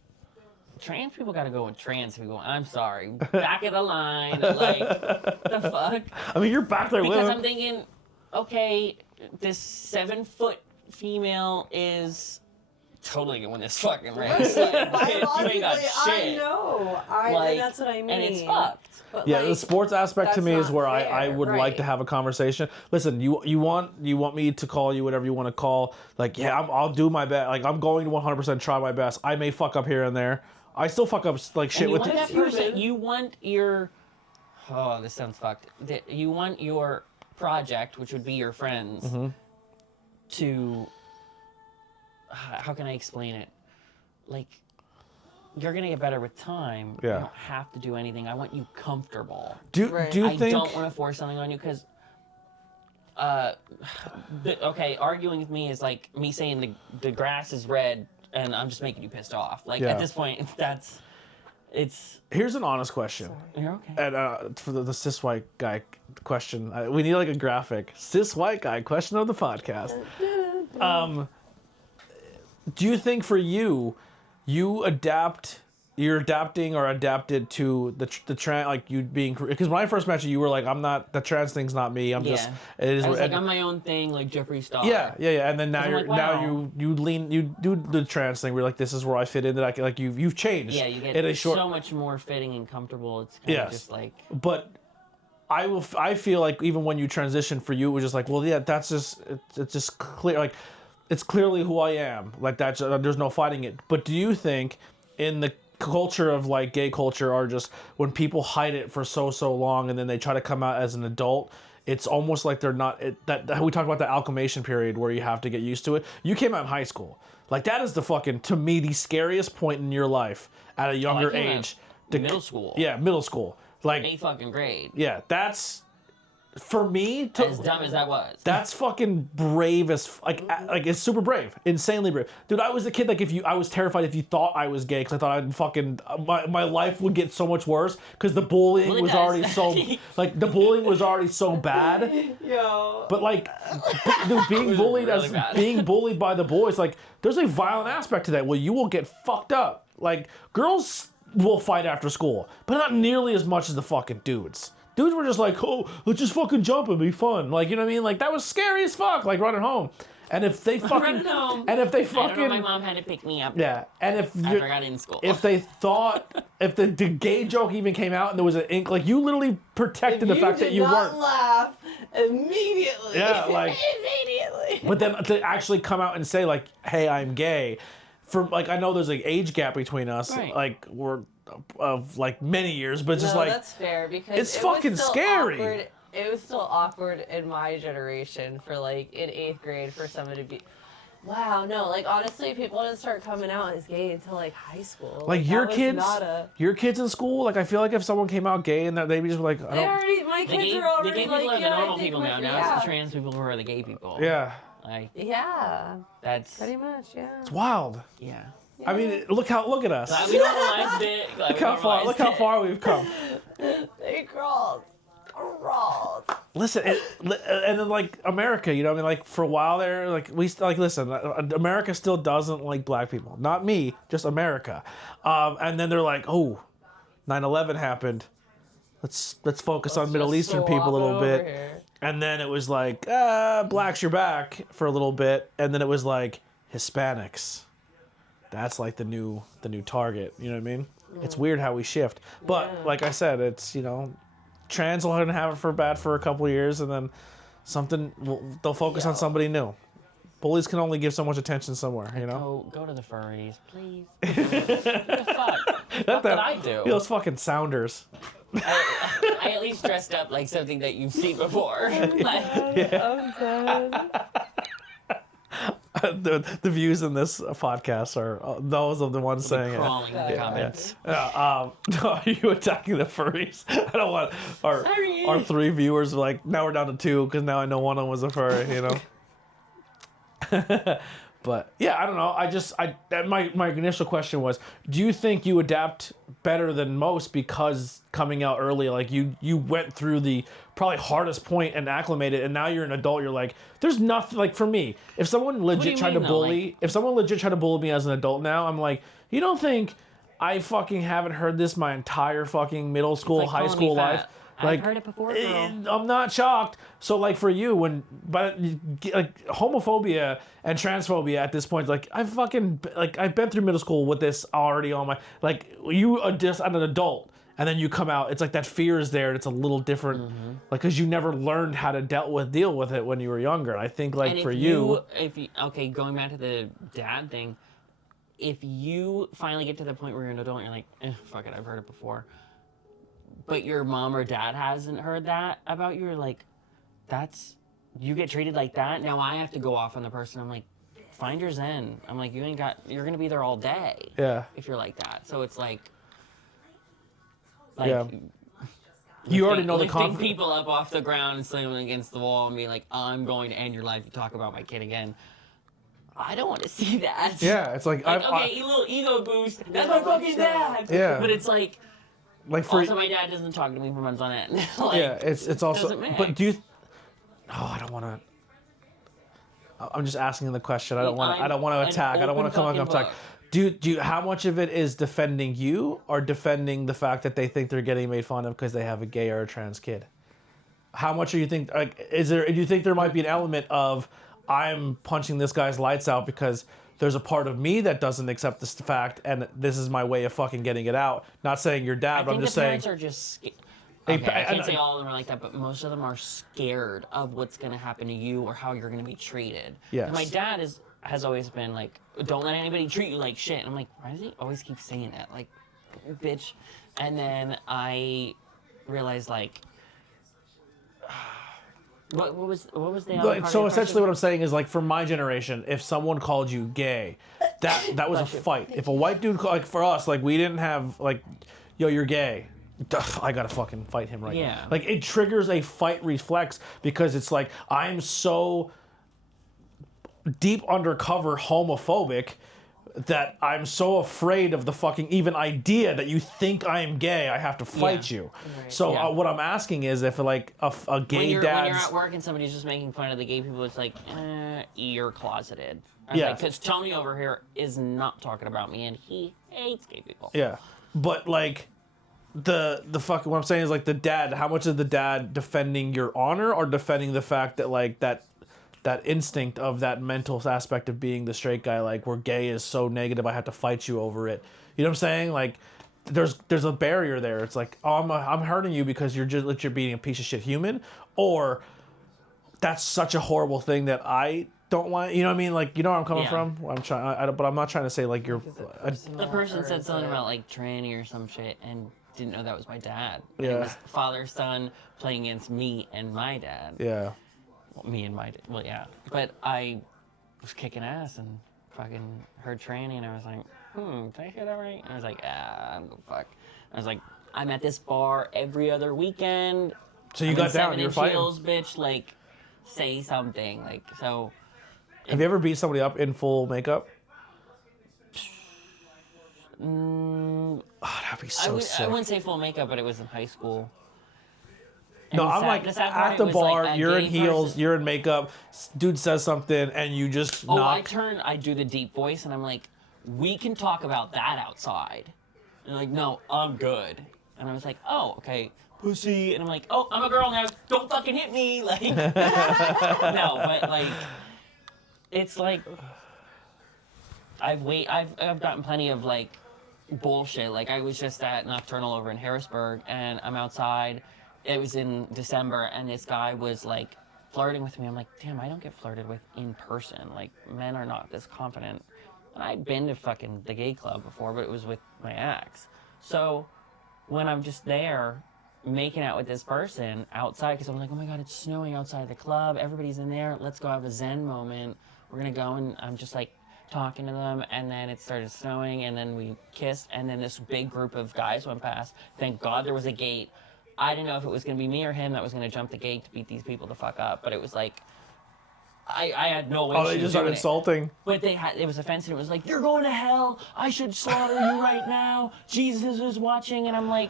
trans people gotta go with trans people. I'm sorry, back of the line. Like, the fuck? I mean, you're back there with because I'm thinking, okay, this 7-foot female is totally gonna win this fucking race. Like, you ain't got shit. I know. That's what I mean. And it's fucked. But yeah, the sports aspect to me is where I would like to have a conversation. Listen, you want me to call you whatever you want to call. Like, yeah, I'll do my best. Like, I'm going to 100% try my best. I may fuck up here and there. I still fuck up like shit with that person. You want your this sounds fucked. You want your project, which would be your friends, to how can I explain it? Like, you're gonna get better with time. Yeah. You don't have to do anything. I want you comfortable. Do you think? I don't want to force something on you because, arguing with me is like me saying the grass is red and I'm just making you pissed off. Like Yeah. at this point, it's. Here's an honest question. You're okay. And for the cis white guy question, we need like a graphic. Cis white guy question of the podcast. Do you think for you you're adapting or adapted to the trans, like you being, because when I first met you, you were like, I'm not, the trans thing's not me. I'm just, it is. I was like, I'm my own thing, like Jeffree Star. Yeah. And then now I'm like, wow. you do the trans thing. We're like, this is where I fit in. That I can, like you've changed. Yeah, you get in a short, so much more fitting and comfortable. It's kind of just like. But I feel like even when you transition, for you, it was just like, well, yeah, that's just, it's just clear, like it's clearly who I am. Like that's, there's no fighting it. But do you think in the culture of like gay culture, or just when people hide it for so long and then they try to come out as an adult, it's almost like they're not, that we talk about the acclimation period where you have to get used to it. You came out in high school, like that is the fucking, to me, the scariest point in your life at a younger age. Middle school. Yeah, middle school, like 8th fucking grade. Yeah, that's, for me, as dumb as that was. That's fucking brave as like it's super brave, insanely brave, dude. I was a kid, like I was terrified if you thought I was gay, because I thought I'd fucking my life would get so much worse, because the bullying was already so like the bullying was already so bad. Yo. But like, dude, being bullied really being bullied by the boys, like there's a violent aspect to that. Well, you will get fucked up. Like girls will fight after school, but not nearly as much as the fucking dudes. Dudes were just like, oh, let's just fucking jump and be fun. Like, you know what I mean? Like, that was scary as fuck, like running home. And if they fucking, my mom had to pick me up. Yeah, and if after I got in school, if they thought, if the gay joke even came out and there was an ink, like you literally protected the fact that you weren't. Laugh immediately. Yeah, like immediately. But then to actually come out and say like, hey, I'm gay, for like, I know there's like age gap between us, right. like we're of like many years, but just no, like that's fair, because it's fucking scary. Awkward. It was still awkward in my generation for like in 8th grade for someone to be. Wow, no, like honestly, people didn't start coming out as gay until like high school. Like your kids in school, like I feel like if someone came out gay and that they just were like, my kids are already the gay like, people are the normal people now. Now yeah. it's the trans people who are the gay people. Yeah. Like yeah. That's pretty much, yeah. It's wild. Yeah. I mean, look at us. Glad we normalized it. Look how far we've come. They crawled. Listen, and then like America, you know what I mean? Like for a while there, like listen, America still doesn't like black people. Not me, just America. And then they're like, oh, 9/11 happened. Let's focus on Middle Eastern people a little bit. Here. And then it was like, blacks, you're back for a little bit. And then it was like Hispanics. That's like the new target. You know what I mean? It's weird how we shift. But like I said, it's, you know, trans will have it for bad for a couple of years, and then they'll focus on somebody new. Bullies can only give so much attention somewhere, you know? Go to the furries, please. What the fuck? What did I do? Those fucking sounders. I at least dressed up like something that you've seen before. I'm dead. The views in this podcast are those of the ones saying crawling in the comments. Are you attacking the furries? I don't want our 3 viewers, like, now we're down to 2 because now I know one of them was a furry, you know? But yeah, I don't know. My initial question was, do you think you adapt better than most because coming out early, like you went through the probably hardest point and acclimated, and now you're an adult, you're like, there's nothing, like for me, if someone legit tried to bully me as an adult now, I'm like, you don't think I fucking haven't heard this my entire fucking middle school, high school life? Like, I've heard it before, girl. I'm not shocked. So, like, for you, like, homophobia and transphobia at this point, like, I've been through middle school with this already on my, like, you are just an adult, and then you come out, it's like that fear is there, and it's a little different, like, because you never learned how to deal with it when you were younger. And I think, like, for you, okay, going back to the dad thing, if you finally get to the point where you're an adult, and you're like, fuck it, I've heard it before, but your mom or dad hasn't heard that about you, you're like, you get treated like that, now I have to go off on the person. I'm like, find your zen. I'm like, you're gonna be there all day. Yeah. If you're like that. So it's like yeah. You already know the lifting people up off the ground and slamming them against the wall and being like, I'm going to end your life. You talk about my kid again. I don't want to see that. Yeah, it's like okay, a little ego boost. That's my fucking dad. Yeah. But it's like for also my dad doesn't talk to me for months on end. Like, yeah, it's also. doesn't mix. But do you? I don't want to. I'm just asking the question. I don't want to attack. I don't want to come and attack. Do you? How much of it is defending you, or defending the fact that they think they're getting made fun of because they have a gay or a trans kid? How much do you think? Like, is there? Do you think there might be an element of I'm punching this guy's lights out because there's a part of me that doesn't accept this fact, and this is my way of fucking getting it out? Not saying you're dad, but I'm just saying. I think the parents are just. Okay, I can't say all of them are like that, but most of them are scared of what's going to happen to you or how you're going to be treated. Yes. And my dad has always been like, don't let anybody treat you like shit. And I'm like, why does he always keep saying that? Like, bitch. And then I realized, like, what was the other part So of the essentially, what question? I'm saying is, like, for my generation, if someone called you gay, that was a fight. If a white dude, like for us, like we didn't have like, yo, you're gay. I gotta fucking fight him right now. Like, it triggers a fight reflex because it's like I'm so deep undercover homophobic that I'm so afraid of the fucking even idea that you think I am gay, I have to fight you. Right. So what I'm asking is if like a gay dad. When you're at work and somebody's just making fun of the gay people, it's like, you're closeted. Yeah. Because Tony over here is not talking about me, and he hates gay people. Yeah, but like the fucking what I'm saying is like the dad. How much is the dad defending your honor or defending the fact that like that instinct of that mental aspect of being the straight guy, like where gay is so negative, I have to fight you over it. You know what I'm saying? Like there's a barrier there. It's like, oh, I'm hurting you because you're being a piece of shit human, or that's such a horrible thing that I don't want. You know what I mean? Like, you know where I'm coming from? I'm trying, but I'm not trying to say like you're. The person said something about like tranny or some shit and didn't know that was my dad. And Yeah. it was father son playing against me and my dad. Yeah. Well, me and my dad. Well, yeah. But I was kicking ass and fucking heard tranny and I was like, did I hear that right? And I was like, I don't give a fuck. I was like, I'm at this bar every other weekend. So you got down. You were fighting. Heels, bitch. Like, say something. Like, so. Have you ever beat somebody up in full makeup? That'd be so sick. I wouldn't say full makeup, but it was in high school. And No, I'm like at the bar, you're in heels, you're in makeup, dude says something, and you just knock. I do the deep voice, and I'm like, we can talk about that outside. And they're like, no, I'm good. And I was like, oh, okay, pussy. And I'm like, oh, I'm a girl now, don't fucking hit me. Like, no, but like, it's like, I've gotten plenty of like bullshit. Like, I was just at Nocturnal over in Harrisburg, and I'm outside. It was in December, and this guy was like flirting with me. I'm like, damn, I don't get flirted with in person. Like, men are not this confident. And I'd been to fucking the gay club before, but it was with my ex. So when I'm just there making out with this person outside, because I'm like, oh my God, it's snowing outside the club. Everybody's in there. Let's go have a Zen moment. We're going to go, and I'm just like talking to them, and then it started snowing, and then we kissed, and then this big group of guys went past. Thank God there was a gate. I didn't know if it was going to be me or him that was going to jump the gate to beat these people the fuck up, but it was like, I had no way. Oh, they just started insulting. But it was offensive. It was like, you're going to hell. I should slaughter you right now. Jesus is watching. And I'm like,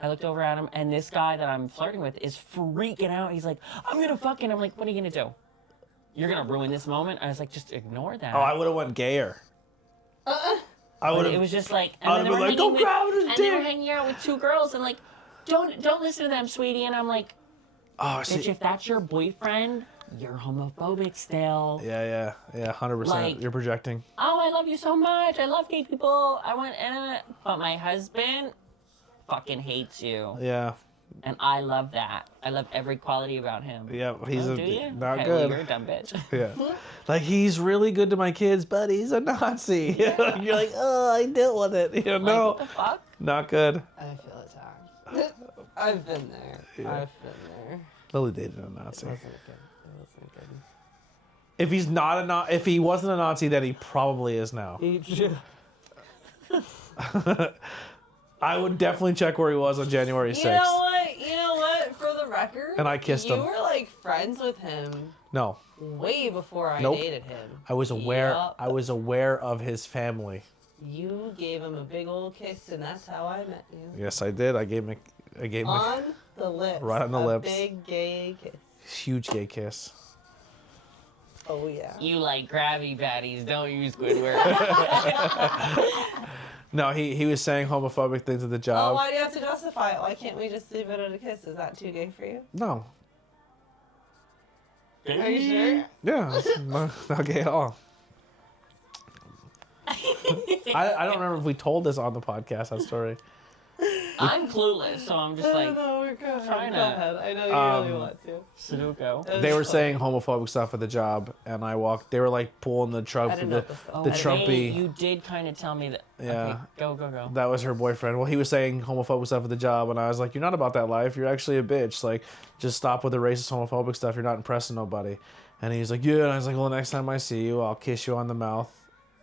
I looked over at him, and this guy that I'm flirting with is freaking out. He's like, I'm going to fucking, I'm like, what are you going to do? You're going to ruin this moment? I was like, just ignore that. Oh, I would have went gayer. I would have. It was just like, I would have been like, don't grab his dick. And they were hanging out with two girls, and like, don't listen to them, sweetie. And I'm like, oh, bitch, if that's your boyfriend, you're homophobic still. Yeah, 100%. Like, you're projecting. Oh, I love you so much. I love gay people. But my husband fucking hates you. Yeah. And I love that. I love every quality about him. Yeah, he's do you? not okay, good. Well, you're a dumb bitch. Yeah. Like, he's really good to my kids, but he's a Nazi. Yeah. You're like, oh, I dealt with it. You know, no. What the fuck? Not good. I feel attacked. I've been there. Yeah. I've been there. Lily dated a Nazi. It wasn't good. It wasn't good. If he's not if he wasn't a Nazi, then he probably is now. I would definitely check where he was on January 6th. You know what? For the record, And I kissed him. You were like friends with him No. way before I Nope. dated him. I was aware. Yup. I was aware of his family. You gave him a big old kiss, and that's how I met you. Yes, I did. I gave him. On the lips. Right on the lips. Big gay kiss. Huge gay kiss. Oh yeah. You like grabby baddies, don't you, Squidward? No, he was saying homophobic things at the Oh, job. why do you have to justify it? Why can't we just leave it at a kiss? Is that too gay for you? No. Are you sure? Yeah, it's not gay at all. I don't remember if we told this on the podcast, that story. I'm clueless, so I'm just like No, we're good. trying Go to- ahead. I know you really want to. Sudoku. They were saying homophobic stuff at the job, and I walked. They were like pulling the Trump, I didn't know this stuff. the Hey, Trumpy. you did kind of tell me that. Yeah. Okay, go. That was her boyfriend. Well, he was saying homophobic stuff at the job, and I was like, "You're not about that life. You're actually a bitch. Like, just stop with the racist, homophobic stuff. You're not impressing nobody." And he's like, "Yeah." And I was like, "Well, next time I see you, I'll kiss you on the mouth,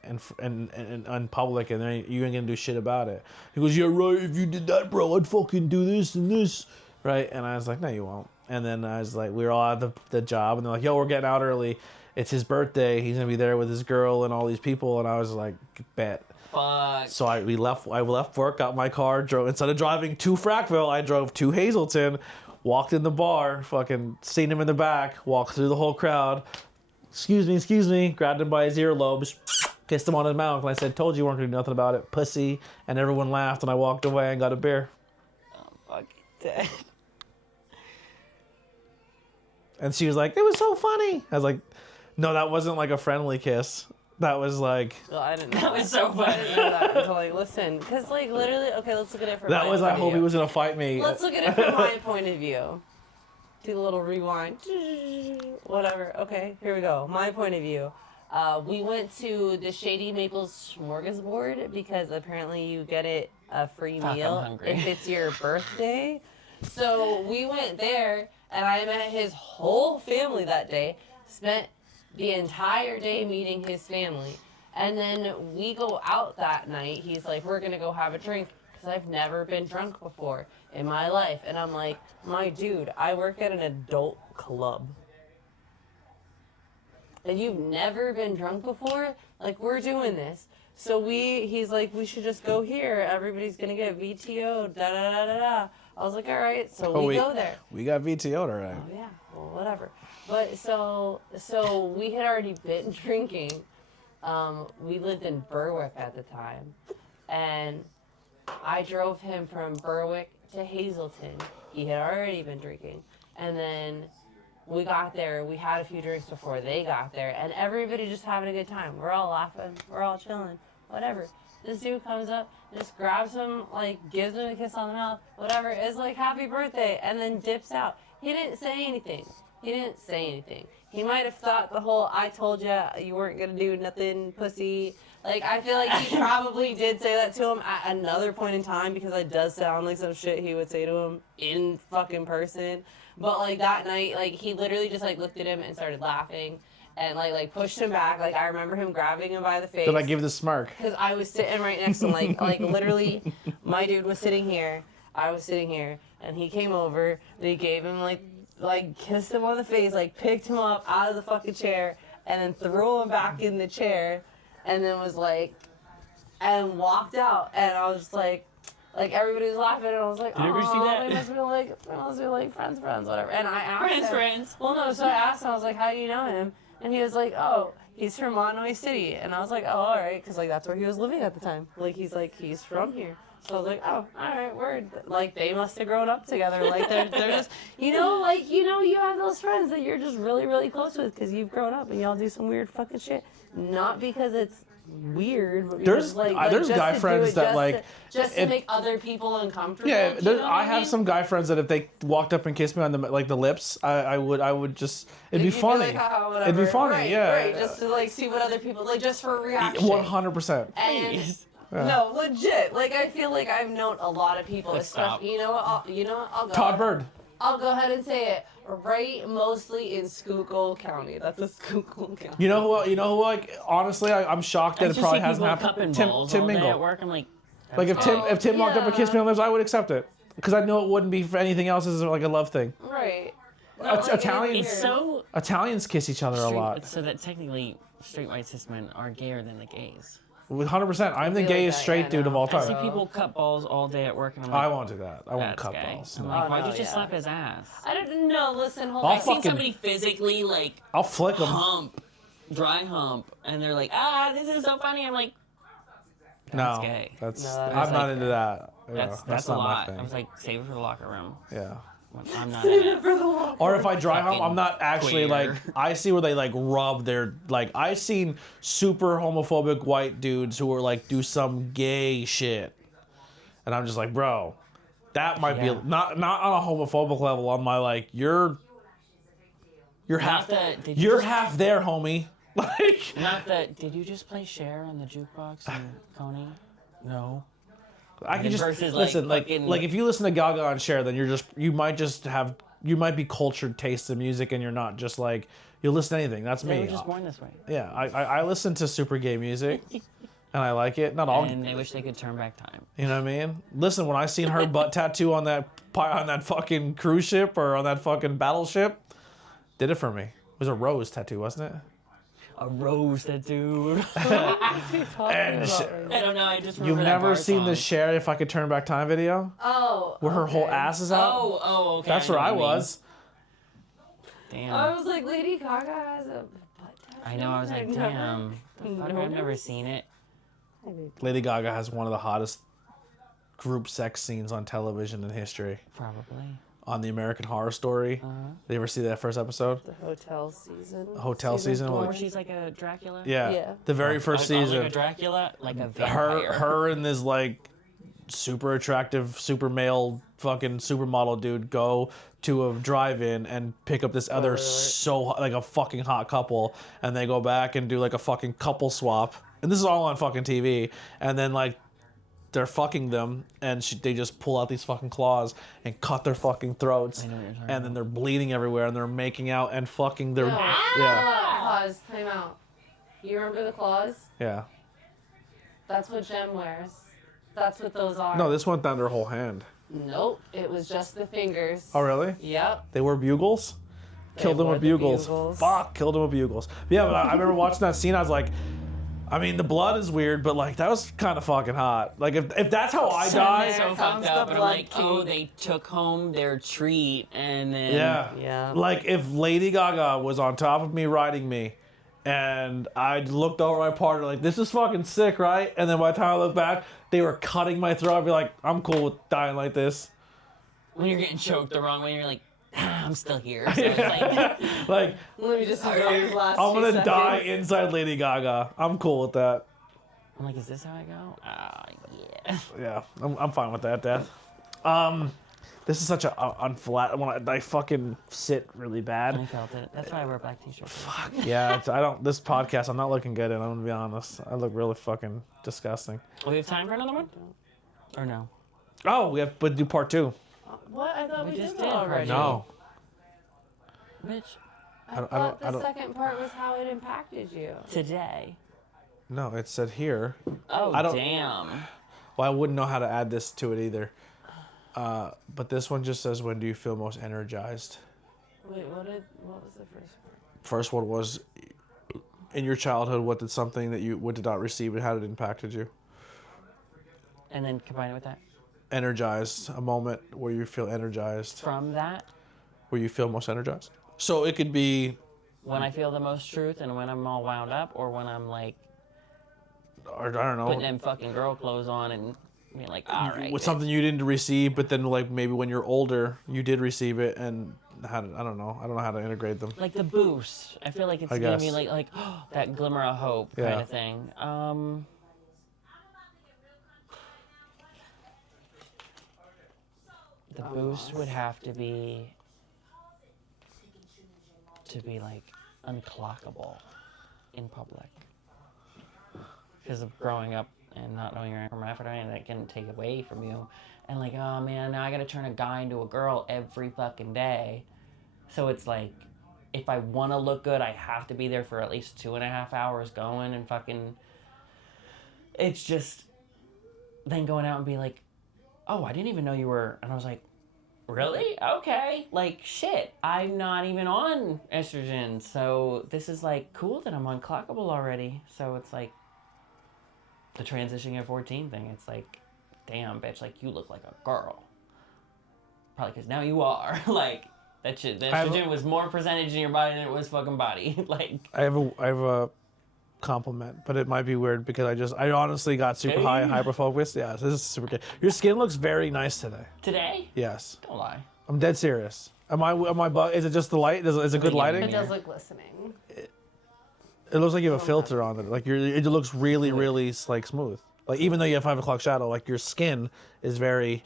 and in public, and then you ain't gonna do shit about it." He goes, "Yeah, right. If you did that, bro, I'd fucking do this and this, right?" And I was like, "No, you won't." And then I was like, we were all at the job, and they're like, "Yo, we're getting out early. It's his birthday. He's gonna be there with his girl and all these people." And I was like, "Bet." Fuck. So I left work, got my car, drove. Instead of driving to Frackville, I drove to Hazleton, walked in the bar, fucking seen him in the back, walked through the whole crowd. Excuse me, grabbed him by his earlobes, kissed him on his mouth, and I said, "Told you weren't gonna do nothing about it, pussy." And everyone laughed, and I walked away and got a beer. Fuck dead. And she was like, "It was so funny." I was like, "No, that wasn't like a friendly kiss. That was like." Well, I didn't know That was so I didn't funny. know that until like, listen. Because like literally, okay, let's look at it from That my was, point I of hope view. he was gonna fight me. Let's look at it from my point of view. Do a little rewind. Whatever. Okay, here we go. My point of view. We went to the Shady Maples Smorgasbord because apparently you get it a free Fuck, I'm meal hungry. if it's your birthday. So we went there, and I met his whole family that day. Spent the entire day meeting his family. And then we go out that night. He's like, "We're going to go have a drink." Because I've never been drunk before in my life. And I'm like, "My dude, I work at an adult club. And you've never been drunk before? Like, we're doing this." So he's like, "We should just go here. Everybody's going to get VTO, da-da-da-da-da." I was like, "All right." So we go there. We got VTO'd alright. Oh, yeah, well, whatever. But so we had already been drinking. We lived in Berwick at the time. And I drove him from Berwick to Hazleton. He had already been drinking. And then we got there. We had a few drinks before they got there. And everybody just having a good time. We're all laughing. We're all chilling. Whatever. This dude comes up, just grabs him, like, gives him a kiss on the mouth, whatever, is like, "Happy birthday," and then dips out. He didn't say anything. He might have thought the whole, "I told you weren't going to do nothing, pussy." Like, I feel like he probably did say that to him at another point in time because it does sound like some shit he would say to him in fucking person. But, like, that night, like, he literally just, like, looked at him and started laughing. And like pushed him back. Like, I remember him grabbing him by the face. Did I give the smirk? Because I was sitting right next to him. Like literally, my dude was sitting here. I was sitting here. And he came over. They gave him, like kissed him on the face. Like, picked him up out of the fucking chair. And then threw him back in the chair. And then was like, and walked out. And I was just like everybody was laughing. And I was like, Did you ever see that? We must be like friends, whatever. And I asked him. Friends. Well, no, so I asked him, I was like, "How do you know him?" And he was like, "Oh, he's from Monomoy City." And I was like, "Oh, all right," because like that's where he was living at the time. Like he's from here. So I was like, "Oh, all right, word." Like they must have grown up together. Like they're just, you have those friends that you're just really, really close with because you've grown up and y'all do some weird fucking shit. Not because it's weird, but because, There's just guy to friends do it, that just to make other people uncomfortable. Yeah, do you know what I have mean? some guy friends that if they walked up and kissed me on the lips, I would just it'd be You'd funny. like, "Oh, It'd be whatever." funny, Right, yeah. right, just to like see what other people like, just for a reaction. 100%. And no, legit. Like I feel like I've known a lot of people, Let's stop. especially. You know what? I'll go. Todd Bird. I'll go ahead and say it. Right, mostly in Schuylkill County. That's a Schuylkill County. You know who? Like honestly, I'm shocked that it probably hasn't happened. Tim Tim Mingle. at work. I'm like, Like if Tim walked up and yeah. kissed me on the lips, I would accept it because I know it wouldn't be for anything else. It's like a love thing. Right. Italians. It's so Italians kiss each other a lot. So that technically straight white cis men are gayer than the gays. 100%. I'm the feel like gayest that, straight yeah, dude of no. all I see time. people cut balls all day at work, and I'm I like, won't do that. I won't that's cut gay. balls. I'm No. like, Oh, why'd no, you just yeah. slap his ass? I don't know. Listen, hold I'll on. I've seen fucking- somebody physically like I'll flick them. hump, dry hump, and they're like, this is so funny. I'm like, No, gay. that's No, I'm that's not like- into that. You know, that's a not lot. my thing. I was like, save it for the locker room. Yeah. I'm not in it. Or if I dry hump, Fucking I'm not actually queer. like. I see where they like rub their like. I seen super homophobic white dudes who are like do some gay shit, and I'm just like, bro, that might Yeah. be not on a homophobic level. On my like, you're half that- did you you're just- half there, homie. Like, Not that. Did you just play Cher on the jukebox and Coney? No. I can just versus, like, listen. Like fucking- if you listen to Gaga and Cher, then you might be cultured taste in music, and you're not just like you'll listen to anything. That's They me. were just born this way. Yeah, I listen to super gay music, and I like it. Not all, And they wish they could turn back time. you know what I mean? Listen, when I seen her butt tattoo on that fucking cruise ship or on that fucking battleship, did it for me. It was a rose tattoo, wasn't it? A rose tattoo. And I don't know. I just remember you've that never bar seen song. the Cher "If I Could Turn Back Time" video Oh. where her whole okay. ass is out? Oh, okay. That's know where I what you mean. was. Damn. I was like, Lady Gaga has a butt tattoo. I know. I was like, damn. The fuck? I've never seen it. Lady Gaga has one of the hottest group sex scenes on television in history. Probably. On the American Horror Story. Did you ever see that first episode? The hotel season. Hotel season? four. Where she's like a Dracula. Yeah. Yeah. The very first Like season. a Dracula, like a vampire. her and this like super attractive, super male fucking supermodel dude go to a drive-in and pick up this other like a fucking hot couple, and they go back and do like a fucking couple swap, and this is all on fucking TV, and then like they're fucking them, and they just pull out these fucking claws and cut their fucking throats, I know what you're talking and then they're bleeding everywhere, and they're making out and fucking their yeah Claws. Time out. You remember the claws? yeah. That's what Jem wears. That's what those are. No, this went down their whole hand. Nope. It was just the fingers. Oh really? Yep. They were bugles? Killed them wore with the bugles. bugles. Fuck, killed them with bugles. But yeah, but I remember watching that scene. I was like, I mean, the blood is weird, but like that was kind of fucking hot. Like if that's how I die, So comes fucked the up. And I'm like, blood oh, cake. they took home their treat, and then yeah, Yeah. Like if Lady Gaga was on top of me riding me, and I looked over my partner like, this is fucking sick, right? And then by the time I look back, they were cutting my throat. I'd be like, I'm cool with dying like this. when you're getting choked the wrong way, you're like, I'm still here. So it's like, Like Let me just enjoy these last I'm few gonna seconds. die inside Lady Gaga. I'm cool with that. I'm like, is this how I go? Yeah. Yeah, I'm fine with that, Dad. This is such a unflat. I fucking sit really I bad. felt it. That's why I wear black t-shirts. Yeah, I don't. This podcast, I'm not looking good in. I'm gonna be honest. I look really fucking disgusting. We have time for another one? Or no? Oh, we have to do part 2. What? I thought we, just did did that already. No, Bitch, I don't- thought I the don't- second part was how it impacted you. today. no. It said here. Oh, I don't- damn. Well, I wouldn't know how to add this to it either. But this one just says, when do you feel most energized? Wait, what was the first part? First one was, in your childhood, what did not receive and how did it impacted you? And then combine it with that. Energized, a moment where you feel energized. From that, Where you feel most energized. So it could be, when I feel the most truth and when I'm all wound up, or when I'm like or I don't know, putting them fucking girl clothes on and being like, all right. with something you didn't receive, but then like maybe when you're older, you did receive it, and I don't know how to integrate them. Like the boost. I feel like it's I gonna guess. be like that glimmer of hope kind Yeah. of thing. The boost would have to be like unclockable in public. Because of growing up and not knowing your hermaphrodite, and that can take away from you. And like, oh man, now I gotta turn a guy into a girl every fucking day. So it's like, if I wanna look good, I have to be there for at least 2.5 hours going and fucking... It's just then going out and be like, oh, I didn't even know you were... And I was like, really? Okay. Like, shit. I'm not even on estrogen. So this is like cool that I'm unclockable already. So it's like the transitioning at 14 thing. It's like, damn, bitch, like you look like a girl. Probably because now you are. Like, that shit, the estrogen was more percentage in your body than it was fucking body. Like, I have a compliment, but it might be weird because I honestly got super high and hyper focused. Yeah, this is super good. Your skin looks very nice today. today? Yes, Don't lie. I'm dead serious. Am I? Is it just the light? Is it good lighting? It does look glistening. It looks like you have a filter on it. Like it looks really, really like smooth. Like even though you have 5 o'clock shadow, like your skin is very.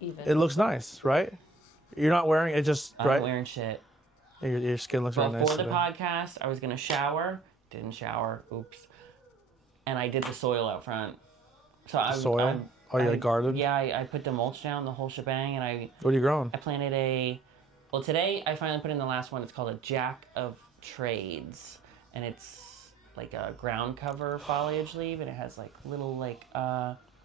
Even. It looks nice, right? You're not wearing it just I'm right. not wearing shit. Your skin looks really nice Before the today. podcast, I was going to shower. Didn't shower. Oops. And I did the soil out front. So Soil? You garden? Yeah, I put the mulch down, the whole shebang, and What are you growing? I planted well, today I finally put in the last one. It's called a Jack of Trades. And it's like a ground cover foliage leaf, and it has like little like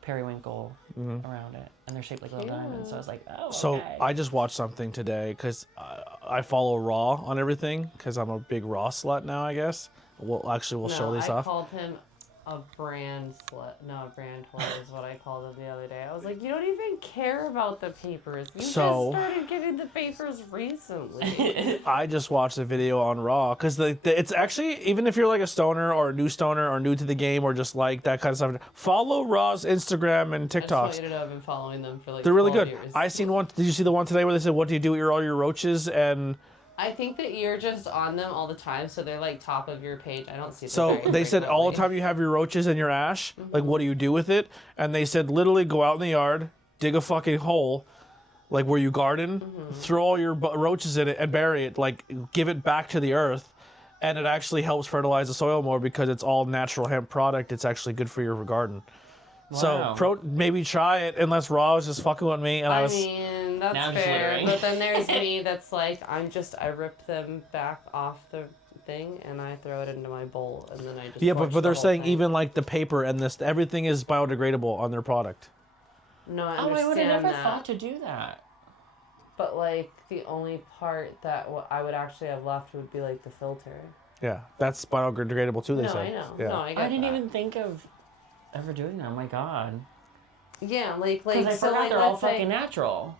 periwinkle around it. And they're shaped like little diamonds. So I was like, oh, So okay. I just watched something today because I follow Raw on everything because I'm a big Raw slut now, I guess. We'll show these off. I called him a brand slut. No, a brand whore is what I called him the other day. I was like, you don't even care about the papers. You just started getting the papers recently. I just watched a video on Raw because it's actually, even if you're like a stoner or a new stoner or new to the game or just like that kind of stuff, follow Raw's Instagram and I just want TikToks. you to know I've been following them for like They're really 12 good. years. I seen one. Did you see the one today where they said, "What do you do with all your roaches?" And I think that you're just on them all the time, so they're like top of your page. I don't see them so very they said all the frequently. time you have your roaches and your ash. Like, what do you do with it? And they said literally go out in the yard, dig a fucking hole, like where you garden, throw all your roaches in it and bury it. Like, give it back to the earth. And it actually helps fertilize the soil more because it's all natural hemp product. It's actually good for your garden. Wow. So maybe try it unless Raw was just fucking with me and I was. mean, that's Now I'm just fair. littering. But then there's me that's like, I rip them back off the thing and I throw it into my bowl and then I just Yeah, torch but they're the whole saying thing. even like the paper and this, everything is biodegradable on their product. No, I Oh, I would have understand never that. thought to do that. But like the only part that I would actually have left would be like the filter. Yeah, that's biodegradable too. They No, say. I know. Yeah. No, I get I didn't that. even think of ever doing that. Oh my god. Yeah, like Because I so forgot like they're all let's say fucking natural.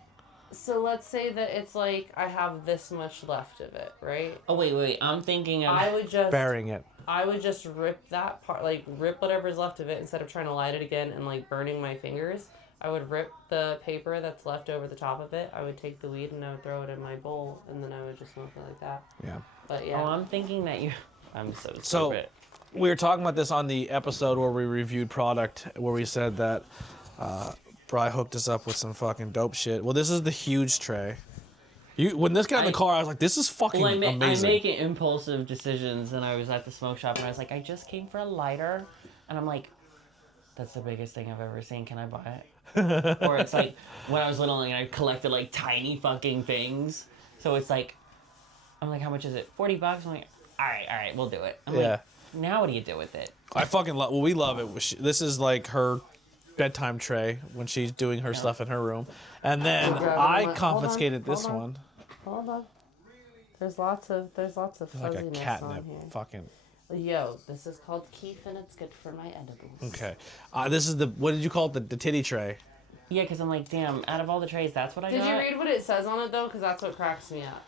so let's say that it's like I have this much left of it, right? Oh wait. I'm thinking of. I would just Burying it. I would just rip that part, like rip whatever's left of it instead of trying to light it again and like burning my fingers. I would rip the paper that's left over the top of it. I would take the weed and I would throw it in my bowl and then I would just smoke it like that. Yeah. But yeah. Oh, I'm thinking that you. I'm so stupid. So we were talking about this on the episode where we reviewed product, where we said that Bri hooked us up with some fucking dope shit. Well, this is the huge tray. When this got in the car, I was like, "This is fucking Well, I'm amazing." making impulsive decisions, and I was at the smoke shop, and I was like, I just came for a lighter, and I'm like, that's the biggest thing I've ever seen. Can I buy it? Or it's like when I was little and I collected like tiny fucking things. So it's like, I'm like, how much is it? $40. I'm like, all right, we'll do it. I'm Yeah. like, now what do you do with it? I fucking love. Well, we love it. This is like her bedtime tray when she's doing her stuff in her room, and then I confiscated this Hold on. one. Hold on. There's lots of Like a fuzziness on catnip. here. Fucking. Yo, this is called Keef and it's good for my edibles. Okay. This is the. What did you call it? The titty tray. Yeah, because I'm like, damn, out of all the trays, that's what I Did got. you read what it says on it though? Because that's what cracks me up.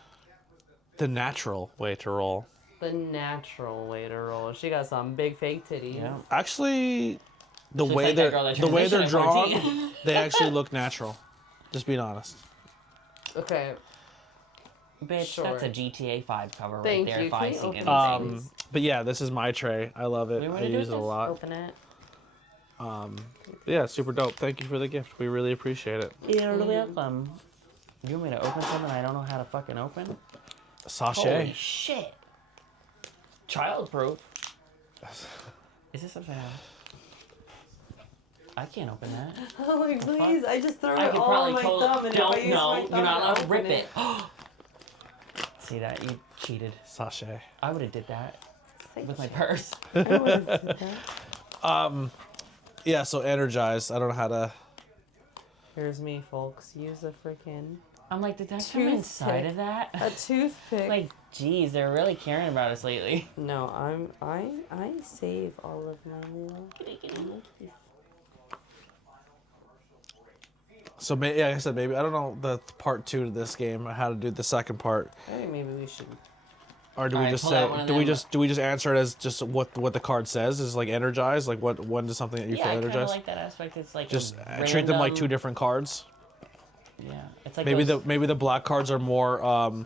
The natural way to roll. The natural way to roll. She got some big fake titties. Yeah. Actually, the Just way like that girl that the way they're transitioned at drawn, 14. they actually look natural. Just being honest. Okay. Bitch, Sure. that's a GTA 5 cover Thank right there. you. If I Can you see open anything. this? But yeah, this is my tray. I love it. We I wanna do use it a this? lot. Open it. Yeah, super dope. Thank you for the gift. We really appreciate it. You're welcome. You want me to open something I don't know how to fucking open? Holy Sachet. shit. Childproof. Is this upside down? I can't open that. Oh, like, please. I just throw I it could all on probably my thumb. And if I don't use know. my You're thumb not to allowed to open rip it. See that? You cheated. Sachet. I would have did that Thank with my you. purse. I would've did that. Yeah, so energized. I don't know how to. Here's me, folks. Use a freaking I'm like, did that come inside of that? a toothpick. Like, geez, they're really caring about us lately. No, I save all of my little. So maybe, like I said, maybe I don't know the part 2 to this game. How to do the second part, I think maybe we should. or do we Alright, just pull out one say? of Do we them. just answer it as just what the card says? Is like energized? Like when does something that you Yeah, feel I kind of energized? like that aspect. It's like Just treat them like 2 different cards. Yeah, it's like Maybe those, the black cards are more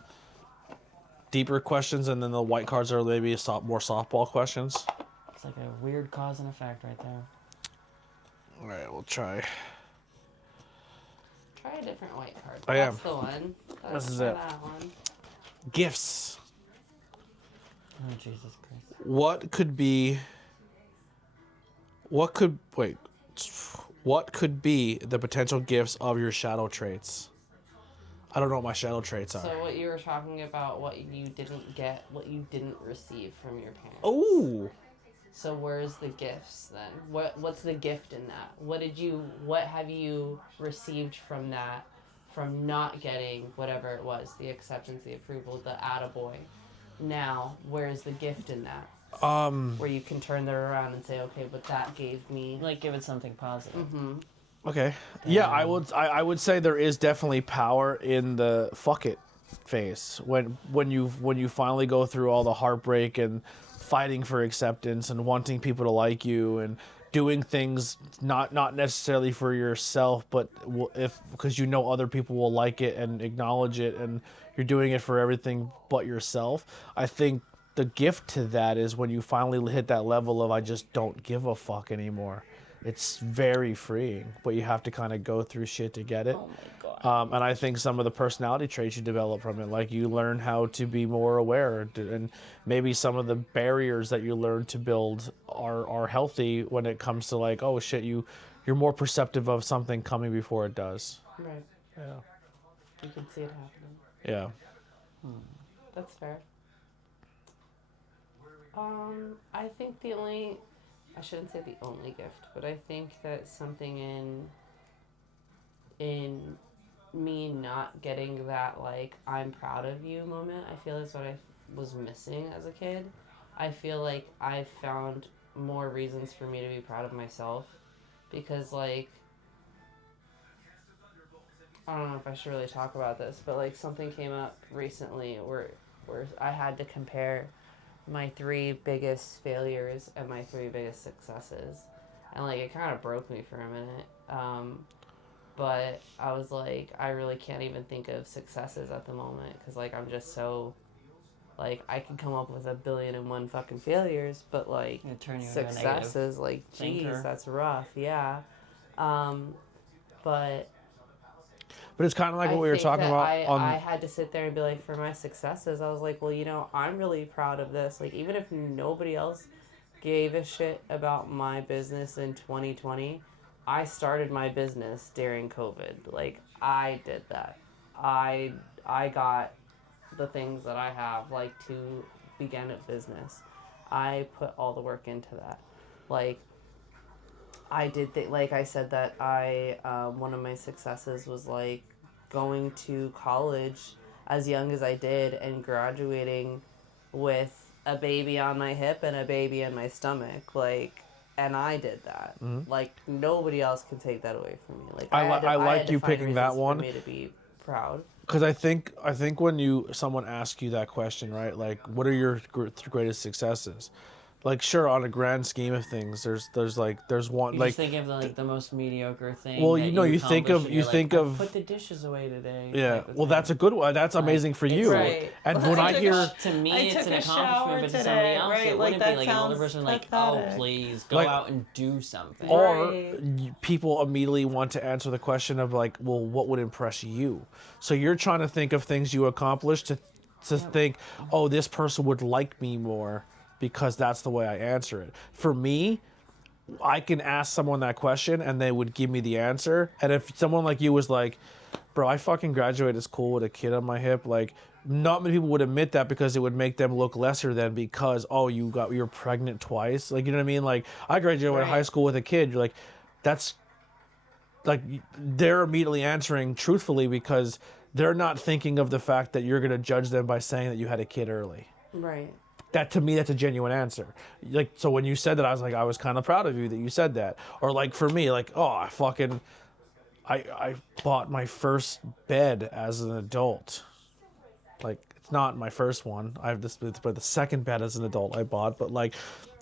deeper questions, and then the white cards are maybe more softball questions. It's like a weird cause and effect right there. All right, we'll try. Try a different white card. I am. That's the one. This is try it. That one. Gifts. Oh Jesus Christ! What could be the potential gifts of your shadow traits? I don't know what my shadow traits are. So what you were talking about, what you didn't get, what you didn't receive from your parents. Oh, So where's the gifts then? What's the gift in that? What have you received from that, from not getting whatever it was, the acceptance, the approval, the attaboy? Now, where's the gift in that? Where you can turn that around and say, okay, but that gave me. Like, give it something positive. Mm-hmm. okay. Yeah, I would say there is definitely power in the fuck it phase when you finally go through all the heartbreak and fighting for acceptance and wanting people to like you and doing things not necessarily for yourself, but because you know other people will like it and acknowledge it, and you're doing it for everything but yourself. I think the gift to that is when you finally hit that level of I just don't give a fuck anymore. It's very freeing, but you have to kind of go through shit to get it. Oh my God. And I think some of the personality traits you develop from it, like you learn how to be more aware, and maybe some of the barriers that you learn to build are healthy when it comes to like, oh shit, you're more perceptive of something coming before it does. Right. Yeah. You can see it happening. Yeah. That's fair. I think I shouldn't say the only gift, but I think that something in me not getting that, like, I'm proud of you moment, I feel is what I was missing as a kid. I feel like I found more reasons for me to be proud of myself because, like, I don't know if I should really talk about this, but, like, something came up recently where I had to compare my 3 biggest failures and my 3 biggest successes. And, like, it kind of broke me for a minute. But I was like, I really can't even think of successes at the moment because, like, I'm just so, like, I can come up with 1,000,000,001 fucking failures, but, like, successes, like, geez, that's rough, yeah. But it's kind of like what we were talking about. I had to sit there and be like, for my successes, I was like, well, you know, I'm really proud of this. Like, even if nobody else gave a shit about my business in 2020, I started my business during COVID. Like, I did that. I got the things that I have, like, to begin a business. I put all the work into that. Like, I did like I said that one of my successes was like going to college as young as I did and graduating with a baby on my hip and a baby in my stomach, like, and I did that. Mm-hmm. Like, nobody else can take that away from me. Like, I like you picking that one for me to be proud. because I think when someone asks you that question, right? Like, what are your greatest successes? Like, sure, on a grand scheme of things, there's one You like just think of the most mediocre thing. well, that you think of I put the dishes away today. yeah. type of Well, thing. that's a good one. That's amazing for you. right. And Well, when I hear To me, I it's took an a shower accomplishment, but to today, somebody else, right? it Like, wouldn't that be like an older sounds person like, pathetic. oh, please go Like- out and do something. or Right. people immediately want to answer the question of like, well, what would impress you? So you're trying to think of things you accomplished to think, oh, this person would like me more because that's the way I answer it. For me, I can ask someone that question and they would give me the answer. And if someone like you was like, bro, I fucking graduated school with a kid on my hip, like, not many people would admit that because it would make them look lesser than because, oh, you're pregnant twice. Like, you know what I mean? Like, I graduated Right. high school with a kid. You're like, that's like they're immediately answering truthfully because they're not thinking of the fact that you're going to judge them by saying that you had a kid early. Right. That to me, that's a genuine answer. Like, so when you said that, I was like, I was kind of proud of you that you said that. Or like for me, like, oh, I bought my first bed as an adult. Like, it's not my first one. I have this, but the second bed as an adult I bought. But like,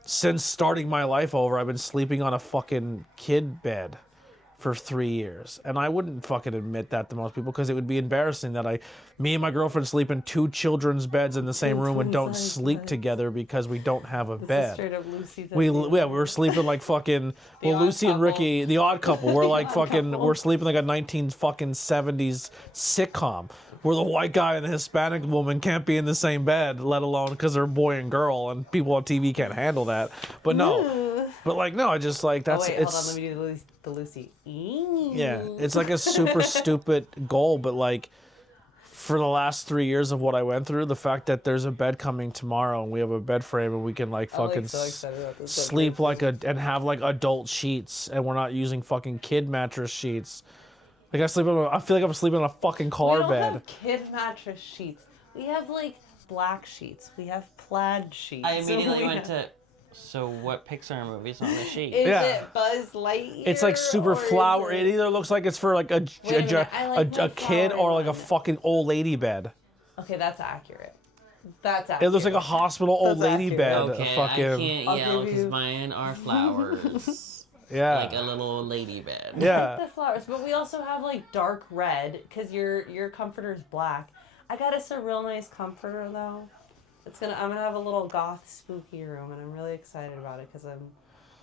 since starting my life over, I've been sleeping on a fucking kid bed for 3 years. And I wouldn't fucking admit that to most people because it would be embarrassing that me and my girlfriend sleep in 2 children's beds in the same room and don't sleep together because we don't have a bed. Straight up Lucy. We were sleeping like fucking Lucy and Ricky, the Odd Couple. We're like fucking we're sleeping like a 1970s sitcom where the white guy and the Hispanic woman can't be in the same bed, let alone because they're boy and girl, and people on TV can't handle that. But no, but like no, I just like that's hold on, let me do the Lucy. Yeah, it's like a super stupid goal, but like for the last 3 years of what I went through, the fact that there's a bed coming tomorrow and we have a bed frame and we can like fucking sleep like and have like adult sheets and we're not using fucking kid mattress sheets. Like I feel like I'm sleeping on a fucking car bed. We don't have kid mattress sheets. We have like black sheets. We have plaid sheets. I immediately went to. So what Pixar movie's on the sheet? Is it Buzz Lightyear? It's like super flower. It either looks like it's for like a kid or like a fucking old lady bed. Okay, that's accurate. That's accurate. It looks like a hospital old lady accurate. bed. Okay, fucking, I can't yell because mine are flowers. Yeah. Like a little old lady bed. Yeah. The flowers, but we also have like dark red because your comforter's black. I got us a real nice comforter though. I'm gonna have a little goth spooky room, and I'm really excited about it because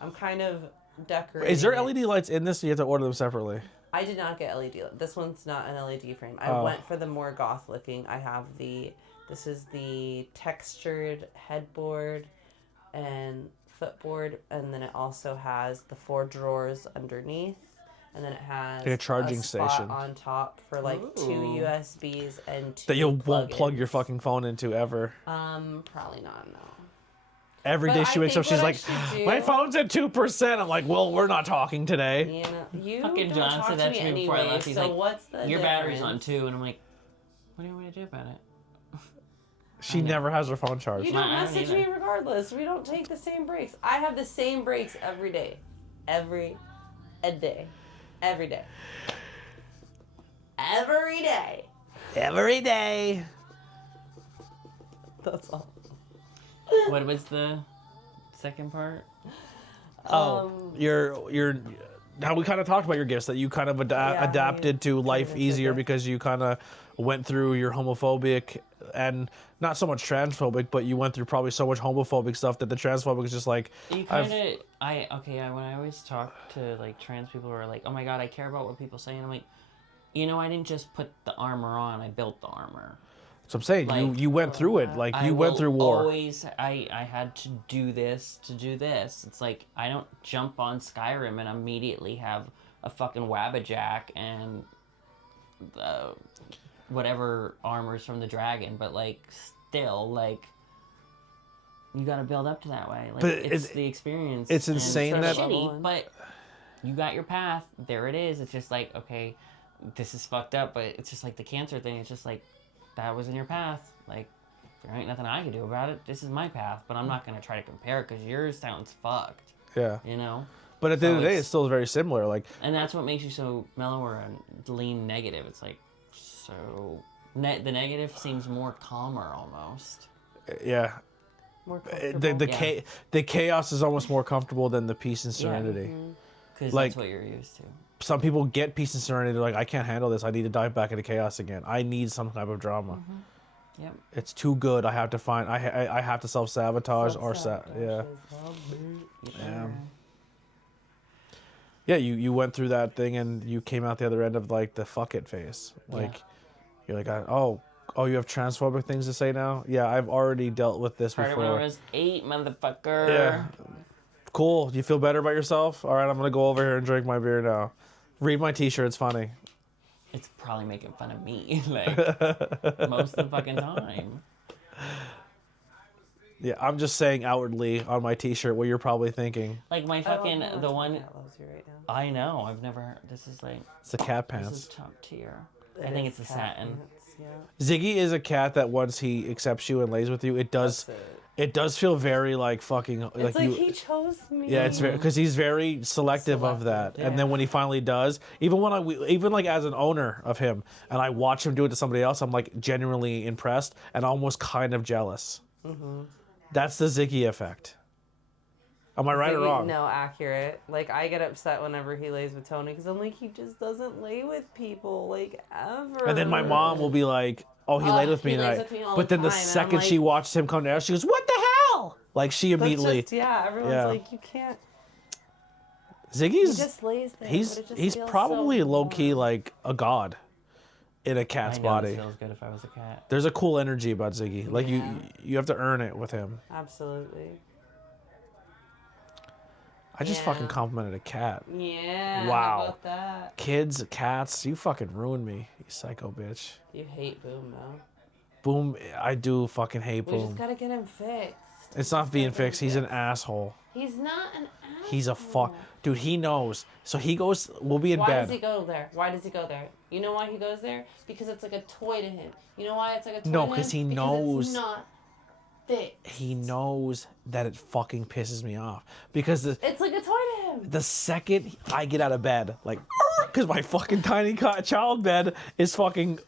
I'm kind of decorating. Is there LED lights in this? Or you have to order them separately. I did not get LED. This one's not an LED frame. I went for the more goth looking. I have this is the textured headboard and footboard, and then it also has the 4 drawers underneath. And then it has like a charging spot station on top for like 2 USBs and 2 that you won't plug-ins. plug your fucking phone into ever. Probably not, no. Every day she wakes up, she's like, my phone's at 2%. I'm like, well, we're not talking today. You know, you Fucking don't John talk said that to to me me before I anyway, left. He's so like, what's the your battery's on difference? too, and I'm like, what do you want me to do about it? She never has her phone charged. You don't I don't message me either. regardless. We don't take the same breaks. I have the same breaks every day. Every day. Every day. Every day. Every day. That's all. What was the second part? You're how we kind of talked about your gifts that you kind of adapted to life easier because you kind of went through your homophobic and not so much transphobic, but you went through probably so much homophobic stuff that the transphobic is just like You kind of when I always talk to like trans people who are like, oh my god, I care about what people say, and I'm like, I didn't just put the armor on, I built the armor. So I'm saying Like, you went through it, like you went through war. I had to do this to do this. It's like I don't jump on Skyrim and immediately have a fucking wabbajack and whatever armors from the dragon, but like still like you got to build up to that way. Like But it's the experience. it's and insane that- shitty, but you got your path. There it is. It's just like, okay, this is fucked up, but it's just like the cancer thing. It's just like that was in your path. Like, there ain't nothing I can do about it. This is my path, but I'm not going to try to compare it because yours sounds fucked. Yeah. But at the end of the day, it's still very similar. Like, and that's what makes you so mellower and lean negative. It's like, so... the negative seems more calmer almost. Yeah. More comfortable. The chaos is almost more comfortable than the peace and serenity. Because Like- that's what you're used to. Some people get peace and serenity. They're like, I can't handle this. I need to dive back into chaos again. I need some type of drama. Yep. It's too good. I have to find. I have to self-sabotage or yeah. Yeah, you went through that thing and you came out the other end of like the fuck it phase. Like you're like, oh, you have transphobic things to say now? Yeah, I've already dealt with this Heard it when before. I was 8, motherfucker. Yeah. Cool. Do you feel better about yourself? All right, I'm gonna go over here and drink my beer now. Read my T-shirt. It's funny. It's probably making fun of me, like, most of the fucking time. Yeah, I'm just saying outwardly on my T-shirt what you're probably thinking. Like my fucking the one. Loves you right now. I know. I've never heard. This is like. It's the cat This pants. is top tier. I think it's a satin. Pants, yeah. Ziggy is a cat that once he accepts you and lays with you, it does. That's it. It does feel very like fucking It's like like you. he chose me. Yeah, it's very because he's very selective of that. Selective, And then when he finally does, even even like as an owner of him, and I watch him do it to somebody else, I'm like genuinely impressed and almost kind of jealous. Mm-hmm. That's the Ziggy effect. Am I right or wrong? No, accurate. Like, I get upset whenever he lays with Tony because I'm like, he just doesn't lay with people, like, ever. And then my mom will be like, "Oh, he laid with me he lays tonight." with me all But the then the time, and I'm second she like- watches him come down, she goes, "What the hell?" Like she That's immediately. just, yeah, everyone's Yeah. like, you can't. Ziggy's. He just lays there. but He's it just he's feels probably so low key warm. like a god in a I cat's know body. this feels good if I was a cat. There's a cool energy about Ziggy. Like Yeah. you have to earn it with him. Absolutely. I just Yeah. fucking complimented a cat. Yeah. Wow. How about that? Kids, cats, you fucking ruined me, you psycho bitch. You hate Boom, though. Boom, I do fucking hate We just Boom. gotta get him fixed. It's not being fixed. He's an asshole. He's not an asshole. He's a fuck. Dude, he knows. So he goes, we'll be in Why bed. does he go there? Why does he go there? You know why he goes there? Because it's like a toy to him. You know why it's like a toy No, to him? 'cause he Because knows- it's not fixed. He knows that it fucking pisses me off. Because It's like a toy to him. the second I get out of bed, like, because my fucking tiny child bed is fucking,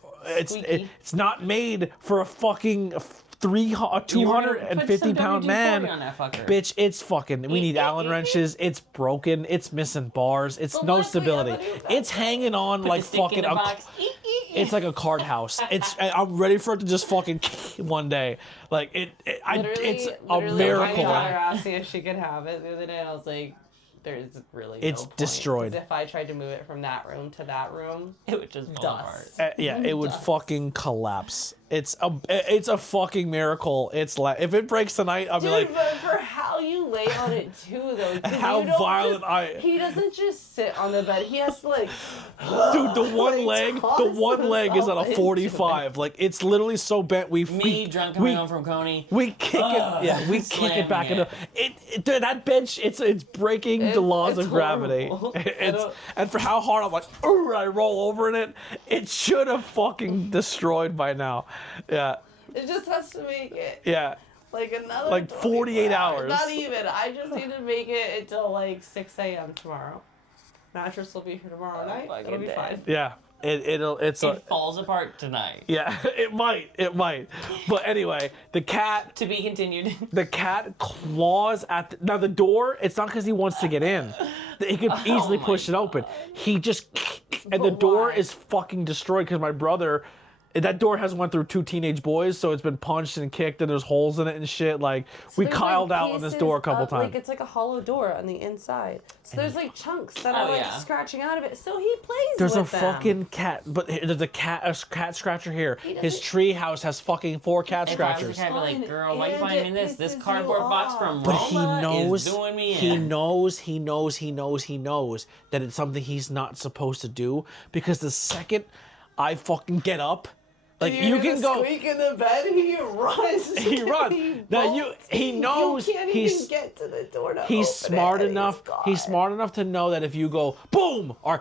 Squeaky. it's not made for a fucking 250 pound man. On that fucker. Bitch, it's fucking, we need Allen wrenches, it's broken, it's missing bars, it's no what stability. do we have to do with that? It's hanging on like The stick in fucking the box. it's like a card house. I'm ready for it to just fucking one day. Like it's a My miracle. daughter asked me if she could have it the other day. I was like, "There's really no It's point." destroyed. 'Cause if I tried to move it from that room to that room, It would just fall apart. dust. Yeah, it would fucking collapse. It's a fucking miracle. It's like if it breaks tonight, I'll be Dude, like, but for how you lay on it too, though. 'cause How you don't violent just, He doesn't just sit on the bed. He has to like. dude, the one leg is at a himself 45. Like it's literally so bent. Me drunk coming home from Coney. We kick it, yeah. We kick it back slamming into dude, that bench. It's breaking the laws it's of gravity. horrible. And for how hard I'm like, "Ooh," I roll over in it. It should have fucking destroyed by now. Yeah, It just has to make it yeah. like another. Like 48 hours. Not even. I just need to make it until like 6 a.m. tomorrow. Mattress will be here tomorrow night. fucking It'll be dead. fine. Yeah, it's It falls apart tonight. yeah, it might. But anyway, the cat To be continued. claws at now the door. It's not because he wants to get in. He could easily my push it open. He just and the But door why? is fucking destroyed because my brother. That door has went through 2 teenage boys, so it's been punched and kicked, and there's holes in it and shit. Like we There's, kyled like, out on this pieces door a couple of, times. Like it's like a hollow door on the inside. So there's like chunks that Oh, are like yeah. scratching out of it. So he plays There's with a them. fucking cat, but there's a cat scratcher here. His doesn't- tree house has fucking 4 cat If I was a scratchers. cat, I'd be like, Fine, girl, why you and buying me it this? This pisses cardboard you box off. from But he Roma knows, is doing me he in. knows that it's something he's not supposed to do because the second I fucking get up, like you can go. Squeak in the bed. He runs. He runs. Now he knows You can't he's even get to the door to he's open smart it, and enough. gone. He's smart enough to know that if you go boom or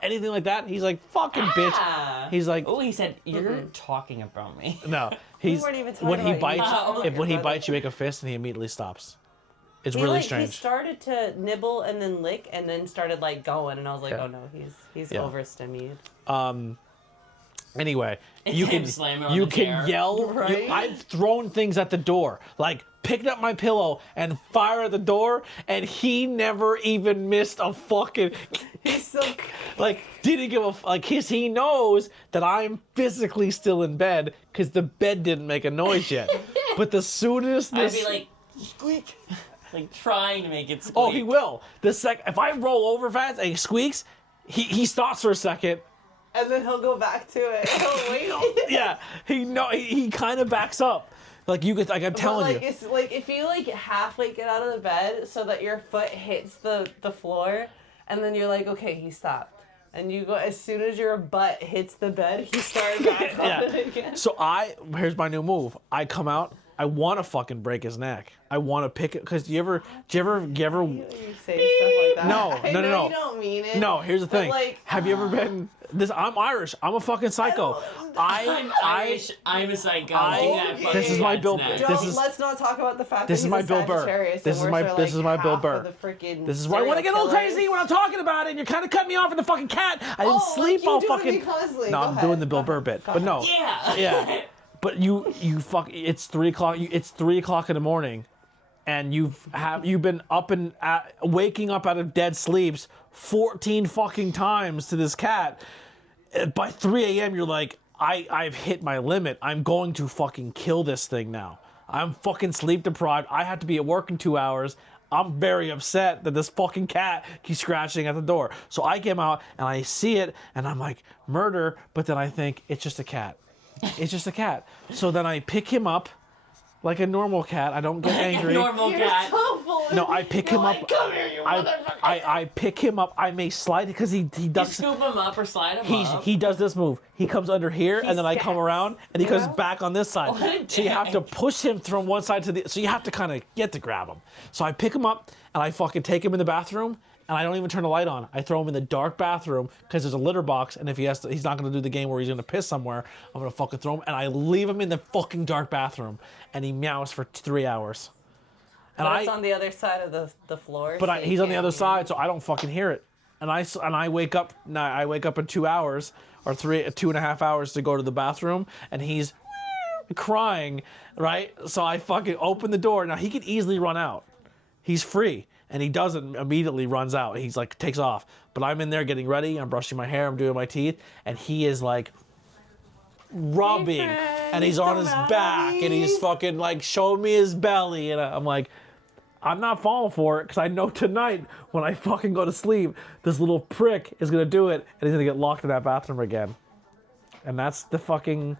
anything like that, he's like fucking Ah. bitch. He's like Oh, he said, you're talking about me. no. He's weren't even talking when he about you. bites. Oh, If when he okay. bites, you make a fist and he immediately stops. It's He, really like, strange. He started to nibble and then lick and then started like going, and I was like, Yeah. oh no, he's Yeah. overstimulated. Anyway, It's you him can slamming on you the can chair. yell. Right? I've thrown things at the door, like picked up my pillow and fire at the door, and he never even missed a fucking. He's so Like didn't give a like he knows that I'm physically still in bed because the bed didn't make a noise yet. But the soonest I'd this be like, squeak. Like trying to make it squeak. oh he will if I roll over fast and he squeaks, he stops for a second. and then he'll go back to it. He'll wait. Yeah, he kind of backs up. Like you could like I'm telling But, like, you. it's like if you like halfway get out of the bed so that your foot hits the floor, and then you're like, okay, he stopped. And you go as soon as your butt hits the bed, he started back on it Yeah. again. So here's my new move. I come out. I want to fucking break his neck. I want to pick it because do you ever? You say stuff like that. No. I know you don't mean it. No, here's the thing. Like, have you ever been? I'm Irish. I'm a fucking psycho. I'm Irish. I'm a psycho. This is my Bill. Let's not talk about the fact that he's my a Bill Burr. Sagittarius. This is my Bill Burr. This is why I want to get a little crazy when I'm talking about it. And you're kind of cutting me off in the fucking cat. I didn't sleep all fucking. No, I'm doing the Bill Burr bit, but no. Yeah. But you fuck. It's 3 o'clock. It's 3 o'clock in the morning, and you've been up and waking up out of dead sleeps 14 fucking times to this cat. By 3 a.m. you're like, I've hit my limit. I'm going to fucking kill this thing now. I'm fucking sleep deprived. I have to be at work in 2 hours. I'm very upset that this fucking cat keeps scratching at the door. So I came out and I see it and I'm like, murder. But then I think it's just a cat. It's just a cat. So then I pick him up like a normal cat. I don't get angry. Normal cat. No, I pick him up. Come here, you motherfucker. I pick him up. I may slide because he does. You scoop him up or slide him up. He does this move. He comes under here and then I come around and he comes back on this side. So you have to push him from one side to the. So you have to kind of get to grab him. So I pick him up and I fucking take him in the bathroom. And I don't even turn the light on. I throw him in the dark bathroom because there's a litter box. And if he's not going to do the game where he's going to piss somewhere, I'm going to fucking throw him. And I leave him in the fucking dark bathroom. And he meows for 3 hours. And but it's on the other side of the floor. But so he's on the other side, so I don't fucking hear it. And I wake up. I wake up in 2 hours or 2.5 hours to go to the bathroom, and he's crying, right? So I fucking open the door. Now he could easily run out. He's free. And he doesn't immediately runs out. He's like, takes off. But I'm in there getting ready. I'm brushing my hair. I'm doing my teeth. And he is like rubbing. And he's on his back. And he's fucking like showing me his belly. And I'm like, I'm not falling for it. Because I know tonight when I fucking go to sleep, this little prick is going to do it. And he's going to get locked in that bathroom again. And that's the fucking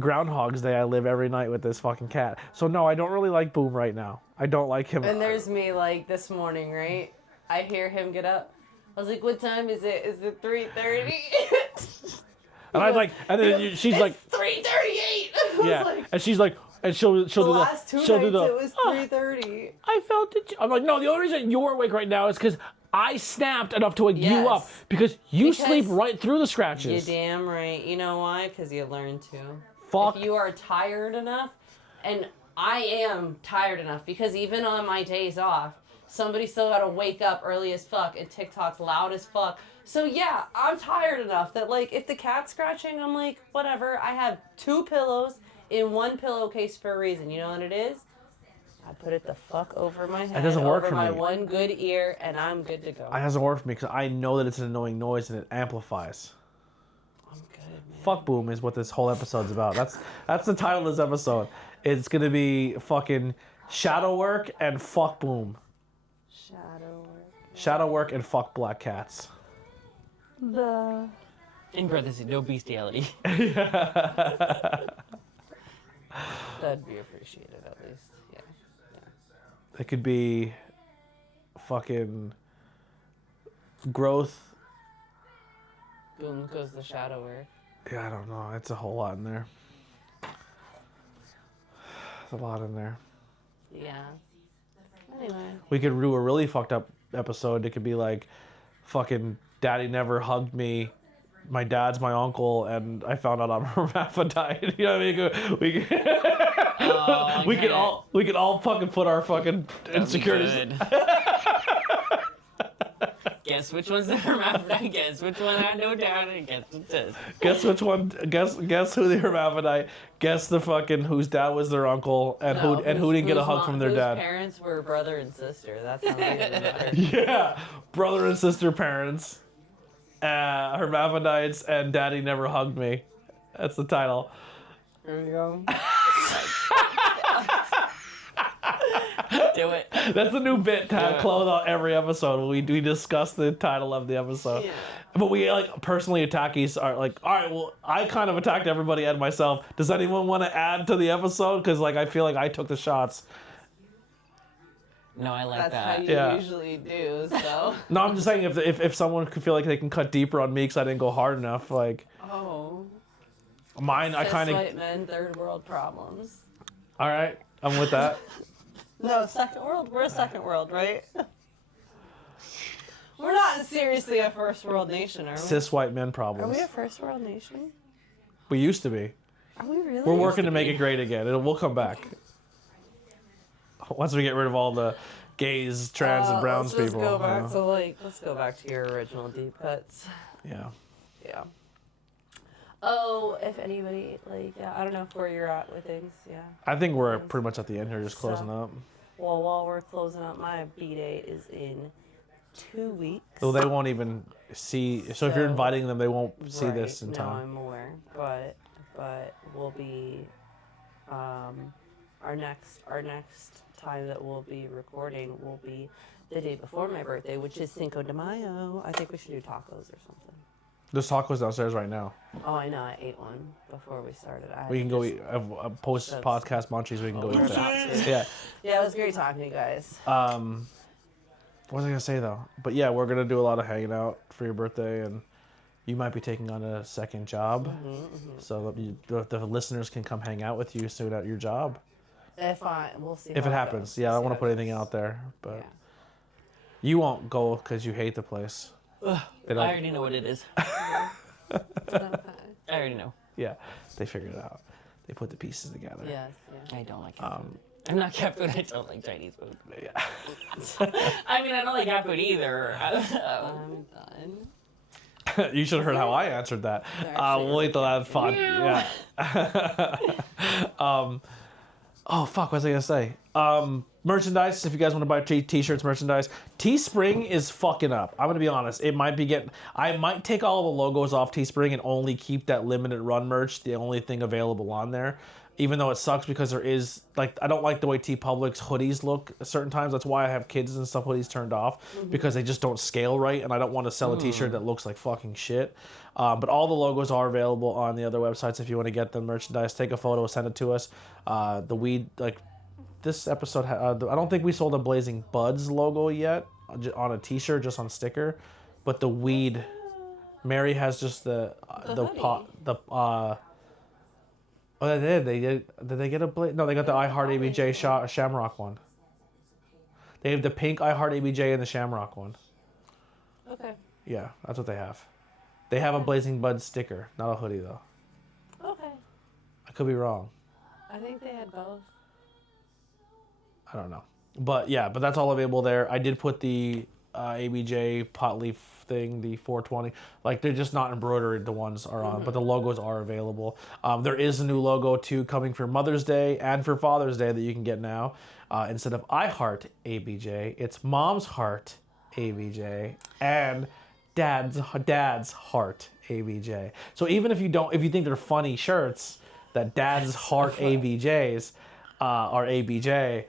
Groundhog's Day I live every night with this fucking cat. So no, I don't really like Boom right now. I don't like him. And there's me like this morning, right? I hear him get up. I was like, what time is it? Is it 3:30? And I like, and then she's like 3:38. Yeah, like, and she's like, and she'll do the last 2 nights it was 3:30. I felt it. I'm like, no, the only reason you're awake right now is because I snapped enough to wake you up because you sleep right through the scratches. You're damn right. You know why? Because you learn to. Fuck. If you are tired enough, and I am tired enough because even on my days off, somebody still gotta wake up early as fuck and TikTok's loud as fuck. So yeah, I'm tired enough that like if the cat's scratching, I'm like, whatever. I have 2 pillows in 1 pillowcase for a reason. You know what it is? I put it the fuck over my head, it doesn't work over for my me. one good ear, and I'm good to go. It doesn't work for me because I know that it's an annoying noise and it amplifies. I'm good, man. Fuck Boom is what this whole episode's about. That's the title of this episode. It's gonna be fucking shadow work and fuck Boom. Shadow work and fuck black cats. In parentheses, no bestiality. That'd be appreciated at least. Yeah. It could be fucking growth. Boom goes the shadow work. Yeah, I don't know. It's a whole lot in there. There's a lot in there. Yeah. Anyway. We could do a really fucked up episode. It could be like, fucking daddy never hugged me. My dad's my uncle, and I found out I'm hermaphrodite. You know what I mean? We could all fucking put our fucking insecurities. Guess which one's the hermaphrodite? Guess which one had no doubt? And guess what this? Guess which one? Guess who the hermaphrodite? Guess the fucking whose dad was their uncle, and who didn't get a hug from their dad. Whose parents were brother and sister. That sounds even better. Yeah, brother and sister parents, hermaphrodites, and daddy never hugged me. That's the title. There we go. Do it. That's the new bit to close out every episode. We discuss the title of the episode. Yeah. But we like personally attack each are like, all right, well, I kind of attacked everybody and myself. Does anyone want to add to the episode? Because like I feel like I took the shots. No, I like That's that. how you usually do, so. No, I'm just saying if someone could feel like they can cut deeper on me because I didn't go hard enough, like Oh. mine, I kind White of. men, third world problems. All right, I'm with that. No, second world. We're a second world, right? We're not seriously a first world nation, are we? Cis white men Are problems. we a first world nation? We used to be. Are we really? We're working to make it great again. We'll come back. Once we get rid of all the gays, trans, and browns let's people. Go back to let's go back to your original deep cuts. Yeah. Yeah. Oh, if anybody I don't know where you're at with things. Yeah. I think we're pretty much at the end here, just closing up. Well, while we're closing up, my B date is in 2 weeks. So they won't even see. So if you're inviting them, they won't see this in time. No, I'm aware, but we'll be our next time that we'll be recording will be the day before my birthday, which is Cinco de Mayo. I think we should do tacos or something. There's tacos downstairs right now. Oh, I know. I ate one before we started. We can go eat post podcast munchies. We can go eat that. Yeah. Yeah, it was great talking to you guys. What was I gonna say though? But yeah, we're gonna do a lot of hanging out for your birthday, and you might be taking on a second job, so that the listeners can come hang out with you soon at your job. We'll see. If it happens, yeah, I don't want to put anything out there, but you won't go because you hate the place. I already know what it is. I already know. Yeah, they figured it out. They put the pieces together. Yes. I don't like cat food. I'm not cat food. I don't like Chinese food. Yeah. I mean, I don't like cat food either. I'm done. You should have heard how I answered that. We'll wait till that fun. Yeah. Oh fuck! What was I gonna say? Merchandise. If you guys want to buy t-shirts, merchandise. Teespring is fucking up. I'm gonna be honest. It might be getting. I might take all the logos off Teespring and only keep that limited run merch, the only thing available on there. Even though it sucks because there is I don't like the way TeePublic's hoodies look at certain times. That's why I have kids and stuff hoodies turned off because they just don't scale right, and I don't want to sell a T-shirt that looks like fucking shit. But all the logos are available on the other websites if you want to get the merchandise. Take a photo, send it to us. The weed this episode. I don't think we sold a Blazing Budz logo yet on a T-shirt, just on sticker. But the weed, Mary has just the pot. Oh, they did. Did they get a Blaze? No, they got the I Heart ABJ Shamrock one. They have the pink I Heart ABJ and the Shamrock one. Okay. Yeah, that's what they have. They have a Blazing Bud sticker, not a hoodie though. Okay. I could be wrong. I think they had both. I don't know. But yeah, but that's all available there. I did put the ABJ pot leaf thing, the 420. They're just not embroidered, the ones are on, but the logos are available. There is a new logo too coming for Mother's Day and for Father's Day that you can get now. Instead of I Heart ABJ, it's Mom's Heart ABJ and Dad's Heart ABJ. So even if you think they're funny shirts, that Dad's Heart ABJs are ABJ,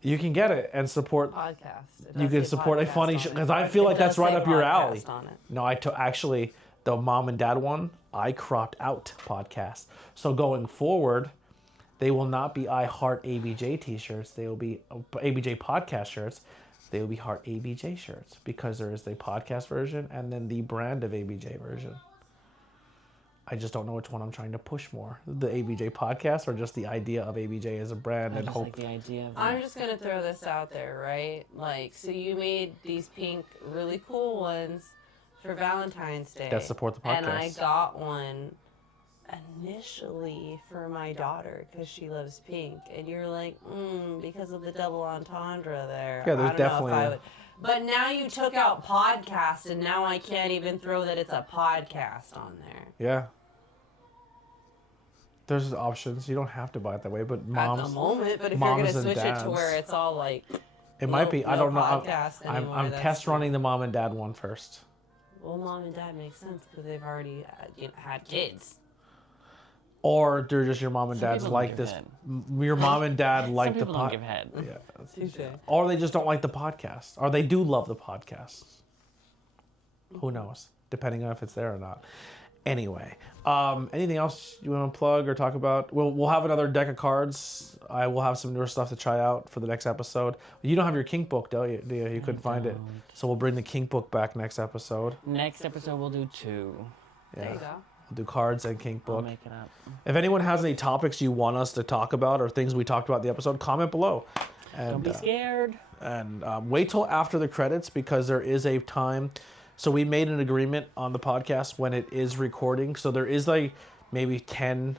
you can get it and support podcast. You can support a funny show because I feel like that's right up your alley. No, actually the mom and dad one I cropped out podcast. So going forward, they will not be I Heart ABJ t-shirts. They will be ABJ podcast shirts. They will be Heart ABJ shirts because there is the podcast version and then the brand of ABJ version. I just don't know which one I'm trying to push more, the ABJ podcast or just the idea of ABJ as a brand and hope. Like the idea of I'm just gonna throw this out there, right? So you made these pink, really cool ones for Valentine's Day. That support the podcast. And I got one initially for my daughter because she loves pink, and you're like, because of the double entendre there. Yeah, there's definitely. But now you took out podcast, and now I can't even throw that it's a podcast on there. Yeah. There's options. You don't have to buy it that way, but moms. At the moment, but if you're gonna switch it to where it's all it might be. I don't know. I'm test running the mom and dad one first. Well, mom and dad makes sense because they've already had kids. Or they're just your mom and dad's like this. Your mom and dad like the podcast. Give head. Yeah. Or they just don't like the podcast. Or they do love the podcasts. Who knows? Depending on if it's there or not. Anyway, anything else you want to plug or talk about? We'll have another deck of cards. I will have some newer stuff to try out for the next episode. You don't have your kink book, do you? You couldn't find it. So we'll bring the kink book back next episode. Next episode we'll do 2. Yeah. There you go. We'll do cards and kink book. I'll make it up. If anyone has any topics you want us to talk about or things we talked about in the episode, comment below. And, Don't be scared. And wait till after the credits because there is a time. So we made an agreement on the podcast when it is recording. So there is like maybe 10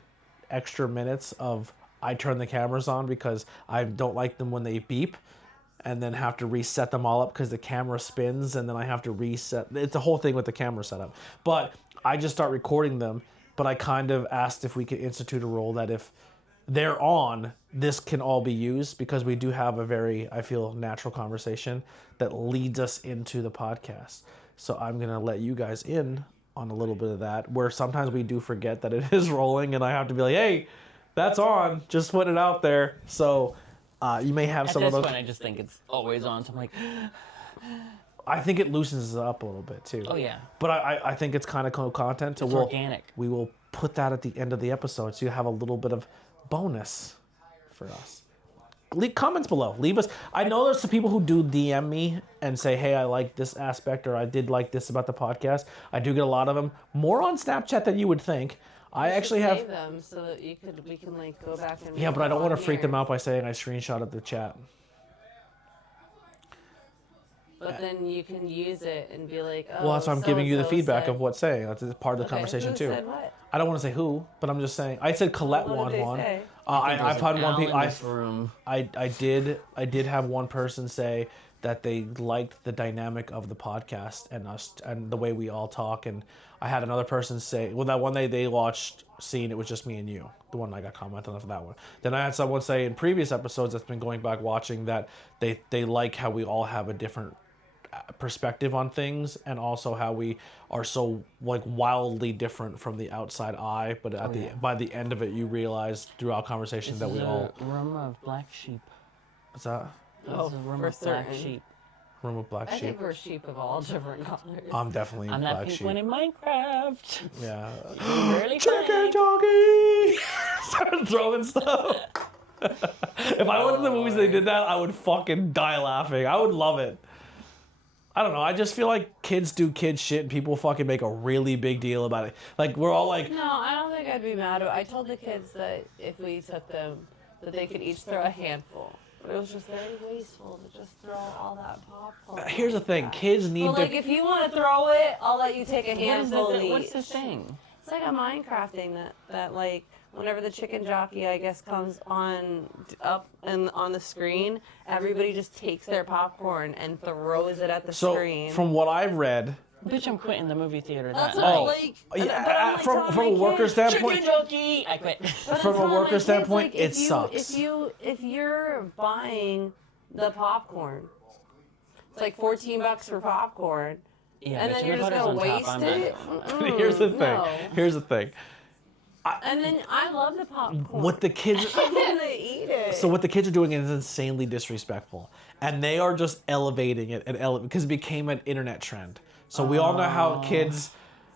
extra minutes of I turn the cameras on because I don't like them when they beep and then have to reset them all up because the camera spins and then I have to reset. It's a whole thing with the camera setup. But I just start recording them. But I kind of asked if we could institute a rule that if they're on, this can all be used because we do have a very, I feel, natural conversation that leads us into the podcast. So I'm going to let you guys in on a little bit of that, where sometimes we do forget that it is rolling and I have to be like, hey, that's on, just put it out there. So you may have some of those. At this point, I just think it's always on, so I'm like... I think it loosens it up a little bit too. Oh, yeah. But I think it's kind of cool content. So It's organic. We will put that at the end of the episode so you have a little bit of bonus for us. Leave comments below. Leave us. I know there's some people who do DM me and say, hey, I like this aspect or I did like this about the podcast. I do get a lot of them. More on Snapchat than you would think. I actually have save them so that we can like go back and yeah, but I don't want to freak here. them out by saying I screenshotted the chat. But then you can use it and be like, oh, Well, that's why I'm giving you the so-and-so feedback said- of what's saying. That's part of the Okay, conversation who too. said what? I don't want to say who, but I'm just saying. I said Colette What won did they one. say? I've had one. in this room. I did have one person say that they liked the dynamic of the podcast and us and the way we all talk. And I had another person say, well, that one they watched scene, it was just me and you. The one I got commented on for that one. Then I had someone say in previous episodes that's been going back watching that they like how we all have a different perspective on things and also how we are so like wildly different from the outside eye, but at by the end of it you realize throughout conversation This that is we all a room of black sheep. what's that? This Oh, is a room for of black certain. sheep. Room of black I sheep. think we're sheep of all different colors. I'm definitely I'm that black pink sheep. one in Minecraft. Yeah. Really Chicken funny. jockey. Start throwing stuff. If I went to the movies and they did that, I would fucking die laughing. I would love it. I don't know. I just feel like kids do kid shit and people fucking make a really big deal about it. Like, we're all like, No, I don't think I'd be mad. I told the kids that if we took them, that they could each throw a handful. But it was just very wasteful to just throw all that popcorn. here's the thing. Kids need Well, to... like, if you want to throw it, I'll let you take a handful each. What's the thing? It's like a Minecraft thing that like, whenever the chicken jockey, I guess, comes up and on the screen, everybody just takes their popcorn and throws it at the So, screen. from what I've read... Bitch, I'm quitting the movie theater That's that what, night. like, Yeah, but I'm, like, from telling a my worker kids- standpoint... Chicken jockey! I quit. But From I'm a telling worker my kids, standpoint, like, it sucks. If you're buying the popcorn, it's like $14 for popcorn, Yeah, and bitch, then if you're the just butter's gonna on top, waste I'm it. not. Here's the thing. No. Here's the thing. And then I love the popcorn. What the kids... I'm gonna eat it. So what the kids are doing is insanely disrespectful, and they are just elevating it because it became an internet trend. So we all know how kids.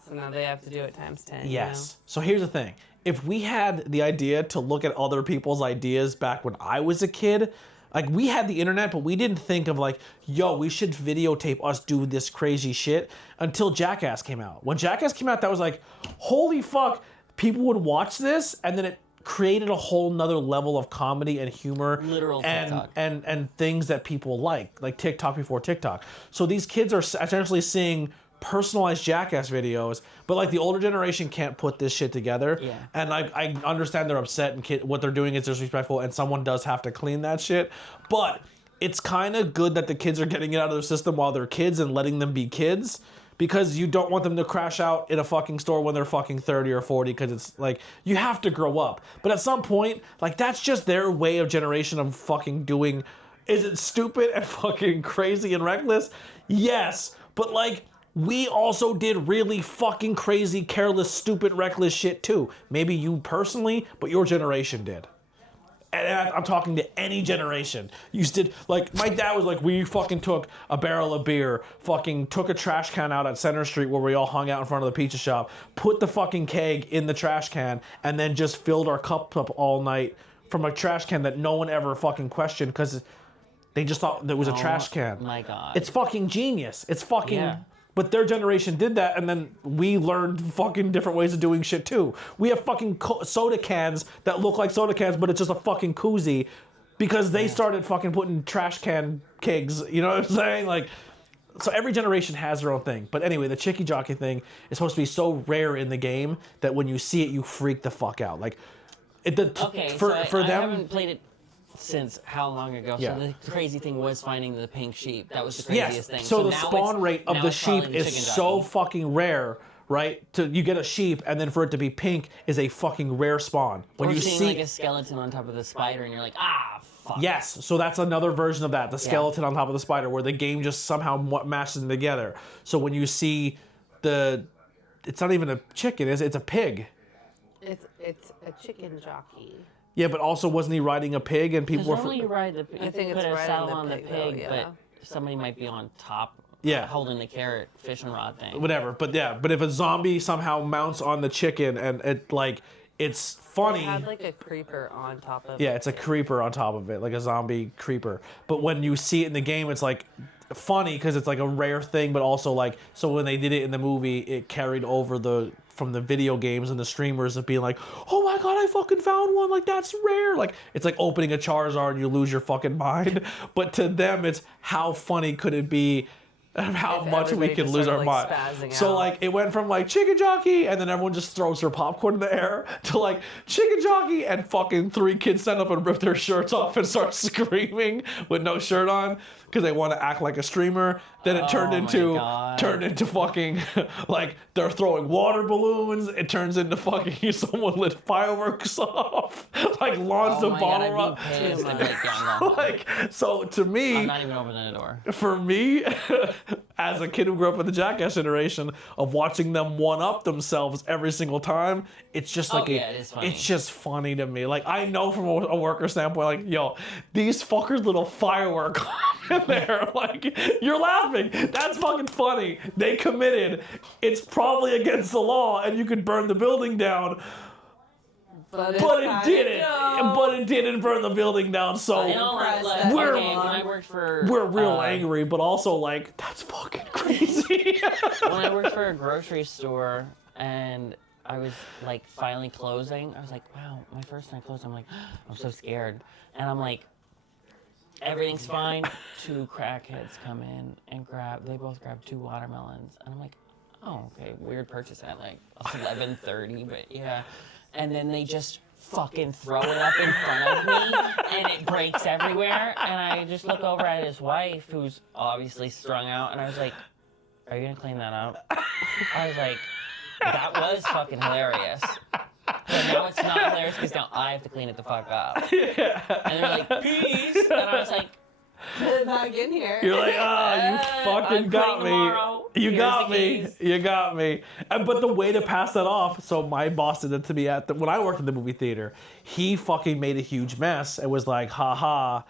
So now they have to do it times 10. Yes. So here's the thing: if we had the idea to look at other people's ideas back when I was a kid, like we had the internet, but we didn't think of like, yo, we should videotape us do this crazy shit until Jackass came out. When Jackass came out, that was like, holy fuck, people would watch this, and then it created a whole nother level of comedy and humor Literal and TikTok. and things that people like TikTok before TikTok. So these kids are essentially seeing personalized Jackass videos, but like the older generation can't put this shit together. Yeah. And I understand they're upset and what they're doing is disrespectful, and someone does have to clean that shit. But it's kind of good that the kids are getting it out of their system while they're kids and letting them be kids. Because you don't want them to crash out in a fucking store when they're fucking 30 or 40, because it's like, you have to grow up. But at some point, like, that's just their way of generation of fucking doing. Is it stupid and fucking crazy and reckless? Yes. But, like, we also did really fucking crazy, careless, stupid, reckless shit too. Maybe you personally, but your generation did. And I'm talking to any generation. You did, like, my dad was like, we fucking took a barrel of beer, fucking took a trash can out at Center Street where we all hung out in front of the pizza shop, put the fucking keg in the trash can, and then just filled our cups up all night from a trash can that no one ever fucking questioned because they just thought that it was a trash can. My God. It's fucking genius. It's fucking... Yeah. But their generation did that, and then we learned fucking different ways of doing shit too. We have fucking soda cans that look like soda cans, but it's just a fucking koozie because they started fucking putting trash can kegs. You know what I'm saying? Like, so every generation has their own thing. But anyway, the Chicky Jockey thing is supposed to be so rare in the game that when you see it, you freak the fuck out. Like, I haven't played it since how long ago? Yeah. So the crazy thing was finding the pink sheep. That was the craziest thing. So the now spawn rate of the sheep probably the is chicken so jockey. fucking rare, right? You get a sheep, and then for it to be pink is a fucking rare spawn. When Or you seeing see like a skeleton on top of the spider, and you're like, ah, fuck. yes, so that's another version of that, the skeleton on top of the spider, where the game just somehow mashes them together. So when you see it's not even a chicken, it's a pig. It's a chicken jockey. Yeah, but also wasn't he riding a pig and people Because were... normally you ride the pig. I think you it's put a riding saddle the on the pig, pig, though, yeah. but somebody might be on top. Yeah. Holding the carrot fishing rod thing. Whatever, but if a zombie somehow mounts on the chicken and it's funny. It had like a creeper on top of it. Yeah, it's a creeper on top of it, like a zombie creeper. But when you see it in the game, it's like funny because it's like a rare thing, but also like, so when they did it in the movie, it carried over from the video games and the streamers of being like, oh my god, I fucking found one, like that's rare. Like it's like opening a Charizard and you lose your fucking mind. But to them, it's how funny could it be? How If much we everybody could just lose started, our like, mind. spazzing So out. like it went from like chicken jockey and then everyone just throws their popcorn in the air to like chicken jockey and fucking 3 kids stand up and rip their shirts off and start screaming with no shirt on because they want to act like a streamer. Then it turned into fucking like they're throwing water balloons. It turns into fucking someone lit fireworks off, like launched a bottle God, I'd be pissed. I'd be like, yeah, I'm going home. like so to me. I'm not even opening the door. For me, as a kid who grew up in the Jackass generation, of watching them one-up themselves every single time, it's just like it is funny. it's just funny to me. Like I know from a worker standpoint, like yo, these fuckers little firework in there, like you're laughing. That's fucking funny. They committed. It's probably against the law, and you could burn the building down. But But it didn't burn the building down. So You know, like, We're- okay, when I worked for... we're real angry, but also like that's fucking crazy. When I worked for a grocery store and I was like finally closing, I was like, wow, my first night closed. I'm like, I'm so scared. And I'm like, everything's fine. 2 crackheads come in and they both grab 2 watermelons. And I'm like, oh, okay, weird purchase at like 11:30, but yeah. And then they just fucking throw it up in front of me and it breaks everywhere. And I just look over at his wife, who's obviously strung out, and I was like, are you gonna clean that up? I was like, that was fucking hilarious. But now it's not hilarious because now I have to clean it the fuck up. Yeah. And they're like, peace. And I was like, put it back in here. You're like, you fucking I'm got clean tomorrow. me. You Here's got the me. keys. You got me. But the way to pass that off, so my boss did it to me when I worked in the movie theater. He fucking made a huge mess and was like, haha.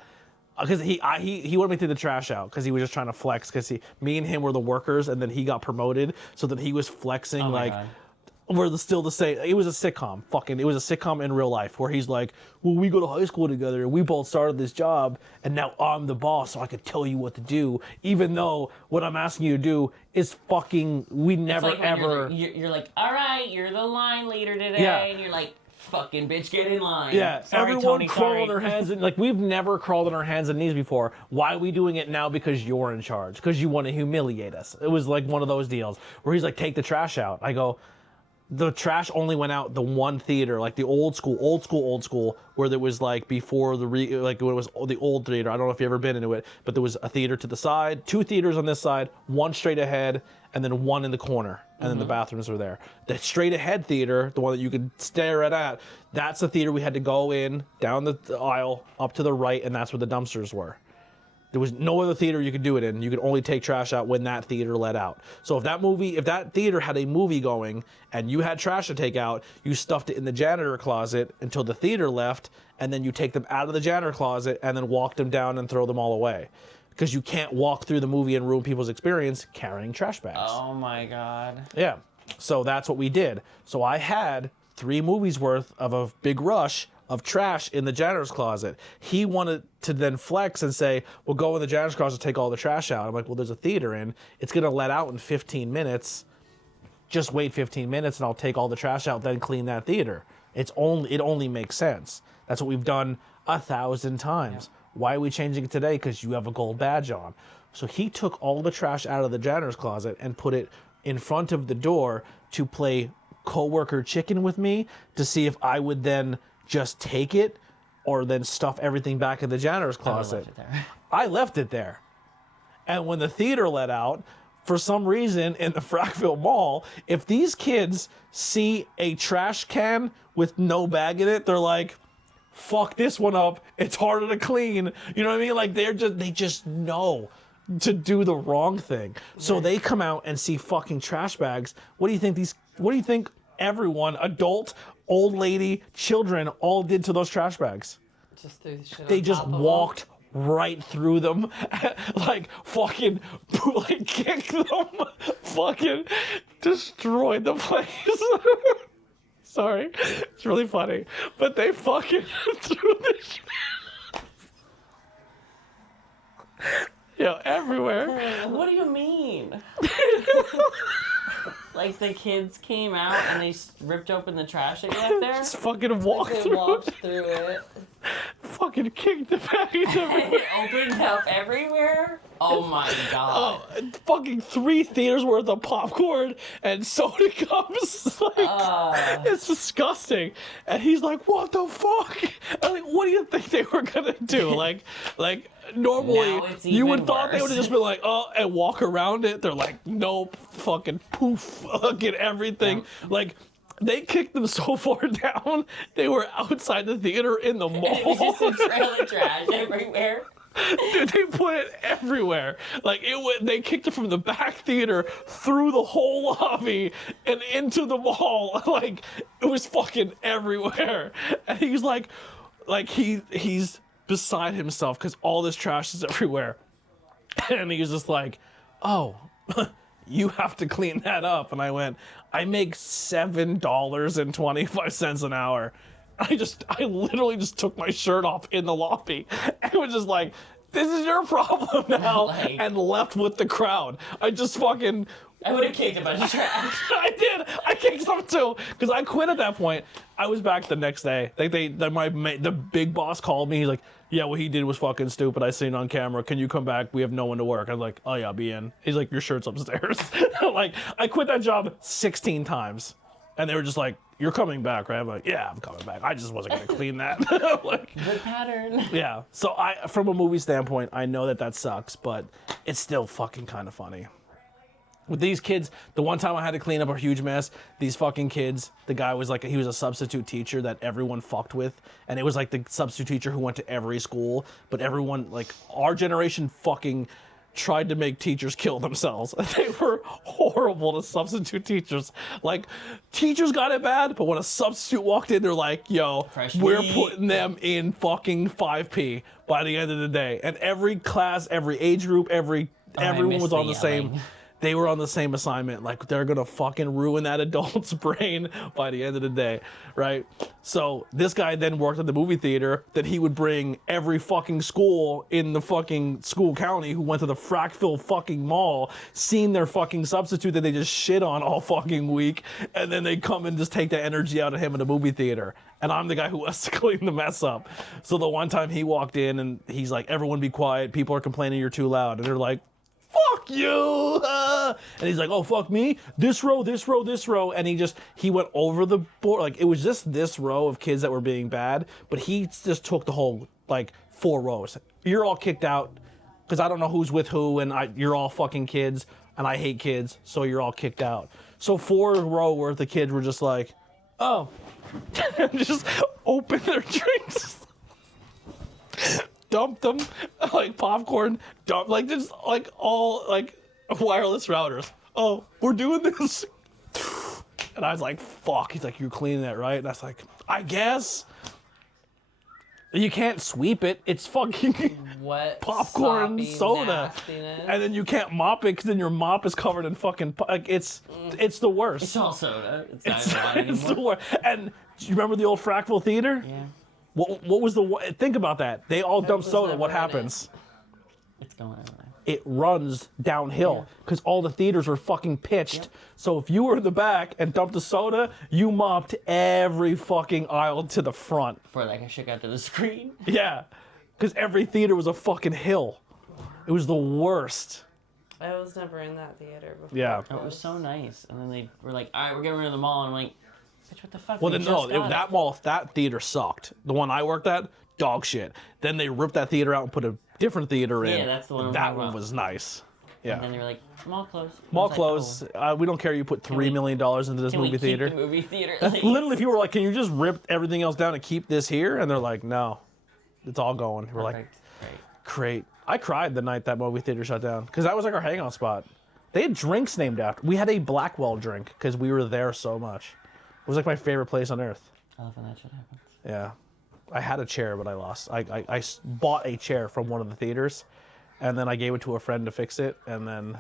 Because he wanted me to take the trash out because he was just trying to flex. Because me and him were the workers, and then he got promoted, so that he was flexing Oh my like. God. We're still the same. It was a sitcom. It was a sitcom in real life where he's like, well, we go to high school together and we both started this job and now I'm the boss so I could tell you what to do, even though what I'm asking you to do is fucking, we never It's like when ever. You're like, all right, you're the line leader today. Yeah. And you're like, fucking bitch, get in line. Yeah, Sorry, everyone Tony, crawl sorry. on their hands and like we've never crawled on our hands and knees before. Why are we doing it now? Because you're in charge. Because you want to humiliate us. It was like one of those deals where he's like, take the trash out. I go, the trash only went out the one theater, like the old school, where there was like before when it was the old theater. I don't know if you've ever been into it, but there was a theater to the side, 2 theaters on this side, 1 straight ahead, and then 1 in the corner, and then the bathrooms were there. The straight ahead theater, the one that you could stare at, that's the theater we had to go in, down the aisle, up to the right, and that's where the dumpsters were. There was no other theater you could do it in. You could only take trash out when that theater let out. So if that theater had a movie going and you had trash to take out, you stuffed it in the janitor closet until the theater left, and then you take them out of the janitor closet and then walk them down and throw them all away. Because you can't walk through the movie and ruin people's experience carrying trash bags. Oh my God. Yeah. So that's what we did. So I had 3 movies worth of a big rush of trash in the janitor's closet. He wanted to then flex and say, "We'll go in the janitor's closet, take all the trash out." I'm like, "Well, there's a theater in. It's gonna let out in 15 minutes. Just wait 15 minutes, and I'll take all the trash out, then clean that theater." It only makes sense. That's what we've done 1,000 times. Yeah. Why are we changing it today? Because you have a gold badge on. So he took all the trash out of the janitor's closet and put it in front of the door to play coworker chicken with me to see if I would then just take it or then stuff everything back in the janitor's closet. I left it there. And when the theater let out, for some reason in the Frackville Mall, if these kids see a trash can with no bag in it, they're like, fuck this one up. It's harder to clean. You know what I mean? Like they just know to do the wrong thing. So they come out and see fucking trash bags. What do you think everyone, adult, old lady, children, all did to those trash bags? Just threw the shit They on just top of walked right through them, like fucking, like kicked them, fucking destroyed the place. Sorry, it's really funny, but they fucking threw this shit. Yo, everywhere. What do you mean? Like the kids came out and they ripped open the trash that you left there? Just fucking walked They through. walked through it. Fucking kicked the bags everywhere. It opened up everywhere? Oh my god. Fucking 3 theaters worth of popcorn and soda cups. Like, it's disgusting. And he's like, what the fuck? I'm like, what do you think they were gonna do? Like normally you would thought they would have just been like, oh, and walk around it. They're like, nope, fucking poof, fucking everything. Yeah. Like, they kicked them so far down, they were outside the theater in the mall. It was just a trail of trash everywhere. Dude, they put it everywhere. Like, they kicked it from the back theater through the whole lobby and into the mall. Like, it was fucking everywhere. And he's like he's beside himself because all this trash is everywhere. And he's just like, oh, you have to clean that up. And I went, I make $7.25 an hour. I literally just took my shirt off in the lobby and was just like, this is your problem now, and left with the crowd. I just fucking... I would have kicked a bunch of trash. I did. I kicked some too, because I quit at that point. I was back the next day. The big boss called me. He's like, yeah, what he did was fucking stupid. I seen it on camera. Can you come back? We have no one to work. I was like, oh yeah, I'll be in. He's like, your shirt's upstairs. Like, I quit that job 16 times. And they were just like, you're coming back, right? I'm like, yeah, I'm coming back. I just wasn't going to clean that. Like, the pattern. Yeah. So from a movie standpoint, I know that sucks, but it's still fucking kind of funny. With these kids, the one time I had to clean up a huge mess, these fucking kids, the guy was like, he was a substitute teacher that everyone fucked with. And it was like the substitute teacher who went to every school. But everyone, like, our generation fucking tried to make teachers kill themselves. They were horrible to substitute teachers. Like, teachers got it bad, but when a substitute walked in, they're like, yo, we're putting them in fucking 5P by the end of the day. And every class, every age group, everyone was on the same... They were on the same assignment. Like, they're gonna fucking ruin that adult's brain by the end of the day, right? So this guy then worked at the movie theater that he would bring every fucking school in the fucking school county who went to the Frackville fucking mall, seen their fucking substitute that they just shit on all fucking week, and then they come and just take the energy out of him in the movie theater. And I'm the guy who has to clean the mess up. So the one time he walked in and he's like, everyone be quiet, people are complaining you're too loud. And they're like, fuck you! And he's like, oh, fuck me? This row, this row, this row. And he went over the board. Like, it was just this row of kids that were being bad, but he just took the whole, like, 4 rows. You're all kicked out, because I don't know who's with who, and you're all fucking kids, and I hate kids, so you're all kicked out. So 4 row worth of kids were just like, oh. Just open their drinks. Dumped them, like popcorn, like just like all like wireless routers. Oh, we're doing this. And I was like, fuck. He's like, you're cleaning that, right? And I was like, I guess. You can't sweep it. It's fucking wet popcorn, soda. Nastiness. And then you can't mop it because then your mop is covered in fucking, like, it's the worst. It's all soda. It's not water anymore. It's the worst. And do you remember the old Frackville Theater? Yeah. What was the... Think about that. They all dump was soda. never What in it. happens? It's going everywhere. It runs downhill because all the theaters are fucking pitched. Yep. So if you were in the back and dumped the soda, you mopped every fucking aisle to the front. Before like I shook out to the screen. Yeah, because every theater was a fucking hill. It was the worst. I was never in that theater before. Yeah. It was so nice. And then they were like, all right, we're getting rid of the mall. And I'm like, bitch, what the fuck? Well, We then just no, got it. that theater sucked. The one I worked at, dog shit. Then they ripped that theater out and put a different theater in. Yeah, that's the one I'm That talking one about. was nice. And then Yeah. they were like, mall closed. I Mall was like, closed. oh, We don't care. You put $3 million into this can we movie keep theater. the movie theater? That's Like, literally, people were like, "Can you just rip everything else down and keep this here?" And they're like, "No, it's all going." We're like, perfect. Great. "Great." I cried the night that movie theater shut down because that was like our hangout spot. They had drinks named after. We had a Blackwell drink because we were there so much. It was like my favorite place on earth. I love when that shit happens. Yeah, I had a chair, but I lost. I bought a chair from one of the theaters, and then I gave it to a friend to fix it, and then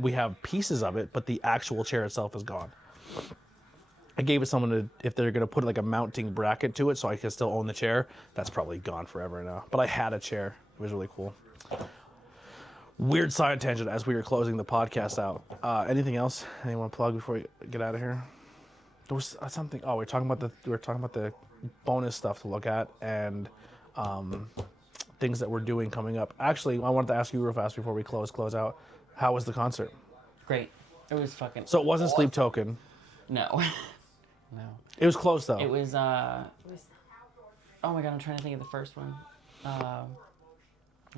we have pieces of it, but the actual chair itself is gone. I gave it someone to, if they're going to put like a mounting bracket to it so I can still own the chair. That's probably gone forever now. But I had a chair. It was really cool. Weird side tangent as we were closing the podcast out. Anything else? Anyone plug before we get out of here? There was something. Oh, we were talking about the bonus stuff to look at and things that we're doing coming up. Actually, I wanted to ask you real fast before we close out. How was the concert? Great. It was fucking. So it wasn't Sleep Token. No. No. It was close though. It was, oh my god, I'm trying to think of the first one. Oh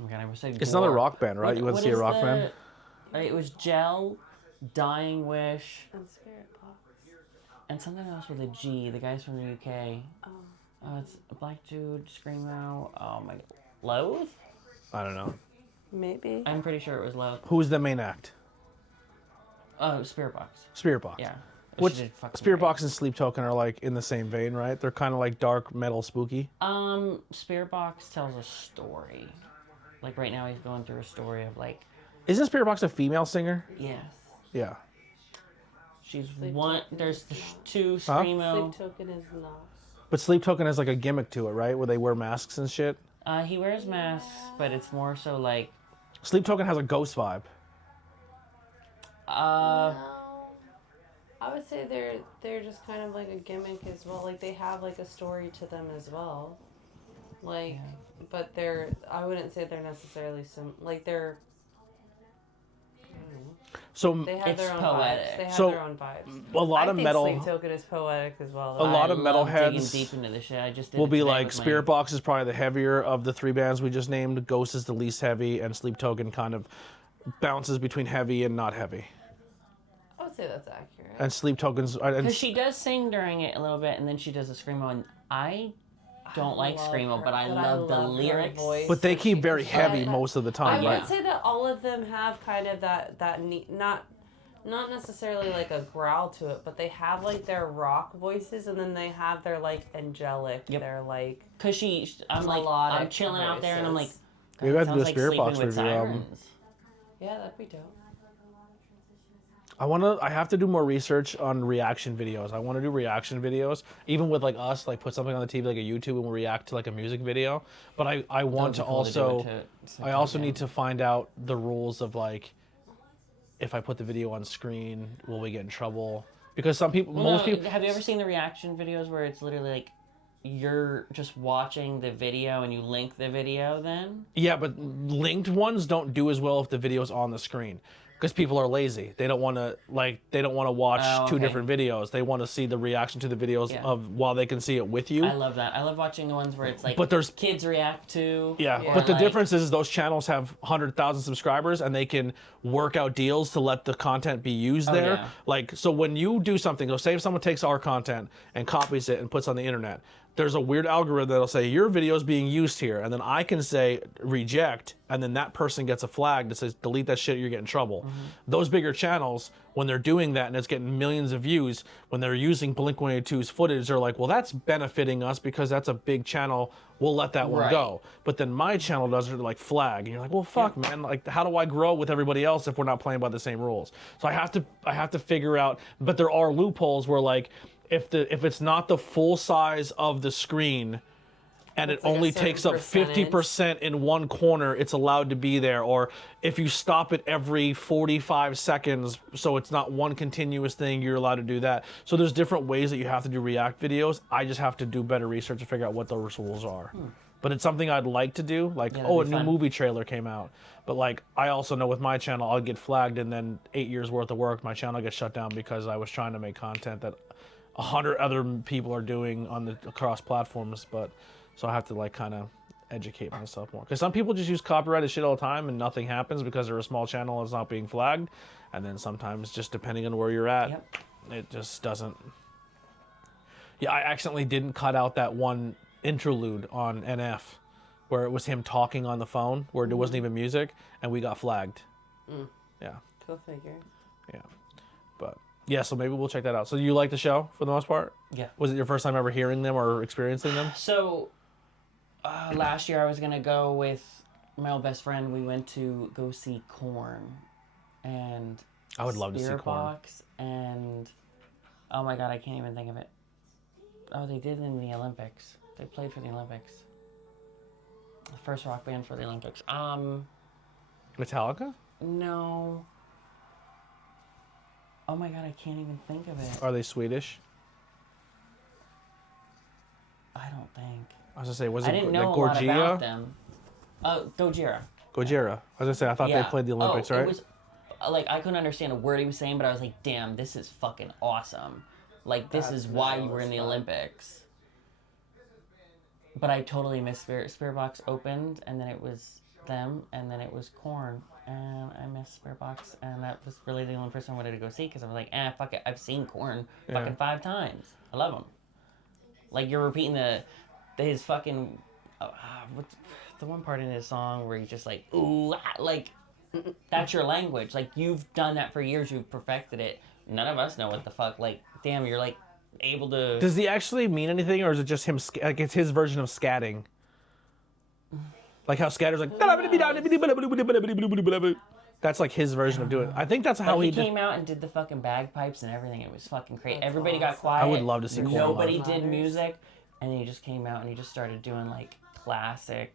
my god, I almost said It's Gore. another rock band, right? You went to see a rock band? It was Gel, Dying Wish, And Spirit Box. and something else with a G. The guys from the UK. Oh. It's a black dude, Screamo. Oh my, Loathe? I don't know. Maybe. I'm pretty sure it was Loathe. Who's the main act? Oh, Spirit Box. Spirit Box. Yeah. Which She did fucking Spirit great. Box and Sleep Token are like in the same vein, right? They're kind of like dark metal spooky. Spirit Box tells a story. Like right now he's going through a story of like, Isn't Spirit Box a female singer? yes. Yeah. She's Sleep one, Token. there's the two Huh? Screamo. Sleep Token is not. But Sleep Token has like a gimmick to it, right? Where they wear masks and shit. He wears masks, but it's more so like, Sleep Token has a ghost vibe. No. I would say they're just kind of like a gimmick as well. Like they have like a story to them as well. Like, Yeah. but I wouldn't say they're necessarily like they're. I don't know. So They have It's their own poetic. vibes. They have So, their own vibes. a lot I of think metal Sleep Token is poetic as well. A lot I of love metalheads digging deep into this shit. I just did will it be today like with my- Spirit Box is probably the heavier of the three bands we just named. Ghost is the least heavy, and Sleep Token kind of bounces between heavy and not heavy. I would say that's accurate. And Sleep Tokens and Because she does sing during it a little bit, and then she does a screamo, and I don't like love screamo, her, but I but love the her lyrics. voice. but they keep very I- heavy most of the I time, would right? say that all of them have kind of that not necessarily like a growl to it, but they have like their rock voices, and then they have their like angelic. Yep. They're like Because I'm like, melodic I'm chilling out there, and I'm like, voices. Maybe I have to sounds do a like Spirit sleeping Box with review. sirens. yeah, that'd be dope. I have to do more research on reaction videos. I want to do reaction videos, even with like us, like put something on the TV like a YouTube and we'll react to like a music video. But I want to That would be cool also, to do it to I also yeah. need to find out the rules of like, if I put the video on screen, will we get in trouble? Because some people, most people. Have you ever seen the reaction videos where it's literally like you're just watching the video and you link the video then? Yeah, but linked ones don't do as well if the video's on the screen. Because people are lazy. They don't want to watch Oh, two okay. different videos. They want to see the reaction to the videos Yeah. of while they can see it with you. I love that. I love watching the ones where it's like But there's- kids react to. Yeah, Yeah. but the like- difference is those channels have 100,000 subscribers and they can work out deals to let the content be used there. yeah. Like, so when you do something, so say if someone takes our content and copies it and puts it on the internet, there's a weird algorithm that'll say your video is being used here, and then I can say reject, and then that person gets a flag that says delete that shit, you're getting in trouble. Those bigger channels, when they're doing that and it's getting millions of views, when they're using Blink-182's footage, they're like, well, that's benefiting us because that's a big channel. We'll let that one Right. go. But then my channel does it like flag, and you're like, well, fuck, man. Like, how do I grow with everybody else if we're not playing by the same rules? So I have to figure out. But there are loopholes where like, if it's not the full size of the screen, and It's it like a only certain takes up 50% in one corner, it's allowed to be there. Or if you stop it every 45 seconds, so it's not one continuous thing, you're allowed to do that. So there's different ways that you have to do React videos. I just have to do better research to figure out what those rules are. But it's something I'd like to do. Like, Yeah, oh, a that'd new be fun. movie trailer came out. But like, I also know with my channel, I'll get flagged, and then 8 years worth of work, my channel gets shut down because I was trying to make content that 100 other people are doing on the across platforms. But so I have to like kind of educate myself more, because some people just use copyrighted shit all the time and nothing happens because they're a small channel and it's not being flagged. And then sometimes, just depending on where you're at, Yep. it just doesn't. Yeah, I accidentally didn't cut out that one interlude on NF where it was him talking on the phone where there wasn't even music, and we got flagged. Yeah, Go figure. yeah. But yeah, so maybe we'll check that out. So you like the show for the most part? Yeah. Was it your first time ever hearing them or experiencing them? So, last year I was gonna go with my old best friend. We went to go see Korn, and I would love to see Spirit Korn. Box, and oh my god, I can't even think of it. Oh, they did it in the Olympics. They played for the Olympics. The first rock band for the Olympics. Metallica? No. Oh my god, I can't even think of it. Are they Swedish? I don't think. I was gonna say, was I it didn't like know a lot about Gojira? them. Gojira. Gojira. I was gonna say, I thought they played the Olympics, right? It was, like, I couldn't understand a word he was saying, but I was like, damn, this is fucking awesome. Like, this That's is why you cool were in as the fuck. Olympics. But I totally missed Spirit Box opened, and then it was them, and then it was Korn, and I missed Spirit Box, and that was really the only person I wanted to go see, because I was like, fuck it, I've seen Korn fucking 5 times. I love them. Like, you're repeating his fucking, what's the one part in his song where he's just like, ooh, like, that's your language. Like, you've done that for years, you've perfected it. None of us know what the fuck, like, damn, you're like, able to... Does he actually mean anything, or is it just him? Like, it's his version of scatting. Like how scatter's like. That's like his version of doing it. I think that's how But he he did. came out and did the fucking bagpipes and everything. It was fucking crazy. Everybody got quiet. I would love to see Korn Nobody live. did music, and then he just came out and he just started doing like classic.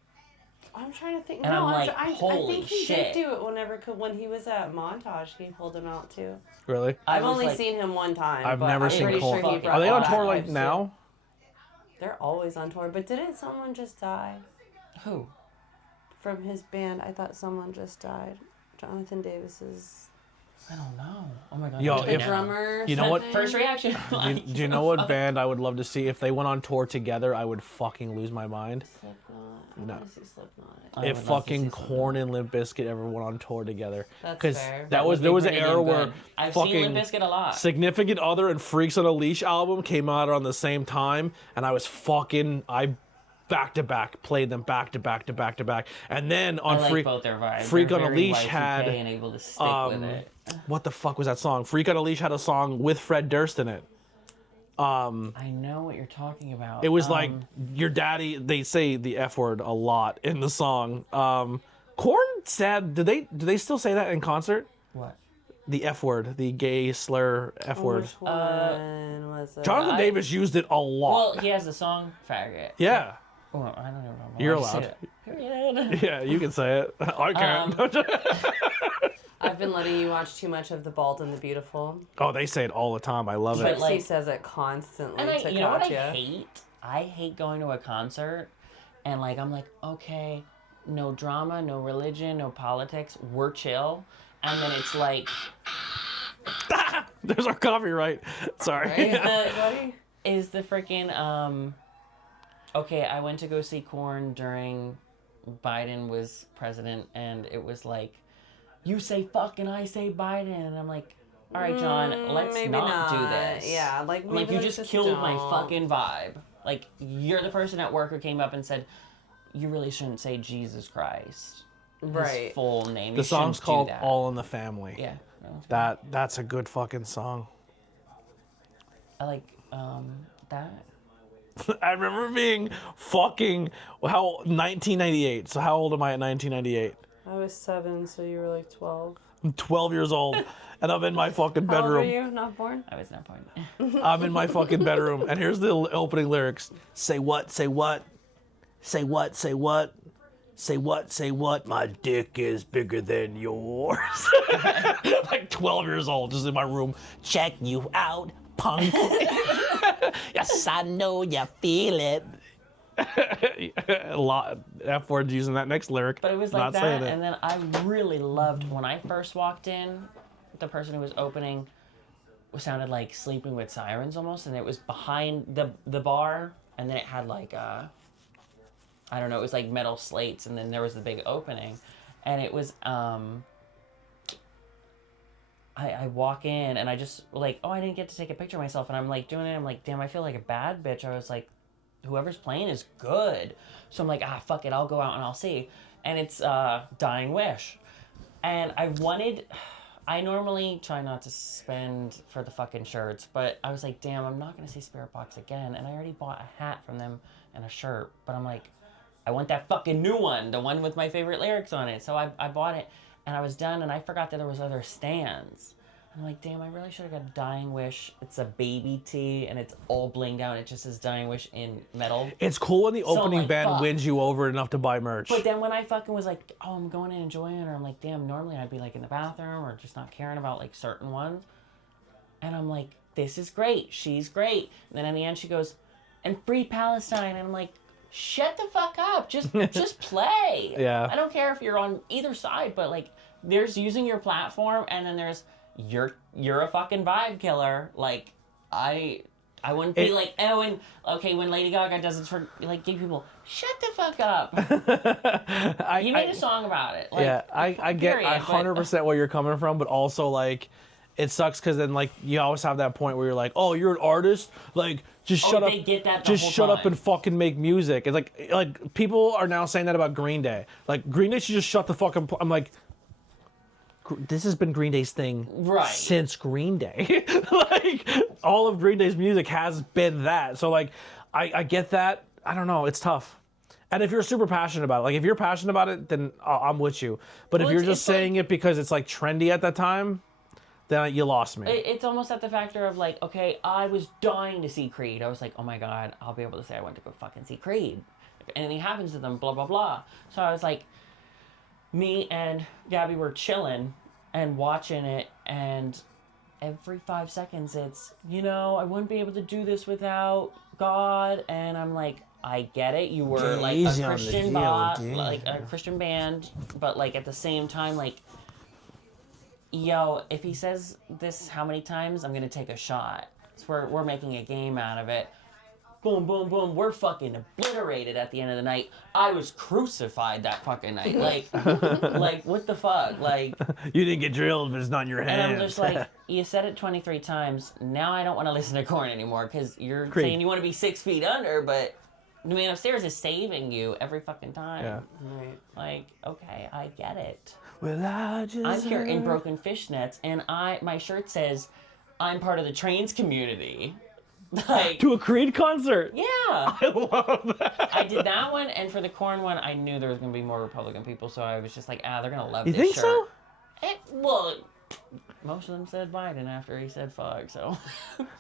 I'm trying to think. And No, I'm like, I holy think he shit. did do it when he was at Montage. He pulled him out too. Really? I I've was only like- seen him one time. I've but never I'm seen pretty Korn. Sure he brought Are they on back tour like pipes, too. now? They're always on tour. But didn't someone just die Who? from his band? I thought someone just died. Jonathan Davis's I don't know. Oh my god. Yo, I'm the if- down. drummer. You know what? something? First reaction. Do you know what band I would love to see if they went on tour together? I would fucking lose my mind. Slipknot. No. I want to see Slipknot. I If would love to fucking see something. Korn and Limp Bizkit ever went on tour together, That's because fair. there was an Pretty era damn where good. I've seen fucking Limp Bizkit a lot. Significant Other and Freaks on a Leash album came out on the same time, and I back to back played them back to back to back to back, and then on I like Freak both their vibes. Freak They're on a very Leash Y2K had and able to stick with it. what the fuck was that song? Freak on a Leash had a song with Fred Durst in it. I know what you're talking about. It was like your daddy. They say the F word a lot in the song. Korn said, do they still say that in concert? what? The F word, the gay slur F word. Which one was it? Jonathan Davis used it a lot. Well, he has the song faggot. Yeah. Oh, I don't even know. You're Why I say allowed. it. Period. Yeah, you can say it. I can't. I've been letting you watch too much of The Bald and the Beautiful. Oh, they say it all the time. I love But, it. like- He says it constantly And to you know what I Katya. hate? I hate going to a concert and like I'm like, okay, no drama, no religion, no politics, we're chill. And then it's like There's our copyright. Sorry. Buddy? is the freaking okay, I went to go see Korn during Biden was president and it was like, you say fuck and I say Biden, and I'm like, all right, John, let's maybe not do not. this. Yeah, like, maybe like you let's just killed my don't. fucking vibe. Like you're the person at work who came up and said, you really shouldn't say Jesus Christ. Right. His full name. The You song's shouldn't do called that. All in the Family. Yeah. No, That's a good fucking song. I like that. I remember being fucking 1998. So how old am I at 1998? I was 7, so you were like 12. I'm 12 years old, and I'm in my fucking How old were bedroom. you? Not born? I was not born. I'm in my fucking bedroom, and here's the opening lyrics. Say what, say what, say what, say what, say what, say what, my dick is bigger than yours. Like 12 years old, just in my room. Check you out, punk. Yes, I know you feel it. A lot F words using that next lyric. But it was not like saying that, it. and then I really loved when I first walked in. The person who was opening sounded like Sleeping with Sirens almost, and it was behind the bar, and then it had like I don't know, it was like metal slates, and then there was the big opening, and it was I walk in and I just like, oh, I didn't get to take a picture of myself, and I'm like doing it. I'm like, damn, I feel like a bad bitch. I was like, whoever's playing is good. So I'm like, fuck it, I'll go out and I'll see. And it's Dying Wish. And I normally try not to spend for the fucking shirts, but I was like, damn, I'm not going to see Spirit Box again. And I already bought a hat from them and a shirt. But I'm like, I want that fucking new one, the one with my favorite lyrics on it. So I bought it, and I was done, and I forgot that there was other stands. I'm like, damn, I really should have got a Dying Wish. It's a baby tee, and it's all blinged out. It just says Dying Wish in metal. It's cool when the opening like, band fuck. wins you over enough to buy merch. But then when I fucking was like, oh, I'm going in enjoying it, or I'm like, damn, normally I'd be like in the bathroom or just not caring about like certain ones. And I'm like, this is great. She's great. And then in the end she goes, and free Palestine. And I'm like, shut the fuck up. Just play. Yeah. I don't care if you're on either side, but like there's using your platform, and then there's you're a fucking vibe killer. Like I wouldn't be like, oh, and okay, when Lady Gaga does it for like gay people, shut the fuck up. You made a song about it. Like, yeah, I get 100% where you're coming from, but also like it sucks because then like you always have that point where you're like, oh, you're an artist, like just shut up, they get that the just whole shut up time. and fucking make music. It's like people are now saying that about Green Day. Like Green Day should just shut the fucking. I'm like, this has been Green Day's thing Right. since Green Day. Like all of Green Day's music has been that. So like I get that. I don't know. It's tough. And if you're super passionate about it, like if you're passionate about it, then I'm with you. But Well, if you're it's just saying it because it's like trendy at that time, then you lost me. It's almost at the factor of like, okay, I was dying to see Creed. I was like, oh my god, I'll be able to say I went to go fucking see Creed. If anything happens to them, blah blah blah. So I was like, me and Gabby were chilling and watching it, and every 5 seconds it's, I wouldn't be able to do this without God. And I'm like, I get it. You were like Easy a on the Christian deal, like a Christian band, but like at the same time, like, yo, if he says this how many times, I'm gonna take a shot. So we're making a game out of it. Boom, boom, boom. We're fucking obliterated at the end of the night. I was crucified that fucking night. Like, like what the fuck? Like, You didn't get drilled if it's not in your and hands. I'm just like, you said it 23 times. Now I don't want to listen to Korn anymore because you're Creed. saying you want to be 6 feet under, but the man upstairs is saving you every fucking time. Yeah. Right. Like, okay, I get it. Well, I just I'm here in heard- broken fishnets, and my shirt says, I'm part of the trains community. Like, to a Creed concert. yeah. I love that. I did that one, and for the Korn one, I knew there was going to be more Republican people, so I was just like, they're going to love You this think shirt. so? Well, most of them said Biden after he said fuck, so.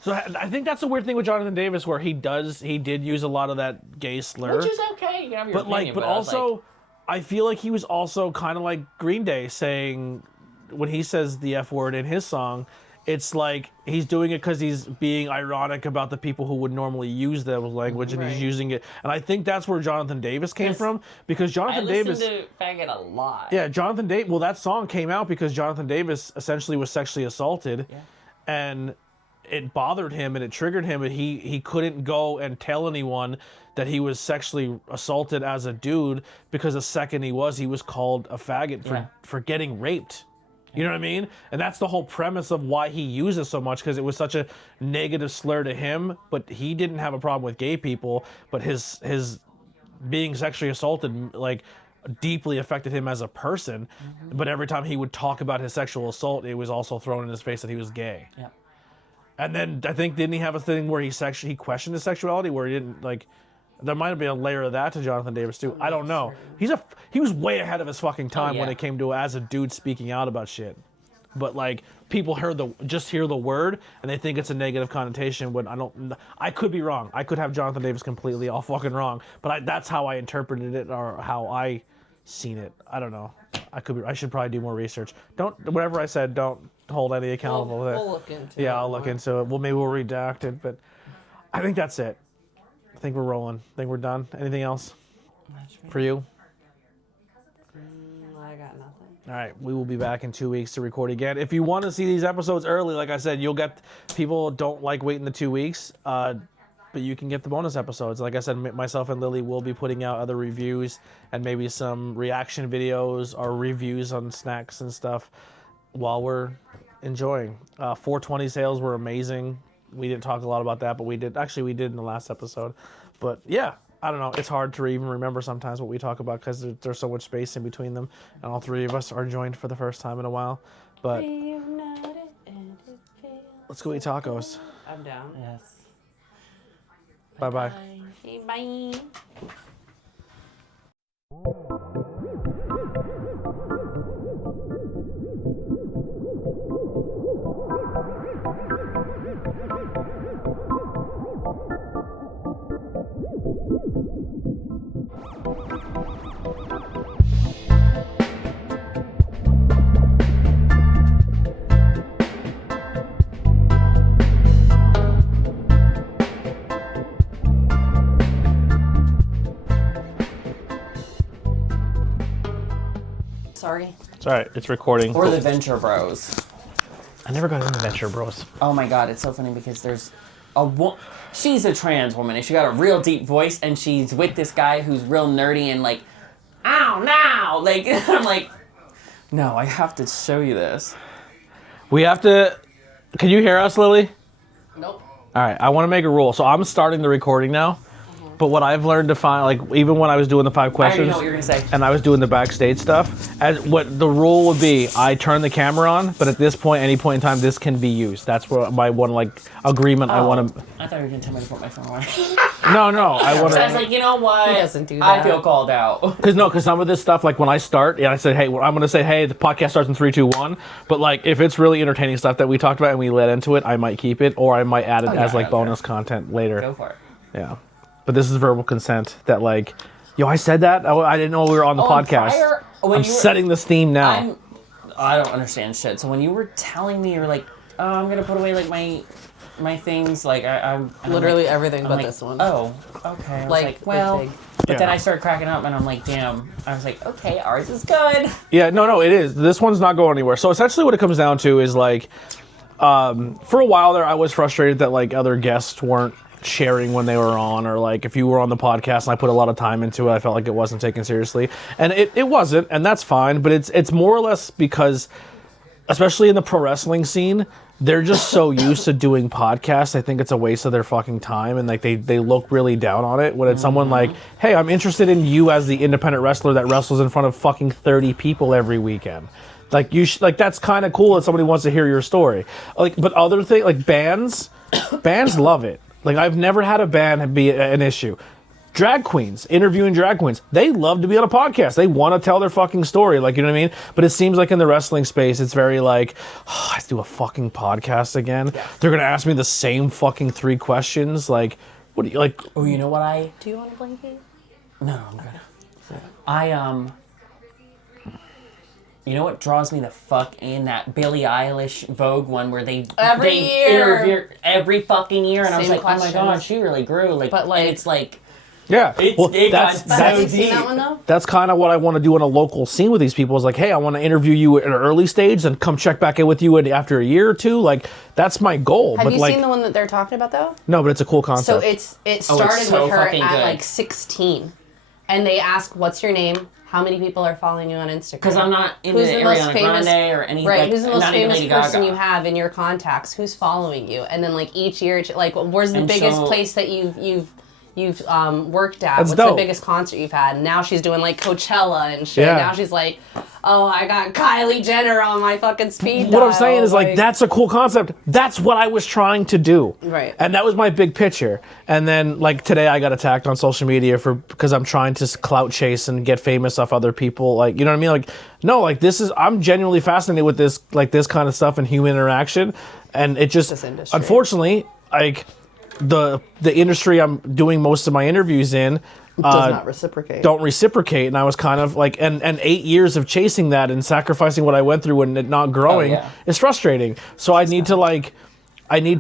So I think that's a weird thing with Jonathan Davis, where he did use a lot of that gay slur. Which is okay, you can have your but opinion, but I was also, like, I feel like he was also kind of like Green Day, saying when he says the F word in his song, it's like he's doing it because he's being ironic about the people who would normally use that language, and he's Right. using it. And I think that's where Jonathan Davis came from, because I Jonathan listened Davis. to Faggot a lot. Yeah, Jonathan Davis. Well, that song came out because Jonathan Davis essentially was sexually assaulted, Yeah. and it bothered him and it triggered him, and he couldn't go and tell anyone that he was sexually assaulted as a dude, because the second he was called a faggot for getting raped. You know what I mean? And that's the whole premise of why he uses so much, because it was such a negative slur to him. But he didn't have a problem with gay people, but his being sexually assaulted like deeply affected him as a person. Mm-hmm. But every time he would talk about his sexual assault, it was also thrown in his face that he was gay. Yeah. And then I think, didn't he have a thing where he questioned his sexuality, where he didn't like, there might have been a layer of that to Jonathan Davis too. I don't know. He was way ahead of his fucking time when it came to as a dude speaking out about shit. But like people hear the word and they think it's a negative connotation. When I could be wrong. I could have Jonathan Davis completely all fucking wrong. But that's how I interpreted it or how I seen it. I don't know. I should probably do more research. Whatever I said, don't hold any accountable with it. We'll look into it. Yeah, I'll look into it. Well, maybe we'll redact it, but I think that's it. I think we're rolling. I think we're done. Anything else for you? I got nothing. All right, we will be back in 2 weeks to record again. If you want to see these episodes early, like I said, you'll get people don't like waiting the 2 weeks, but you can get the bonus episodes. Like I said, myself and Lily will be putting out other reviews and maybe some reaction videos or reviews on snacks and stuff while we're enjoying. 420 sales were amazing. We didn't talk a lot about that, but we did. Actually, we did in the last episode. But yeah, I don't know. It's hard to even remember sometimes what we talk about because there's so much space in between them. And all three of us are joined for the first time in a while. But let's go eat tacos. I'm down. Yes. Bye-bye. Okay, bye. Sorry. It's all right. It's recording. Or the Venture Bros. I never got into Venture Bros. Oh my god, it's so funny because there's she's a trans woman and she got a real deep voice and she's with this guy who's real nerdy and like, ow, now! Like, I'm like, no, I have to show you this. We have to... Can you hear us, Lily? Nope. All right, I want to make a rule. So I'm starting the recording now. But what I've learned to find, like, even when I was doing the 5 I questions, already know what you're gonna say. and I was doing the backstage stuff, as what the rule would be, I turn the camera on, but at this point, any point in time, this can be used. That's what my one like agreement I want to. I thought you were gonna tell me to put my phone away. No, I want So I was to. like, you know what? He doesn't do I that. feel called out. Because some of this stuff, like when I start, I say, hey, I'm gonna say, hey, the podcast starts in 3, 2, 1. But like, if it's really entertaining stuff that we talked about and we led into it, I might keep it, or I might add it as like bonus content later. Go for it. Yeah. But this is verbal consent that like, yo, I said that? I didn't know we were on the podcast. I'm setting this theme now. I don't understand shit. So when you were telling me, you're like, oh, I'm going to put away like my things. Like I'm Literally like, everything I'm but like, this one. Oh, okay. I was Like, like well, big. but then I started cracking up and I'm like, damn. I was like, okay, ours is good. Yeah, no, it is. This one's not going anywhere. So essentially what it comes down to is like, for a while there, I was frustrated that like other guests weren't sharing when they were on, or like if you were on the podcast and I put a lot of time into it, I felt like it wasn't taken seriously, and it wasn't, and that's fine. But it's more or less because, especially in the pro wrestling scene, they're just so used to doing podcasts. I think it's a waste of their fucking time, and like they look really down on it when it's someone like, hey, I'm interested in you as the independent wrestler that wrestles in front of fucking 30 people every weekend. Like like that's kind of cool that somebody wants to hear your story. Like, but other things like bands love it. Like, I've never had a band be an issue. Drag queens, interviewing drag queens, they love to be on a podcast. They want to tell their fucking story, like, you know what I mean? But it seems like in the wrestling space, it's very like, oh, I have to do a fucking podcast again. Yeah. They're going to ask me the same fucking 3 questions. Like, what do you, like... Oh, you know what Do you want a blanket? No, I'm good. You know what draws me the fuck in? That Billie Eilish Vogue one where they interview every fucking year, and I was like, questions. Oh my god, she really grew. Like, but like, and it's like, yeah, that's have you seen that one though? That's kind of what I want to do in a local scene with these people. Is like, hey, I want to interview you at an early stage, and come check back in with you after a year or 2. Like, that's my goal. Have you like, seen the one that they're talking about though? No, but it's a cool concept. So it started with her at like 16, and they ask, "What's your name? How many people are following you on Instagram?" Because I'm not in the Ariana Grande or anything. Right, like, who's the most famous person Gaga. you have in your contacts? Who's following you? And then like each year, like, where's the biggest place that you've worked at? That's What's dope. the biggest concert you've had? And now she's doing like Coachella and shit. Yeah. Now she's like, oh, I got Kylie Jenner on my fucking speed What dial. I'm saying is like that's a cool concept. That's what I was trying to do. Right. And that was my big picture. And then like today I got attacked on social media because I'm trying to clout chase and get famous off other people. Like, you know what I mean? Like, no, like I'm genuinely fascinated with this kind of stuff and human interaction. And it just, unfortunately, like the industry I'm doing most of my interviews in does not reciprocate. Don't reciprocate. And I was kind of like, and 8 years of chasing that and sacrificing what I went through and it not growing is frustrating. So I need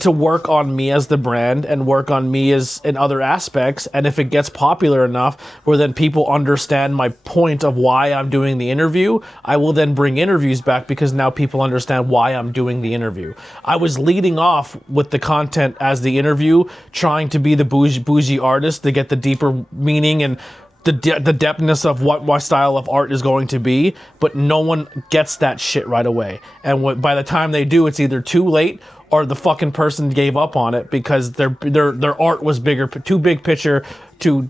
to work on me as the brand and work on me as in other aspects. And if it gets popular enough where then people understand my point of why I'm doing the interview, I will then bring interviews back because now people understand why I'm doing the interview. I was leading off with the content as the interview, trying to be the bougie artist to get the deeper meaning and the depthness of what my style of art is going to be, but no one gets that shit right away. And by the time they do, it's either too late or the fucking person gave up on it because their art was too big picture to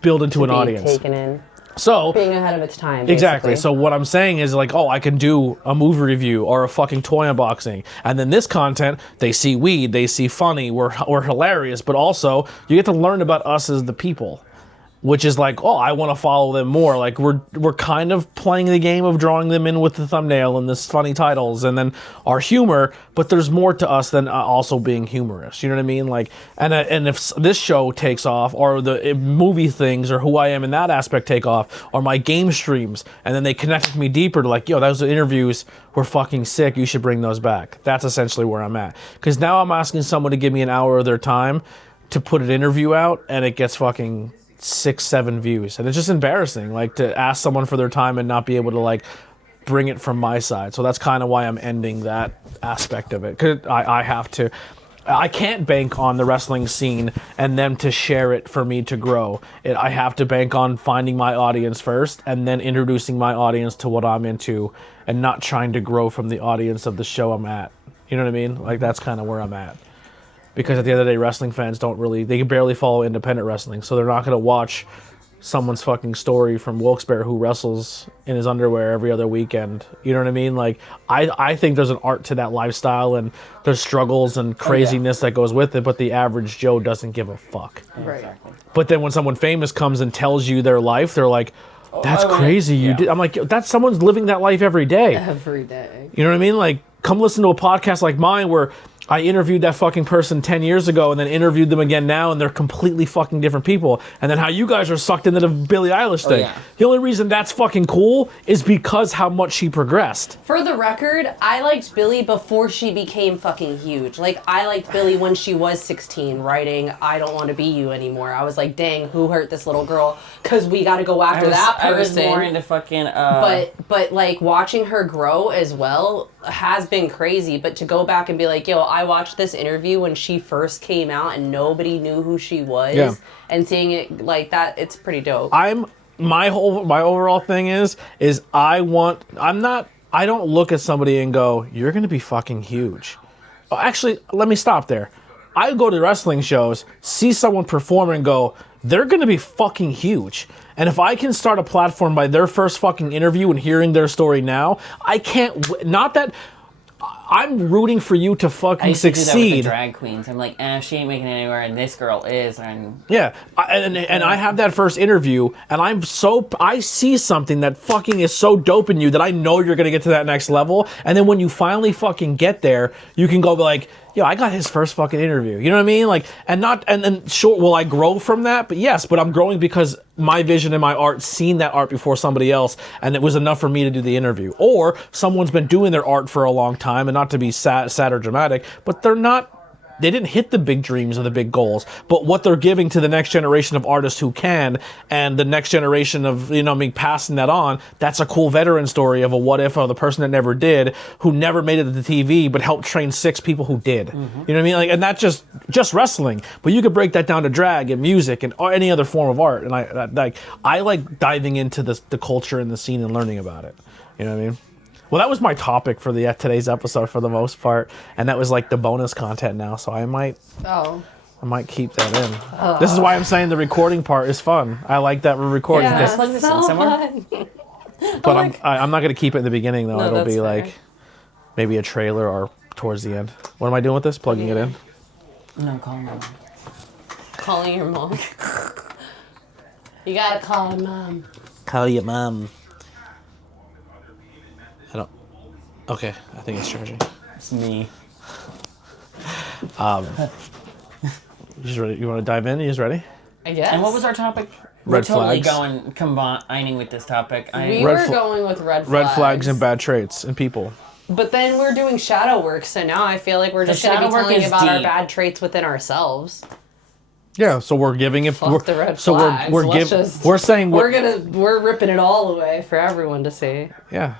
build into an audience. Taken in. So being ahead of its time. Basically. Exactly. So what I'm saying is like, oh, I can do a movie review or a fucking toy unboxing, and then this content, they see weed, they see funny, we're hilarious, but also you get to learn about us as the people. Which is like, oh, I want to follow them more. Like we're kind of playing the game of drawing them in with the thumbnail and this funny titles and then our humor, but there's more to us than also being humorous. You know what I mean? Like, and if this show takes off, or the movie things, or who I am in that aspect take off, or my game streams, and then they connect with me deeper to like, yo, those interviews were fucking sick. You should bring those back. That's essentially where I'm at. Because now I'm asking someone to give me an hour of their time to put an interview out, and it gets fucking 6-7 views, and it's just embarrassing, like to ask someone for their time and not be able to like bring it from my side. So that's kind of why I'm ending that aspect of it, because I can't bank on the wrestling scene and them to share it for me to grow. I have to bank on finding my audience first and then introducing my audience to what I'm into and not trying to grow from the audience of the show I'm at. You know what I mean? Like that's kind of where I'm at. Because at the end of the day, wrestling fans they can barely follow independent wrestling, so they're not going to watch someone's fucking story from Wilkes-Barre who wrestles in his underwear every other weekend. You know what I mean? Like, I think there's an art to that lifestyle, and there's struggles and craziness that goes with it, but the average Joe doesn't give a fuck. Right. Exactly. But then when someone famous comes and tells you their life, they're like, that's crazy. You did. I'm like, that's someone's living that life every day. Every day. You know what I mean? Like, come listen to a podcast like mine where I interviewed that fucking person 10 years ago and then interviewed them again now, and they're completely fucking different people. And then how you guys are sucked into the Billie Eilish thing. Yeah. The only reason that's fucking cool is because how much she progressed. For the record, I liked Billie before she became fucking huge. Like, I liked Billie when she was 16, writing I Don't Want to Be You Anymore. I was like, dang, who hurt this little girl? Because we got to go after that person. I was more into fucking... But like, watching her grow as well has been crazy. But to go back and be like, yo, I watched this interview when she first came out and nobody knew who she was, and seeing it like that, it's pretty dope. My overall thing is I don't look at somebody and go, you're gonna be fucking huge. Oh, actually, let me stop there. I go to wrestling shows, see someone perform and go, they're gonna be fucking huge. And if I can start a platform by their first fucking interview and hearing their story now, I can't, not that, I'm rooting for you to fucking succeed. I used to do that with the drag queens. I'm like, she ain't making it anywhere, and this girl is. And yeah, and I have that first interview, and I see something that fucking is so dope in you that I know you're gonna get to that next level. And then when you finally fucking get there, you can go be like, yo, I got his first fucking interview. You know what I mean? Like, and sure, will I grow from that? But yes, but I'm growing because my vision and my art seen that art before somebody else, and it was enough for me to do the interview. Or someone's been doing their art for a long time, and not to be sad or dramatic, but they didn't hit the big dreams or the big goals, but what they're giving to the next generation of artists who can, and the next generation of, passing that on, that's a cool veteran story of a what if of the person that never did, who never made it to the TV, but helped train 6 people who did. Mm-hmm. You know what I mean? Like, and not just wrestling, but you could break that down to drag and music and any other form of art. And I like diving into the culture and the scene and learning about it. You know what I mean? Well, that was my topic for today's episode for the most part, and that was like the bonus content now. So I might keep that in. This is why I'm saying the recording part is fun. I like that we're recording. Yeah, it's so fun. But I'm not gonna keep it in the beginning though. No, It'll that's be fair. like maybe a trailer or towards the end. What am I doing with this? Plugging it in. No, I'm calling my mom. Calling your mom. You gotta call her mom. Call your mom. I don't. Okay, I think it's charging. It's me. You just ready? You want to dive in? You just ready? I guess. And what was our topic? Red We're totally flags. combining with this topic. We Red were fl- going with red flags. Red flags and bad traits in people. But then we're doing shadow work, so now I feel like we're just going to shadow be work telling is about our deep. bad traits within ourselves. Yeah, so we're giving it. Fuck the red so flags. we're saying We're ripping it all away for everyone to see. Yeah.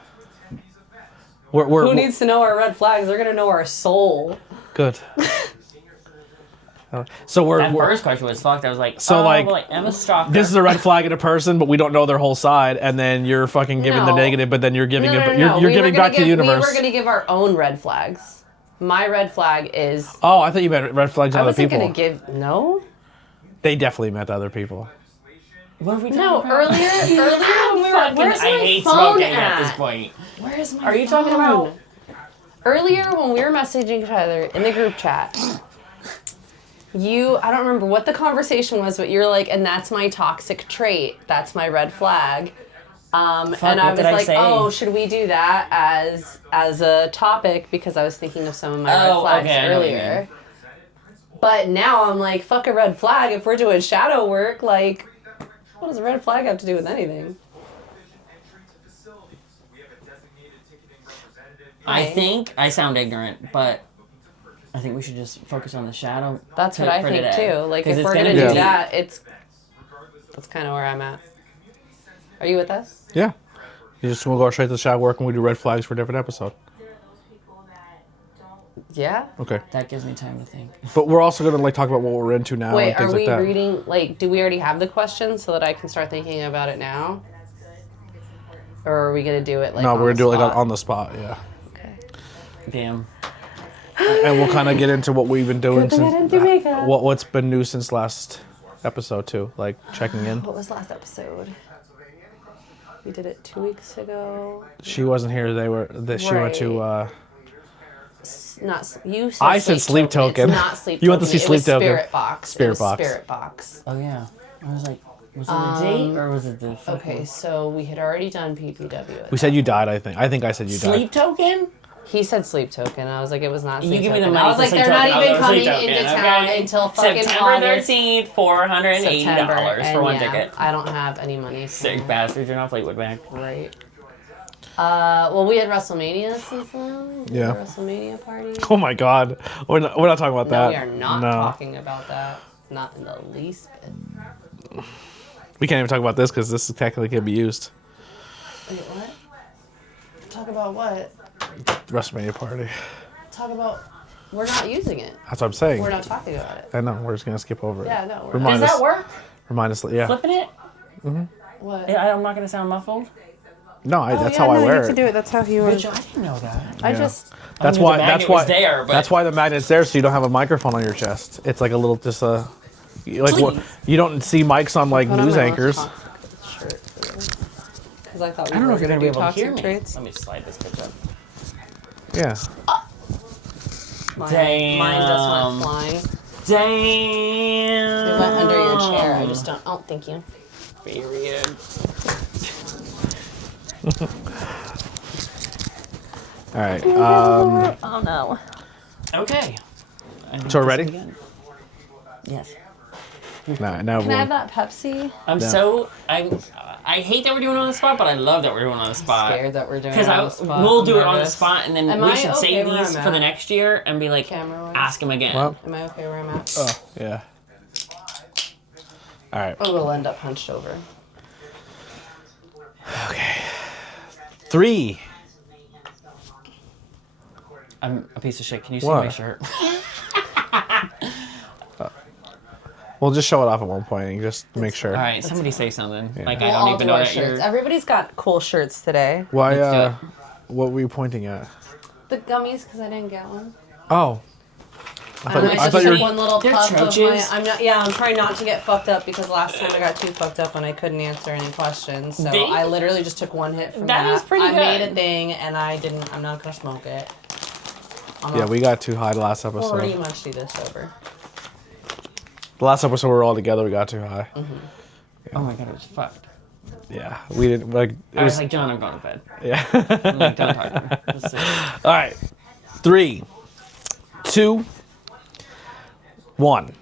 Who needs to know our red flags? They're gonna know our soul. Good. So That first question was fucked. I was like, So, oh, like, well, I'm a stalker. this is a red flag in a person, but we don't know their whole side, and then you're fucking giving the No. negative, but then you're giving No, it. no, no, You're, no. you're We were giving gonna back to the give- universe. We were gonna give our own red flags. My red flag is. Oh, I thought you meant red flags on I other wasn't people. gonna give. No. They definitely meant other people. What are we talking No. about? Earlier when we were. Fucking, Where's I my hate phone smoking at? at this point. Where's my Are you phone? talking about? Earlier when we were messaging each other in the group chat, I don't remember what the conversation was, but you're like, and that's my toxic trait. That's my red flag. And I what was did I like, say? oh, should we do that as a topic? Because I was thinking of some of my red Oh, flags okay, I know what you earlier. mean. But now I'm like, fuck a red flag. If we're doing shadow work, like, what does a red flag have to do with anything? I think I sound ignorant, but I think we should just focus on the shadow. That's what I for think today. too. Like, 'Cause if it's we're gonna be do deep. that, that's kind of where I'm at. Are you with us? Yeah. You just want to go straight to the shadow work and we do red flags for a different episode. Yeah. Okay. That gives me time to think. But we're also going to like talk about what we're into now Wait, and things are we like that. reading? Like, do we already have the question so that I can start thinking about it now? Or are we gonna do it like? No, on we're going to the do it like spot? on the spot, yeah. Okay. Damn. And we'll kind of get into what we've been doing Good thing I since didn't do makeup. what's been new since last episode too, like checking in. What was last episode? We did it 2 weeks ago. She wasn't here. She went to Not you. Said I said sleep token. It's not sleep. You went to token. see It sleep was token. Spirit box. Spirit It was box. Spirit box. Oh yeah. I was like, was it a date or was it the fucking Okay, so we had already done PPW. we said you died, I think. I think I said you sleep token? He said sleep token. I was like, it was not sleep You give me token. the I money was for like, sleep they're token. not I'll even go sleep coming token, into town okay? until fucking September August. 13th, $480 September. for one yeah, ticket. I don't have any money. So. Sick bastards, you're not Fleetwood Mac. Right. Well, we had WrestleMania since then. We Yeah. had a WrestleMania party. died. Oh my god. We're not talking about No, that. we are not No. talking about that. Not in the least bit. We can't even talk about this because this technically can be used. Wait, what? Talk about what? WrestleMania party. Talk about. We're not using it. That's what I'm saying. We're not talking about it. I know. We're just gonna skip over it. Yeah, no. We're Remind Does us. that work? Remind us. Yeah. Flipping it? What? I'm not going to sound muffled. No, Oh, that's how I wear it. it. That's how he Bitch, I didn't know that. I Yeah. just. That's I knew why. the That's magnet why. was there, but- That's why the magnet's there, so you don't have a microphone on your chest. It's like a little, just a. Like what? Please. You don't see mics on like Put on news my anchors. shirt. Because I thought we I don't know were if you're going going to to be do able to hear toxic me. traits. Let me slide this bitch up. Yeah. Mine just went flying. Damn. It went under your chair. I just don't. Oh, thank you. Period. All right. Oh no. Okay. I think So we're this ready? is good. Yes. Now Can I have we're. that Pepsi? I hate that we're doing it on the spot, but I love that we're doing it on the spot. Scared that we're doing it Because on the spot. we'll do I'm it on the nervous. spot, and then Am we I should okay save where these I'm for the at? next year and be like, Camera-wise? ask him again. Well, Am I okay where I'm at? oh yeah. All right. Oh, we'll end up hunched over. Okay. 3. I'm a piece of shit. Can you see What? my shirt? We'll just show it off at one point and just make sure. All right, somebody say something. Like I We'll don't all even do know our that shirts. you're. Everybody's got cool shirts today. Why? Let's do What were you pointing at? The gummies, because I didn't get one. Oh. I thought just you took were. one little They're puff of my. choaches. I'm trying not to get fucked up because last time I got too fucked up and I couldn't answer any questions. So Dang. I literally just took one hit from That that. is pretty I made good. a thing and I'm not gonna smoke it. Yeah, we got too high the last We'll episode. pretty much do this over. The last episode we were all together, we got too high. Oh my god, it was fucked. Yeah, we didn't like. It I was was like, John, I'm going to bed. yeah. I'm like, don't talk to me. Let's see. All right, 3, 2, 1.